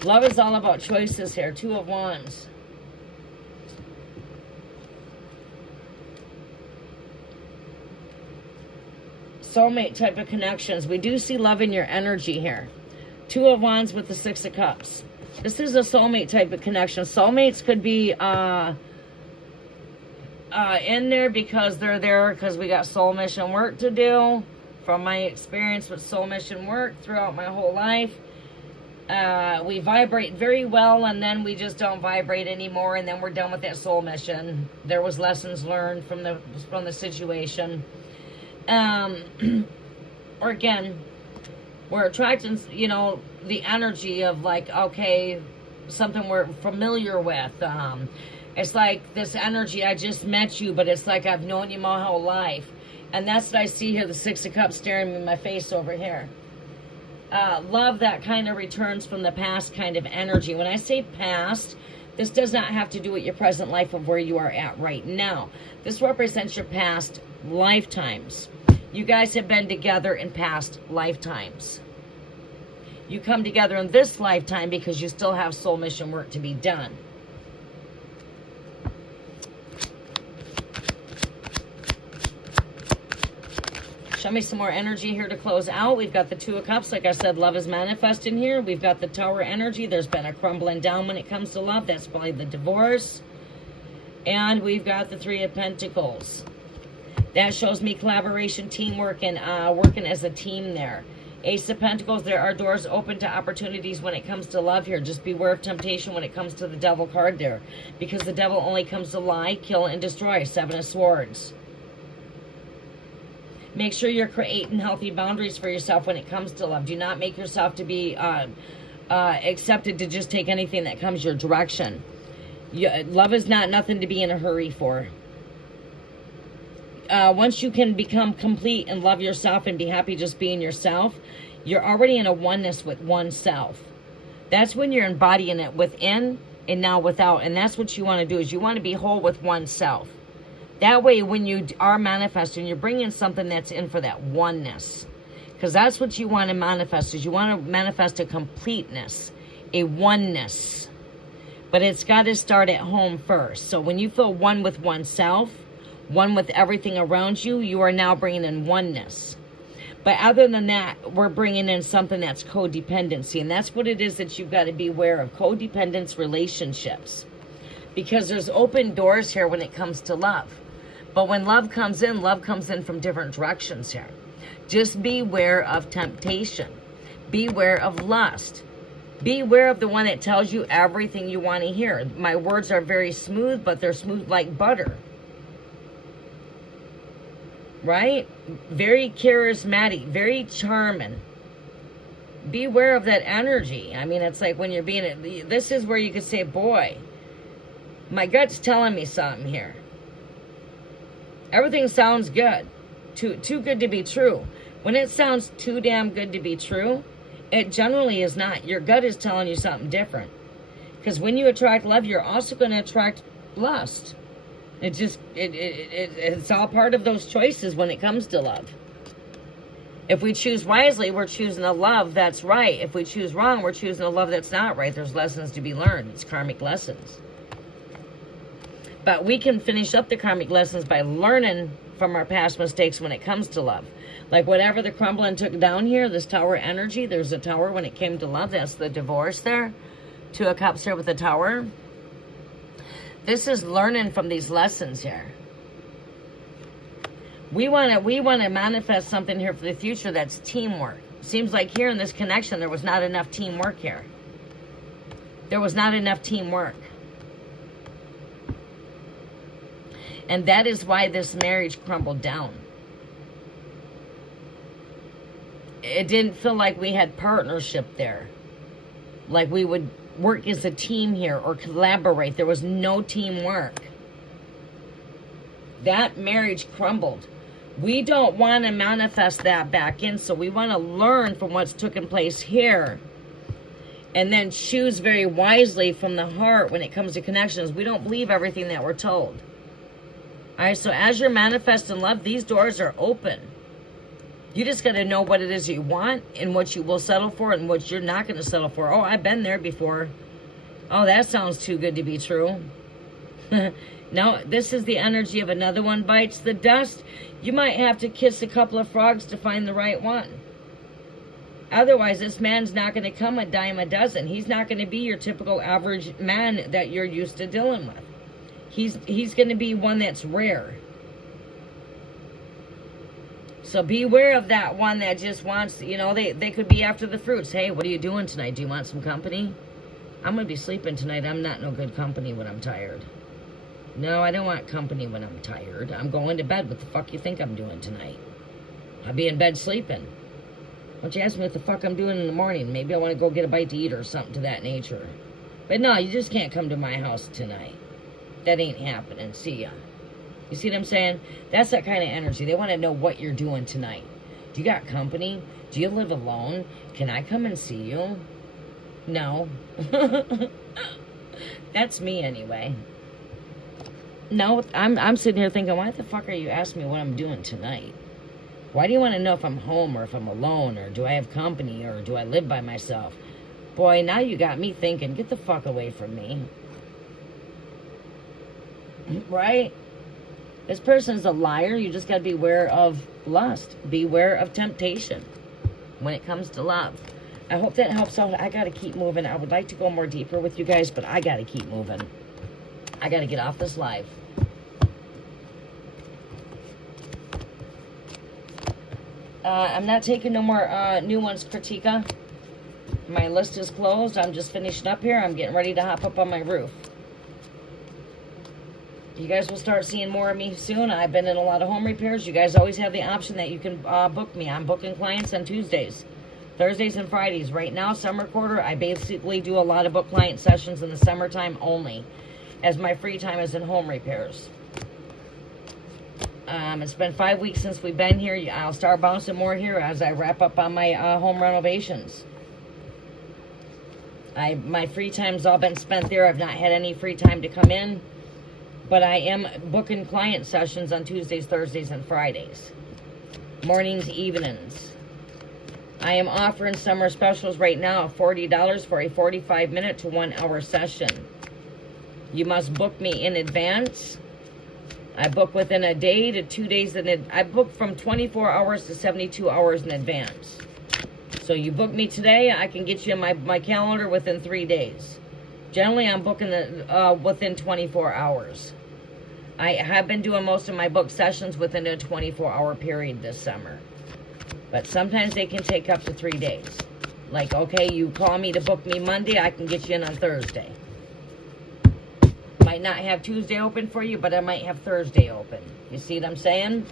Love is all about choices here. Two of Wands. Soulmate type of connections. We do see love in your energy here. Two of Wands with the Six of Cups. This is a soulmate type of connection. Soulmates could be in there because they're there because we got soul mission work to do. From my experience with soul mission work throughout my whole life, we vibrate very well, and then we just don't vibrate anymore, and then we're done with that soul mission. There was lessons learned from the situation. Or again, we're attracting, you know, the energy of like, okay, something we're familiar with. It's like this energy, I just met you, but it's like I've known you my whole life. And that's what I see here, the Six of Cups staring me in my face over here. Love that kind of returns from the past kind of energy. When I say past, this does not have to do with your present life of where you are at right now. This represents your past lifetimes. You guys have been together in past lifetimes. You come together in this lifetime because you still have soul mission work to be done. Show me some more energy here to close out. We've got the Two of Cups. Like I said, love is manifesting here. We've got the Tower energy. There's been a crumbling down when it comes to love. That's probably the divorce. And we've got the Three of Pentacles. That shows me collaboration, teamwork, and working as a team there. Ace of Pentacles, there are doors open to opportunities when it comes to love here. Just beware of temptation when it comes to the Devil card there. Because the Devil only comes to lie, kill, and destroy. Seven of Swords. Make sure you're creating healthy boundaries for yourself when it comes to love. Do not make yourself to be accepted to just take anything that comes your direction. Love is not nothing to be in a hurry for. Once you can become complete and love yourself and be happy just being yourself, you're already in a oneness with oneself. That's when you're embodying it within and now without. And that's what you want to do, is you want to be whole with oneself. That way, when you are manifesting, you're bringing something that's in for that oneness. Because that's what you want to manifest, is you want to manifest a completeness, a oneness. But it's got to start at home first. So when you feel one with oneself, one with everything around you, you are now bringing in oneness. But other than that, we're bringing in something that's codependency. And that's what it is that you've got to be aware of, codependence relationships. Because there's open doors here when it comes to love. But when love comes in from different directions here. Just beware of temptation. Beware of lust. Beware of the one that tells you everything you want to hear. My words are very smooth, but they're smooth like butter. Right? Very charismatic, very charming. Beware of that energy. I mean, it's like when you're being, this is where you could say, boy, my gut's telling me something here. Everything sounds good. Too good to be true. When it sounds too damn good to be true, it generally is not. Your gut is telling you something different. Because when you attract love, you're also going to attract lust. It's all part of those choices when it comes to love. If we choose wisely, we're choosing a love that's right. If we choose wrong, we're choosing a love that's not right. There's lessons to be learned. It's karmic lessons. But we can finish up the karmic lessons by learning from our past mistakes when it comes to love. Like whatever the crumbling took down here, this Tower energy, there's a Tower when it came to love. That's the divorce there. Two of Cups here with the Tower. This is learning from these lessons here. We want to manifest something here for the future that's teamwork. Seems like here in this connection, there was not enough teamwork here. There was not enough teamwork. And that is why this marriage crumbled down. It didn't feel like we had partnership there. Like we would work as a team here or collaborate. There was no teamwork. That marriage crumbled. We don't want to manifest that back in, so we want to learn from what's taken place here. And then choose very wisely from the heart when it comes to connections. We don't believe everything that we're told. All right, so as you're manifesting love, these doors are open. You just got to know what it is you want and what you will settle for and what you're not going to settle for. Oh, I've been there before. Oh, that sounds too good to be true. No, this is the energy of another one bites the dust. You might have to kiss a couple of frogs to find the right one. Otherwise, this man's not going to come a dime a dozen. He's not going to be your typical average man that you're used to dealing with. He's going to be one that's rare. So beware of that one that just wants, you know, they could be after the fruits. Hey, what are you doing tonight? Do you want some company? I'm going to be sleeping tonight. I'm not no good company when I'm tired. No, I don't want company when I'm tired. I'm going to bed. What the fuck you think I'm doing tonight? I'll be in bed sleeping. Why don't you ask me what the fuck I'm doing in the morning? Maybe I want to go get a bite to eat or something to that nature. But no, you just can't come to my house tonight. That ain't happening. See ya. You see what I'm saying? That's that kind of energy. They want to know what you're doing tonight. Do you got company? Do you live alone? Can I come and see you? No. That's me anyway. No, I'm sitting here thinking, why the fuck are you asking me what I'm doing tonight? Why do you want to know if I'm home or if I'm alone or do I have company or do I live by myself? Boy, now you got me thinking, get the fuck away from me. Right? This person's a liar. You just got to beware of lust. Beware of temptation when it comes to love. I hope that helps out. I got to keep moving. I would like to go more deeper with you guys, but I got to keep moving. I got to get off this live. I'm not taking no more new ones, Kritika. My list is closed. I'm just finishing up here. I'm getting ready to hop up on my roof. You guys will start seeing more of me soon. I've been in a lot of home repairs. You guys always have the option that you can book me. I'm booking clients on Tuesdays, Thursdays, and Fridays. Right now, summer quarter, I basically do a lot of book client sessions in the summertime only, as my free time is in home repairs. It's been 5 weeks since we've been here. I'll start bouncing more here as I wrap up on my home renovations. My free time's all been spent there. I've not had any free time to come in. But I am booking client sessions on Tuesdays, Thursdays, and Fridays. Mornings, evenings. I am offering summer specials right now of $40 for a 45-minute to 1 hour session. You must book me in advance. I book within a day to 2 days. I book from 24 hours to 72 hours in advance. So you book me today, I can get you in my calendar within 3 days. Generally, I'm booking within 24 hours. I have been doing most of my book sessions within a 24-hour period this summer. But sometimes they can take up to 3 days. Like, okay, you call me to book me Monday, I can get you in on Thursday. Might not have Tuesday open for you, but I might have Thursday open. You see what I'm saying?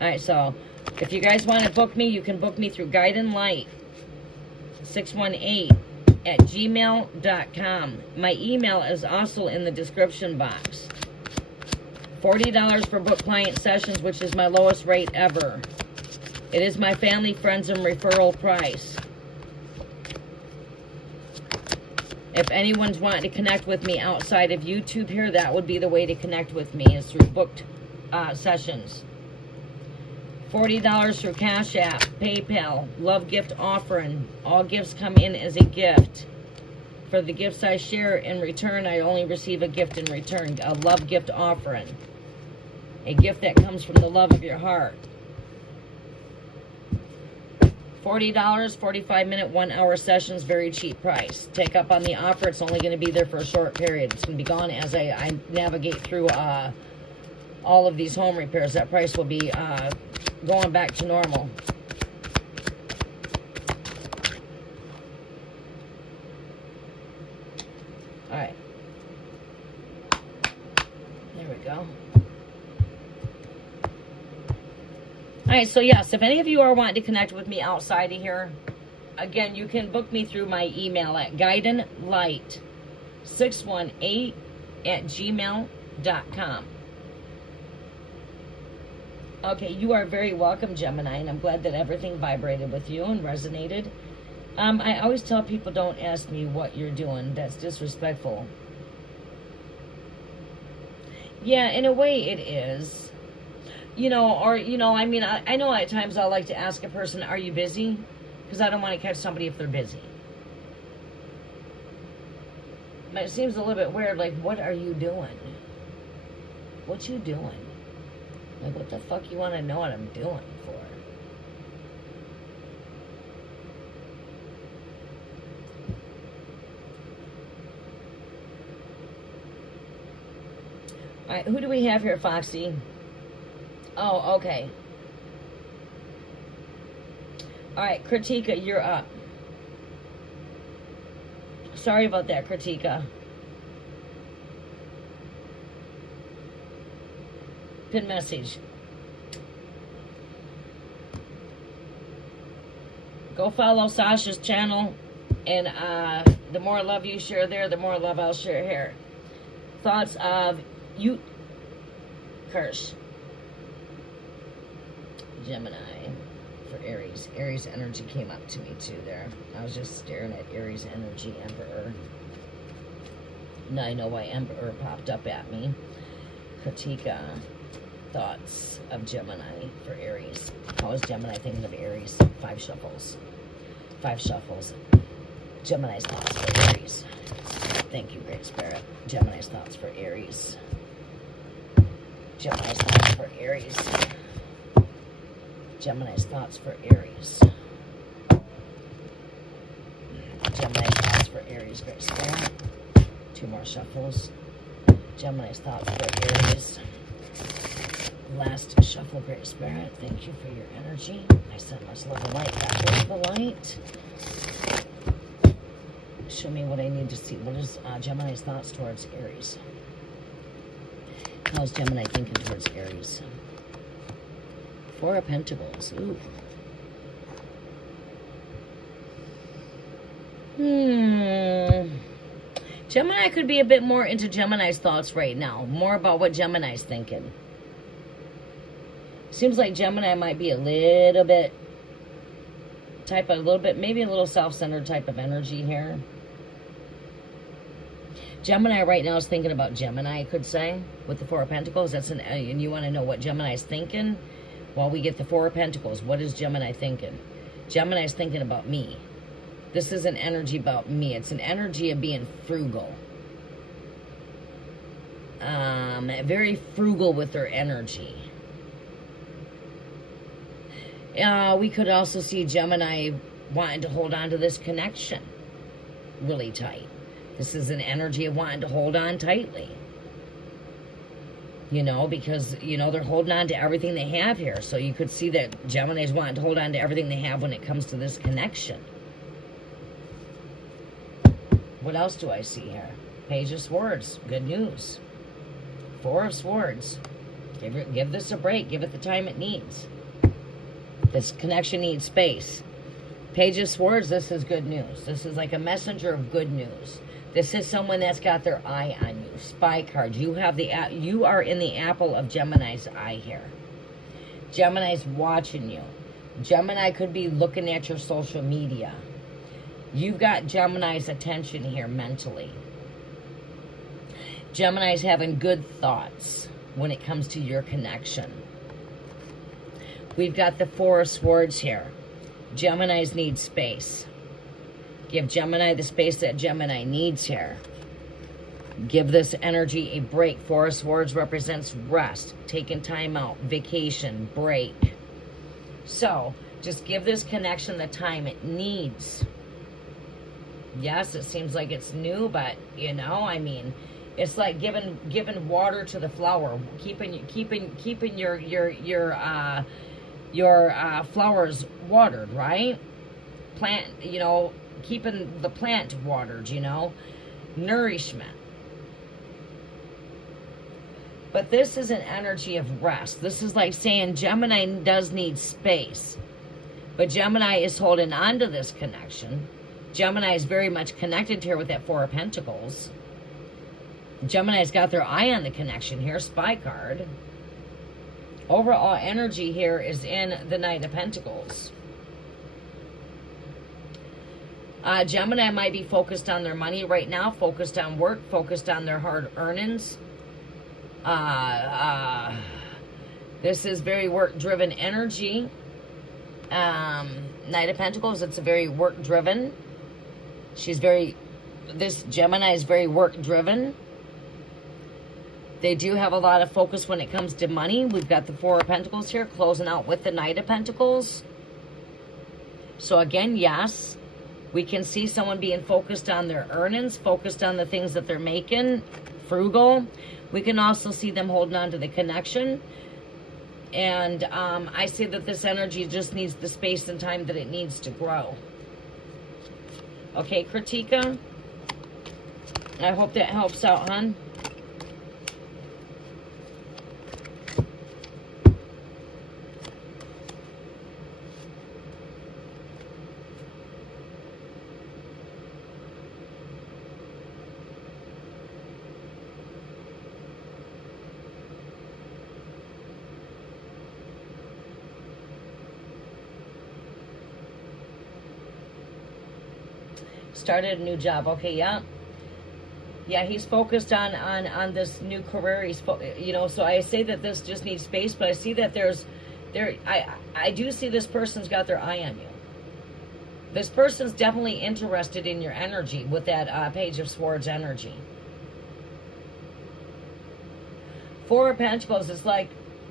All right, so if you guys want to book me, you can book me through Guide and Light 618@gmail.com. My email is also in the description box. $40 for book client sessions, which is my lowest rate ever. It is my family, friends, and referral price. If anyone's wanting to connect with me outside of YouTube here, that would be the way to connect with me, is through booked sessions. $40 through Cash App, PayPal, Love Gift Offering. All gifts come in as a gift. For the gifts I share in return, I only receive a gift in return, a Love Gift Offering. A gift that comes from the love of your heart. $40, 45-minute, 1 hour sessions, very cheap price. Take up on the offer. It's only going to be there for a short period. It's going to be gone as I navigate through all of these home repairs. That price will be going back to normal. All right. There we go. All right, so yes, if any of you are wanting to connect with me outside of here, again, you can book me through my email at guideandlight618@gmail.com. Okay, you are very welcome, Gemini, and I'm glad that everything vibrated with you and resonated. I always tell people, don't ask me what you're doing. That's disrespectful. Yeah, in a way it is. I mean, I know at times I'll like to ask a person, are you busy? Because I don't want to catch somebody if they're busy. But it seems a little bit weird, like, what are you doing? What you doing? Like, what the fuck you want to know what I'm doing for? All right, who do we have here, Foxy? Oh, okay. All right, Kritika, you're up. Sorry about that, Kritika. Pin message. Go follow Sasha's channel, and the more love you share there, the more love I'll share here. Thoughts of you, Kirsch. Gemini for Aries. Aries energy came up to me too there. I was just staring at Aries energy, Emperor. Now I know why Emperor popped up at me. Kritika. Thoughts of Gemini for Aries. How is Gemini thinking of Aries? 5 shuffles. 5 shuffles. Gemini's thoughts for Aries. Thank you, Great Spirit. Gemini's thoughts for Aries. Gemini's thoughts for Aries. Gemini's thoughts for Aries. Gemini's thoughts for Aries, Great Spirit. 2 more shuffles. Gemini's thoughts for Aries. Last shuffle, Great Spirit. Thank you for your energy. I send much love and light back into the light. Show me what I need to see. What is Gemini's thoughts towards Aries? How's Gemini thinking towards Aries? 4 of Pentacles. Ooh. Gemini could be a bit more into Gemini's thoughts right now. More about what Gemini's thinking. Seems like Gemini might be a little bit maybe a little self-centered type of energy here. Gemini right now is thinking about Gemini, I could say, with the 4 of Pentacles. And you want to know what Gemini's thinking? Well, we get the 4 of Pentacles. What is Gemini thinking? Gemini's thinking about me. This is an energy about me. It's an energy of being frugal. Very frugal with their energy. We could also see Gemini wanting to hold on to this connection really tight. This is an energy of wanting to hold on tightly. Because, they're holding on to everything they have here. So you could see that Gemini's wanting to hold on to everything they have when it comes to this connection. What else do I see here? Page of Swords. Good news. 4 of Swords. Give this a break. Give it the time it needs. This connection needs space. Page of Swords, this is good news. This is like a messenger of good news. This is someone that's got their eye on you. Spy card. You are in the apple of Gemini's eye here. Gemini's watching you. Gemini could be looking at your social media. You've got Gemini's attention here mentally. Gemini's having good thoughts when it comes to your connection. We've got the 4 of Swords here. Gemini's need space. Give Gemini the space that Gemini needs here. Give this energy a break. 4 of Swords represents rest, taking time out, vacation, break. So, just give this connection the time it needs. Yes, it seems like it's new, but, it's like giving water to the flower, keeping your flowers watered, right? Keeping the plant watered, nourishment. But this is an energy of rest. This is like saying Gemini does need space, but Gemini is holding on to this connection. Gemini is very much connected here with that 4 of Pentacles. Gemini's got their eye on the connection here, spy card. overall energy here is in the Knight of Pentacles. Gemini might be focused on their money right now, focused on work, focused on their hard earnings. This is very work-driven energy. Knight of Pentacles, it's a very work-driven. This Gemini is very work-driven. They do have a lot of focus when it comes to money. We've got the Four of Pentacles here, closing out with the Knight of Pentacles. So again, yes, we can see someone being focused on their earnings, focused on the things that they're making, frugal. We can also see them holding on to the connection. And I say that this energy just needs the space and time that it needs to grow. Okay, Kritika? I hope that helps out, hon. Started a new job. Okay, yeah. Yeah, he's focused on this new career. He's, you know, so I say that this just needs space, but I see that I do see this person's got their eye on you. This person's definitely interested in your energy with that Page of Swords energy. Four of Pentacles is like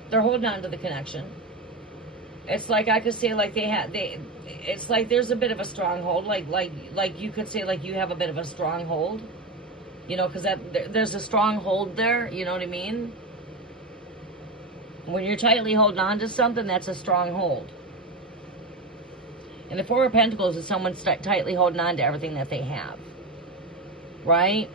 they're holding on to the connection. It's like I could say like it's like there's a bit of a stronghold, like you could say like you have a bit of a stronghold, you know, because there's a stronghold there, you know what I mean? When you're tightly holding on to something, that's a stronghold. And the Four of Pentacles is someone tightly holding on to everything that they have, right?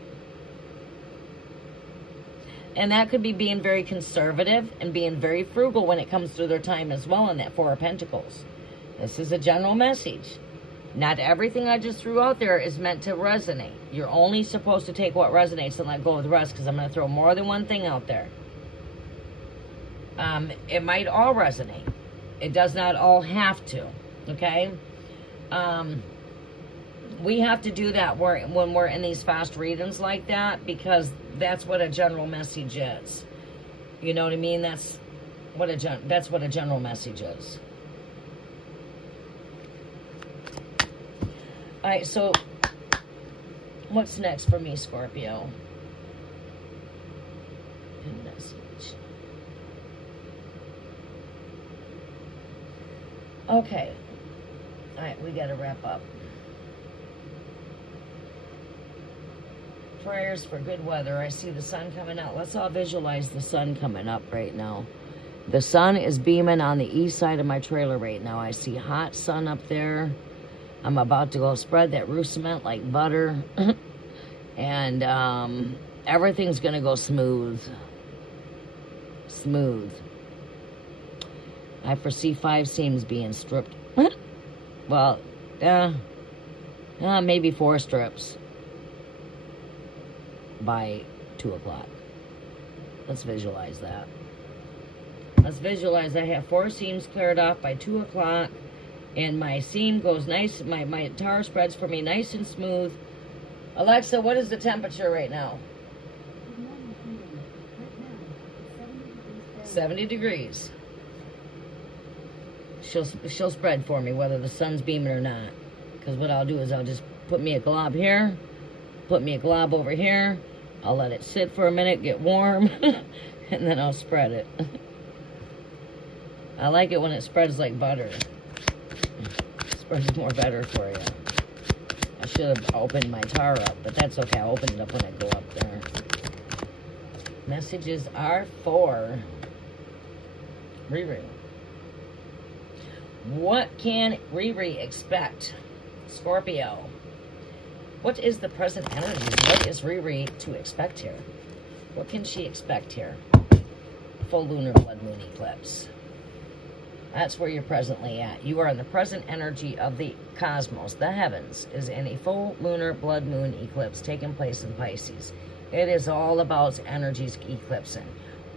And that could be being very conservative and being very frugal when it comes to their time as well in that Four of Pentacles. This is a general message. Not everything I just threw out there is meant to resonate. You're only supposed to take what resonates and let go of the rest, because I'm going to throw more than one thing out there. It might all resonate. It does not all have to, okay? We have to do that when we're in these fast readings like that, because that's what a general message is. You know what I mean? That's what a general message is. All right, so what's next for me, Scorpio? Message. Okay. All right, we got to wrap up. Prayers for good weather. I see the sun coming out. Let's all visualize the sun coming up right now. The sun is beaming on the east side of my trailer right now. I see hot sun up there. I'm about to go spread that roof cement like butter. And everything's going to go smooth. Smooth. I foresee 5 seams being stripped. Well, maybe 4 strips by 2 o'clock. Let's visualize that. Let's visualize I have 4 seams cleared off by 2 o'clock, and my seam goes nice, my tar spreads for me nice and smooth. Alexa, what is the temperature right now? 70 degrees. She'll spread for me whether the sun's beaming or not. Because what I'll do is I'll just put me a glob here, put me a glob over here. I'll let it sit for a minute, get warm, and then I'll spread it. I like it when it spreads like butter. It spreads more better for you. I should have opened my tar up, but that's okay. I'll open it up when I go up there. Messages are for Riri. What can Riri expect? Scorpio. What is the present energy? What is Riri to expect here? What can she expect here? Full lunar blood moon eclipse. That's where you're presently at. You are in the present energy of the cosmos. The heavens is in a full lunar blood moon eclipse taking place in Pisces. It is all about energies eclipsing.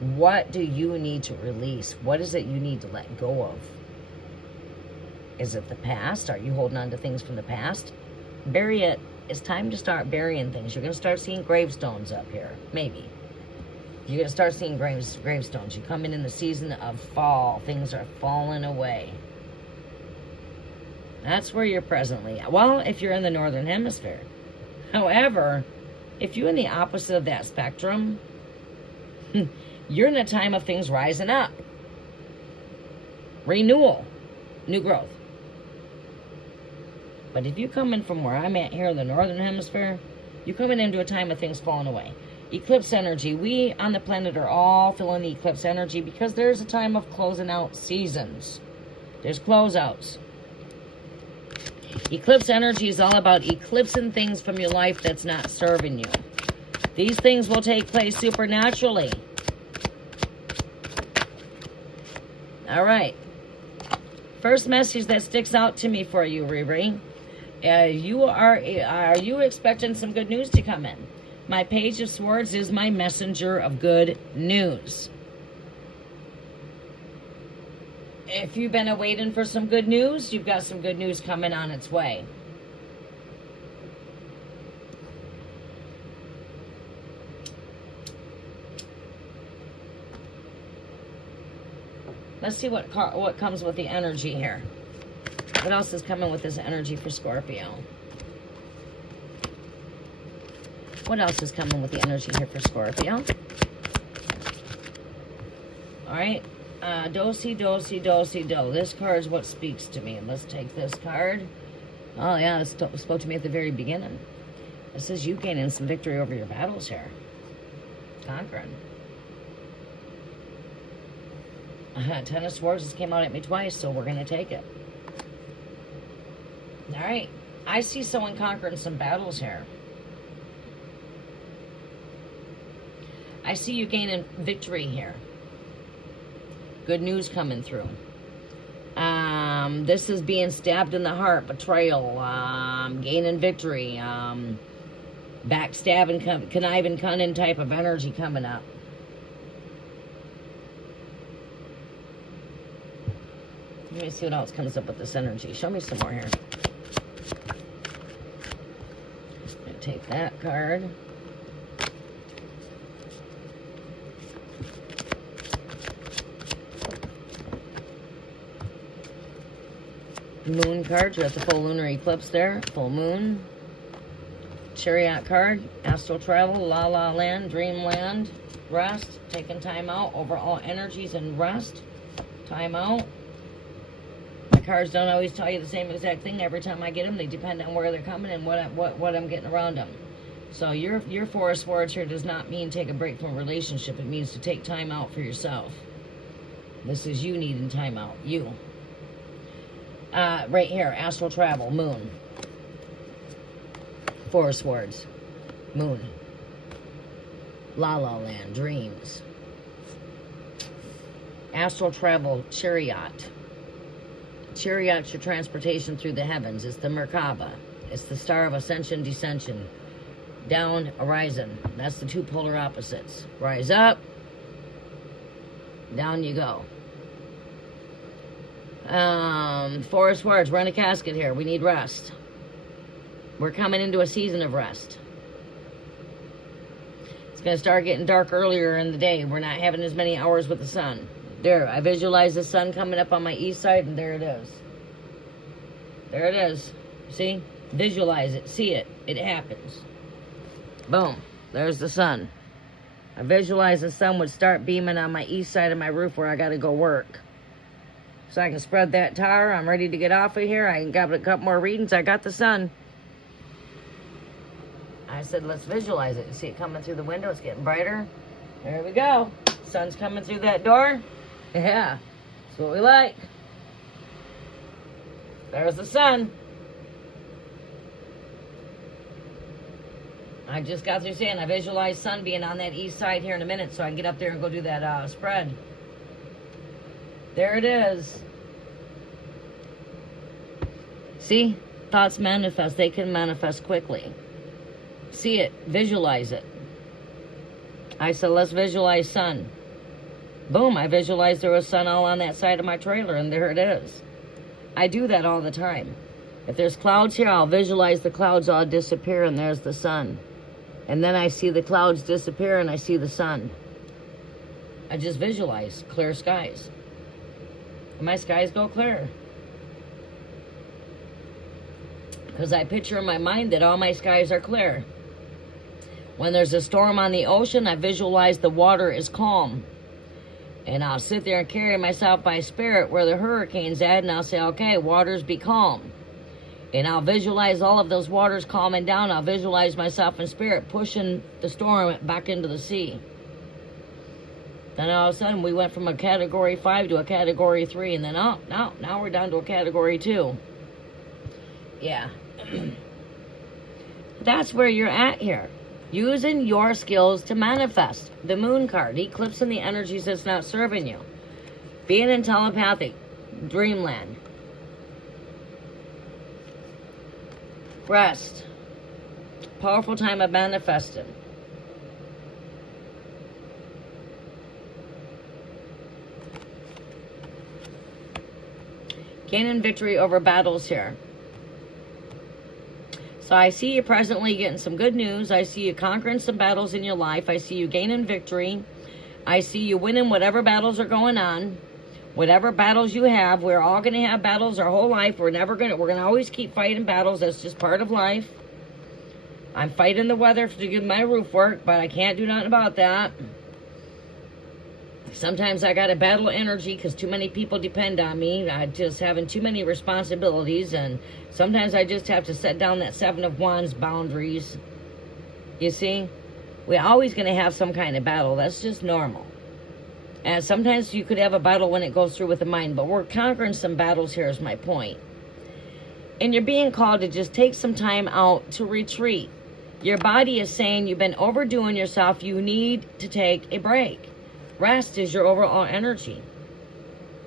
What do you need to release? What is it you need to let go of? Is it the past? Are you holding on to things from the past? Bury it. It's time to start burying things. You're going to start seeing gravestones up here. Maybe. You're going to start seeing gravestones. You come in the season of fall. Things are falling away. That's where you're presently at. Well, if you're in the northern hemisphere. However, if you're in the opposite of that spectrum, you're in a time of things rising up. Renewal. New growth. But if you come in from where I'm at here in the northern hemisphere, you're coming into a time of things falling away. Eclipse energy. We on the planet are all feeling the eclipse energy because there's a time of closing out seasons. There's closeouts. Eclipse energy is all about eclipsing things from your life that's not serving you. These things will take place supernaturally. All right. First message that sticks out to me for you, Riri. Are you expecting some good news to come in? My Page of Swords is my messenger of good news. If you've been waiting for some good news, you've got some good news coming on its way. Let's see what comes with the energy here. What else is coming with this energy for Scorpio? What else is coming with the energy here for Scorpio? All right. Do-si, do-si, do-si, do. This card is what speaks to me. Let's take this card. Oh, yeah, it spoke to me at the very beginning. It says you gaining some victory over your battles here. Conquering. Ten of Swords just came out at me twice, so we're going to take it. All right. I see someone conquering some battles here. I see you gaining victory here. Good news coming through. This is being stabbed in the heart, betrayal, gaining victory, backstabbing, conniving, cunning type of energy coming up. Let me see what else comes up with this energy. Show me some more here. I'm going to take that card. Moon card. You're at the full lunar eclipse there. Full moon. Chariot card. Astral travel. La la land. Dreamland. Rest. Taking time out. Overall energies and rest. Time out. Cards don't always tell you the same exact thing every time I get them. They depend on where they're coming and what I'm getting around them. So your Four of Swords here does not mean take a break from a relationship. It means to take time out for yourself. This is you needing time out. You. Right here, astral travel, moon. Four of Swords, moon. La la land, dreams. Astral travel, chariot. Chariot's your transportation through the heavens. It's the Merkaba. It's the star of ascension, descension. Down, horizon. That's the two polar opposites. Rise up. Down you go. Four of Swords. We're in a casket here. We need rest. We're coming into a season of rest. It's going to start getting dark earlier in the day. We're not having as many hours with the sun. There, I visualize the sun coming up on my east side, and there it is. There it is. See? Visualize it. See it. It happens. Boom. There's the sun. I visualize the sun would start beaming on my east side of my roof where I got to go work. So I can spread that tire. I'm ready to get off of here. I got a couple more readings. I got the sun. I said, let's visualize it. You see it coming through the window. It's getting brighter. There we go. Sun's coming through that door. Yeah, that's what we like. There's the sun. I just got through saying I visualize sun being on that east side here in a minute so I can get up there and go do that spread. There it is. See? Thoughts manifest. They can manifest quickly. See it. Visualize it. I said, let's visualize sun. Boom, I visualized there was sun all on that side of my trailer, and there it is. I do that all the time. If there's clouds here, I'll visualize the clouds all disappear, and there's the sun. And then I see the clouds disappear, and I see the sun. I just visualize clear skies. And my skies go clear. Because I picture in my mind that all my skies are clear. When there's a storm on the ocean, I visualize the water is calm. And I'll sit there and carry myself by spirit where the hurricane's at, and I'll say, okay, waters be calm. And I'll visualize all of those waters calming down. I'll visualize myself in spirit pushing the storm back into the sea. Then all of a sudden we went from a category 5 to a category 3, and then now we're down to a category 2. Yeah. That's where you're at here. Using your skills to manifest. The moon card, eclipsing the energies that's not serving you. Being in telepathic dreamland. Rest. Powerful time of manifesting. Gaining victory over battles here. So I see you presently getting some good news. I see you conquering some battles in your life. I see you gaining victory. I see you winning whatever battles are going on. Whatever battles you have, we're all going to have battles our whole life. We're going to always keep fighting battles. That's just part of life. I'm fighting the weather to get my roof work, but I can't do nothing about that. Sometimes I got to battle energy because too many people depend on me. I'm just having too many responsibilities, and sometimes I just have to set down that 7 of Wands boundaries. You see? We're always going to have some kind of battle. That's just normal. And sometimes you could have a battle when it goes through with the mind, but we're conquering some battles here is my point. And you're being called to just take some time out to retreat. Your body is saying you've been overdoing yourself. You need to take a break. Rest is your overall energy.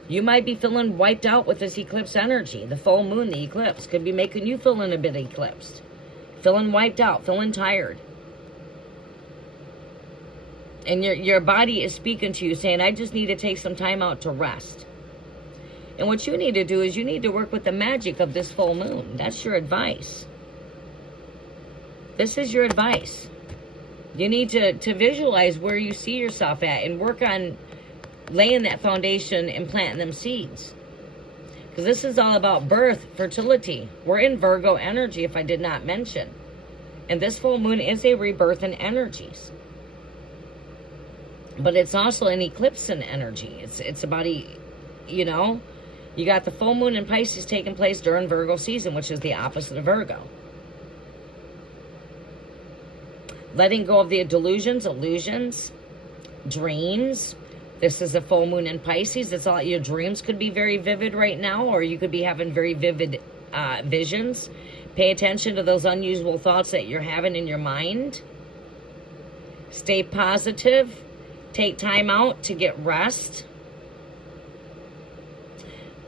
You might be feeling wiped out with this eclipse energy. The full moon, the eclipse, could be making you feeling a bit eclipsed. Feeling wiped out, feeling tired. And your body is speaking to you saying, I just need to take some time out to rest. And what you need to do is you need to work with the magic of this full moon. That's your advice. This is your advice. You need to visualize where you see yourself at and work on laying that foundation and planting them seeds. Because this is all about birth, fertility. We're in Virgo energy, if I did not mention. And this full moon is a rebirth in energies. But it's also an eclipse in energy. It's about, you know, you got the full moon in Pisces taking place during Virgo season, which is the opposite of Virgo. Letting go of the delusions, illusions, dreams. This is a full moon in Pisces. It's all your dreams could be very vivid right now, or you could be having very vivid visions. Pay attention to those unusual thoughts that you're having in your mind. Stay positive. Take time out to get rest.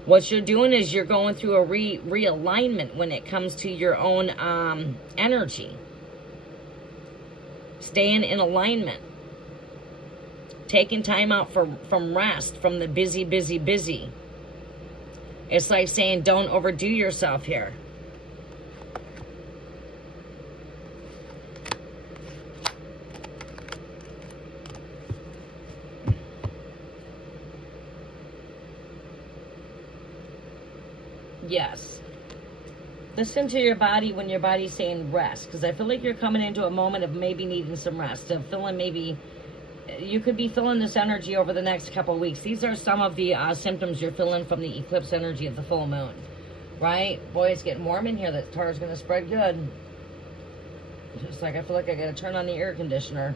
What you're doing is you're going through a realignment when it comes to your own energy. Staying in alignment. Taking time out from rest, from the busy, busy, busy. It's like saying don't overdo yourself here. Yes. Listen to your body when your body's saying rest, because I feel like you're coming into a moment of maybe needing some rest, of feeling maybe, you could be feeling this energy over the next couple of weeks. These are some of the symptoms you're feeling from the eclipse energy of the full moon, right? Boy, it's getting warm in here. That tar's going to spread good. Just like I feel like I got to turn on the air conditioner.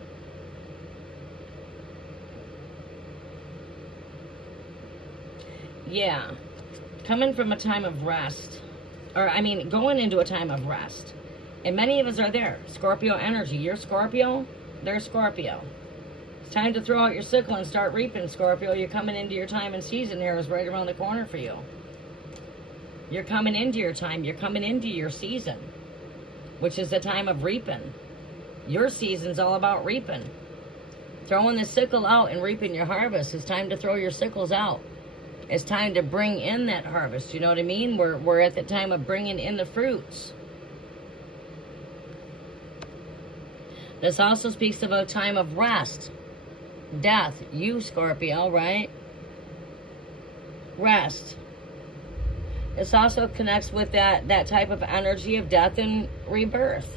Yeah. Coming from a time of rest. Or, I mean, going into a time of rest. And many of us are there. Scorpio energy. You're Scorpio, they're Scorpio. It's time to throw out your sickle and start reaping, Scorpio. You're coming into your time and season here is right around the corner for you. You're coming into your time. You're coming into your season, which is the time of reaping. Your season's all about reaping. Throwing the sickle out and reaping your harvest. It's time to throw your sickles out. It's time to bring in that harvest. You know what I mean? We're at the time of bringing in the fruits. This also speaks of a time of rest. Death. You, Scorpio, right? Rest. This also connects with that type of energy of death and rebirth.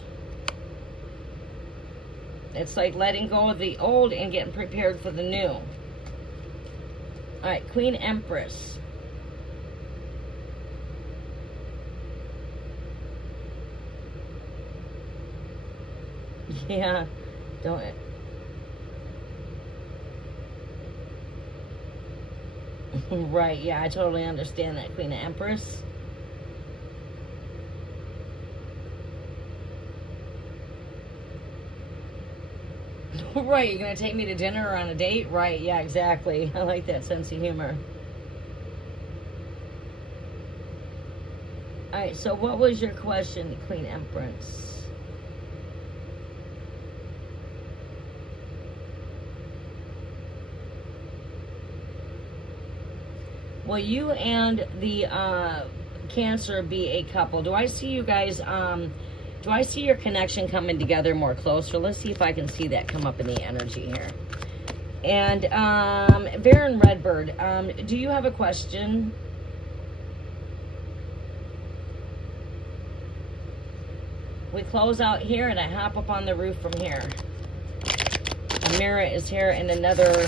It's like letting go of the old and getting prepared for the new. All right, Queen Empress. Yeah, don't it? Right, yeah, I totally understand that, Queen Empress. Right, you're going to take me to dinner or on a date? Right, yeah, exactly. I like that sense of humor. Alright, so what was your question, Queen Empress? Will you and the Cancer be a couple? Do I see you guys... do I see your connection coming together more closer? Let's see if I can see that come up in the energy here. And Baron Redbird, do you have a question? We close out here and I hop up on the roof from here. Amira is here in another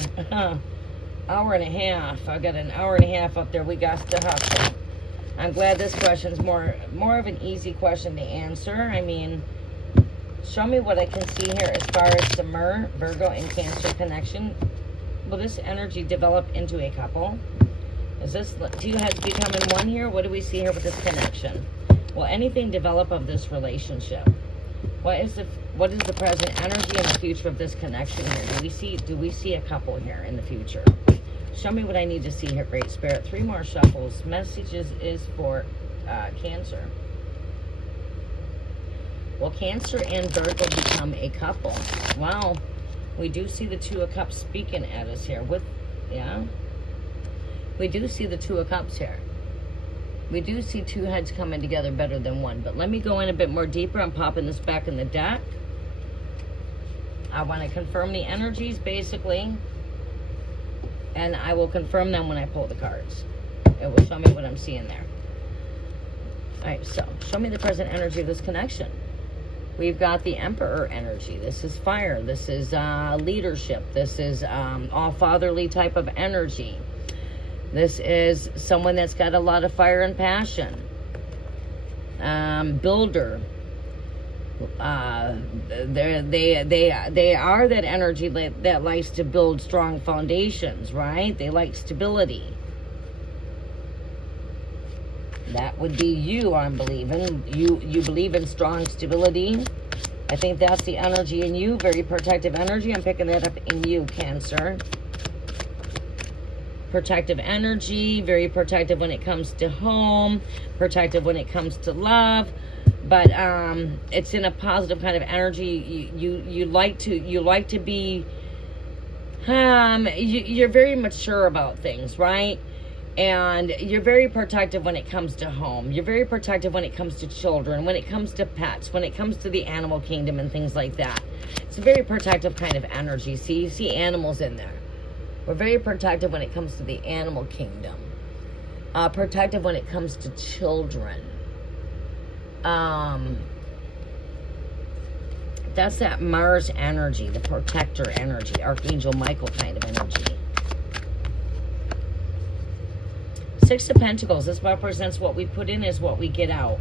hour and a half. I've got an hour and a half up there. We got to hustle. I'm glad this question's more of an easy question to answer. I mean, show me what I can see here as far as the Mer, Virgo, and Cancer connection. Will this energy develop into a couple? Is this two heads becoming one here? What do we see here with this connection? Will anything develop of this relationship? What is the present energy and the future of this connection here? Do we see a couple here in the future? Show me what I need to see here, Great Spirit. 3 more shuffles. Messages is for Cancer. Will Cancer and Virgo become a couple? Wow. We do see the Two of Cups speaking at us here. Yeah. We do see the Two of Cups here. We do see two heads coming together better than one. But let me go in a bit more deeper. I'm popping this back in the deck. I want to confirm the energies, basically. And I will confirm them when I pull the cards. It will show me what I'm seeing there. Alright, so show me the present energy of this connection. We've got the Emperor energy. This is fire. This is leadership. This is all fatherly type of energy. This is someone that's got a lot of fire and passion. Builder. They are that energy that likes to build strong foundations, right? They like stability. That would be you, I'm believing. You believe in strong stability. I think that's the energy in you. Very protective energy. I'm picking that up in you, Cancer. Protective energy. Very protective when it comes to home. Protective when it comes to love. But it's in a positive kind of energy. You like to be you're very mature about things, right? And you're very protective when it comes to home. You're very protective when it comes to children, when it comes to pets, when it comes to the animal kingdom and things like that. It's a very protective kind of energy. See, you see animals in there. We're very protective when it comes to the animal kingdom. Protective when it comes to children. That's that Mars energy, the protector energy, Archangel Michael kind of energy. 6 of Pentacles, this represents what we put in is what we get out.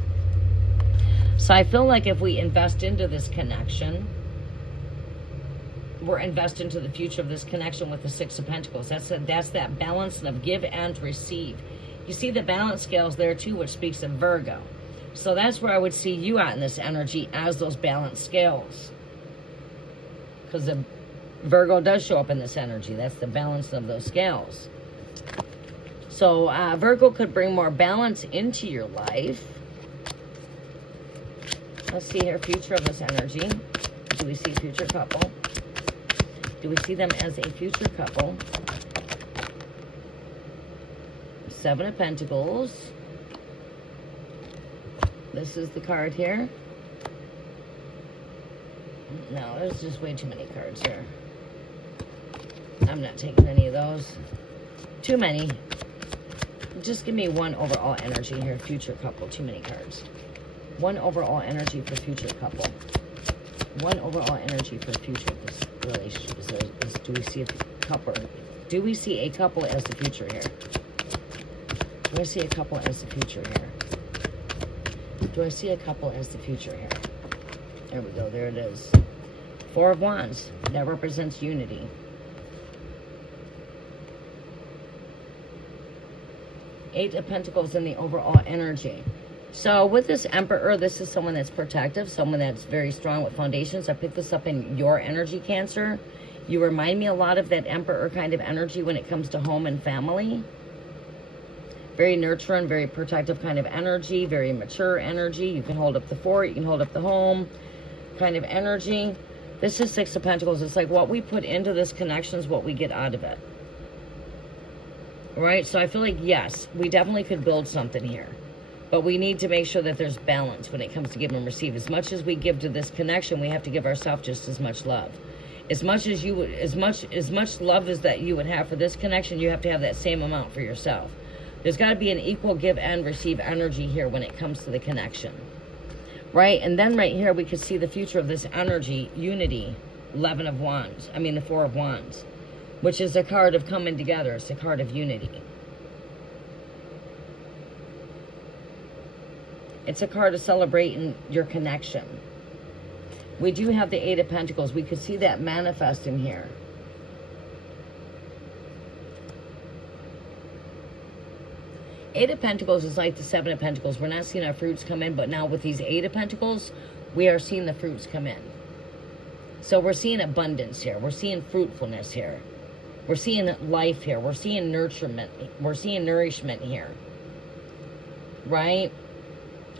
So I feel like if we invest into this connection, we're investing into the future of this connection with the 6 of Pentacles. That's that balance of give and receive. You see the balance scales there too, which speaks of Virgo. So that's where I would see you at in this energy as those balance scales. Because the Virgo does show up in this energy. That's the balance of those scales. So Virgo could bring more balance into your life. Let's see here, future of this energy. Do we see future couple? Do we see them as a future couple? Seven of Pentacles. This is the card here. No, there's just way too many cards here. I'm not taking any of those. Too many. Just give me one overall energy here. Future couple. Too many cards. One overall energy for future couple. One overall energy for future this relationship. Do we see a couple? Do we see a couple as the future here? Do I see a couple as the future here? Do I see a couple as the future here? There we go. There it is. Four of Wands. That represents unity. Eight of Pentacles in the overall energy. So with this Emperor, this is someone that's protective, someone that's very strong with foundations. I picked this up in your energy, Cancer. You remind me a lot of that Emperor kind of energy when it comes to home and family. Very nurturing, very protective kind of energy, very mature energy. You can hold up the fort, you can hold up the home kind of energy. This is Six of Pentacles. It's like what we put into this connection is what we get out of it. Right? So I feel like, yes, we definitely could build something here. But we need to make sure that there's balance when it comes to give and receive. As much as we give to this connection, we have to give ourselves just as much love. As much love as that you would have for this connection, you have to have that same amount for yourself. There's got to be an equal give and receive energy here when it comes to the connection. Right? And then right here, we could see the future of this energy, unity, 11 of Wands. I mean, the 4 of Wands, which is a card of coming together. It's a card of unity. It's a card of celebrating your connection. We do have the Eight of Pentacles. We could see that manifesting here. Eight of Pentacles is like the Seven of Pentacles. We're not seeing our fruits come in, but now with these Eight of Pentacles, we are seeing the fruits come in. So we're seeing abundance here. We're seeing fruitfulness here. We're seeing life here. We're seeing nurturement. We're seeing nourishment here. Right?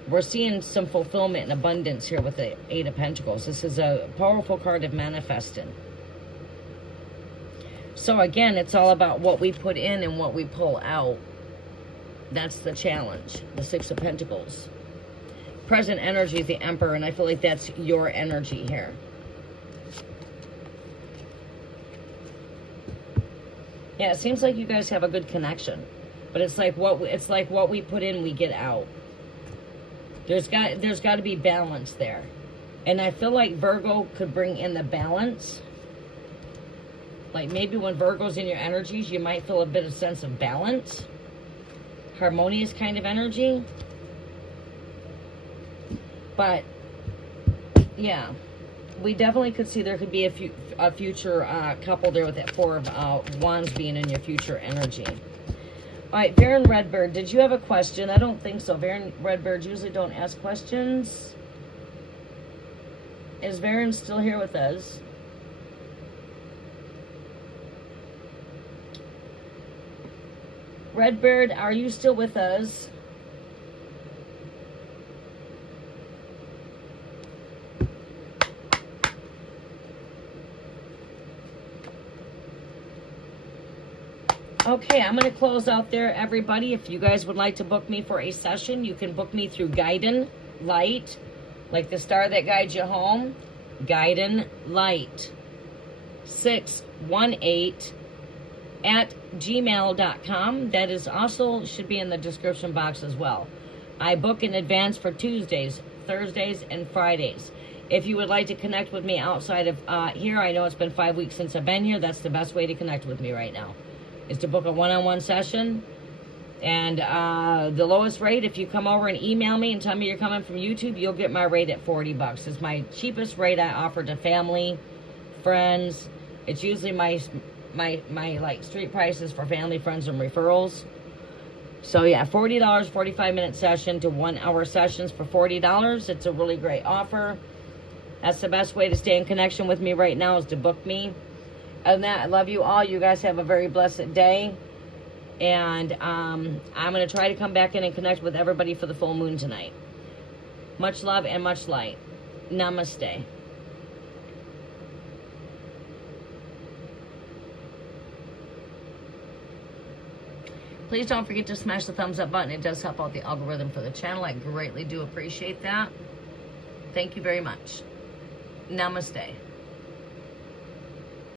We're seeing some fulfillment and abundance here with the Eight of Pentacles. This is a powerful card of manifesting. So again, it's all about what we put in and what we pull out. That's the challenge. The Six of Pentacles. Present energy is the Emperor, and I feel like that's your energy here. Yeah, it seems like you guys have a good connection, but it's like what we put in, we get out. There's got to be balance there, and I feel like Virgo could bring in the balance. Like maybe when Virgo's in your energies, you might feel a bit of sense of balance. Harmonious kind of energy. But yeah, we definitely could see there could be a future couple there with that Four of Wands being in your future energy. All right, Baron Redbird, did you have a question? I don't think so. Baron Redbird usually don't ask questions. Is Baron still here with us? Redbird, are you still with us? Okay, I'm going to close out there, everybody. If you guys would like to book me for a session, you can book me through Guidin Light, like the star that guides you home. Guidin Light 618 at gmail.com. That is also should be in the description box as well. I book in advance for Tuesdays, Thursdays, and Fridays. If you would like to connect with me outside of here, I know it's been 5 weeks since I've been here. That's the best way to connect with me right now, is to book a one-on-one session. And the lowest rate, if you come over and email me and tell me you're coming from YouTube, you'll get my rate at $40. It's my cheapest rate I offer to family, friends. It's usually my like street prices for family, friends, and referrals. So yeah, $40, 45-minute session to 1-hour sessions for $40. It's a really great offer. That's the best way to stay in connection with me right now, is to book me. Other than that, I love you all. You guys have a very blessed day. And I'm going to try to come back in and connect with everybody for the full moon tonight. Much love and much light. Namaste. Please don't forget to smash the thumbs up button. It does help out the algorithm for the channel. I greatly do appreciate that. Thank you very much. Namaste.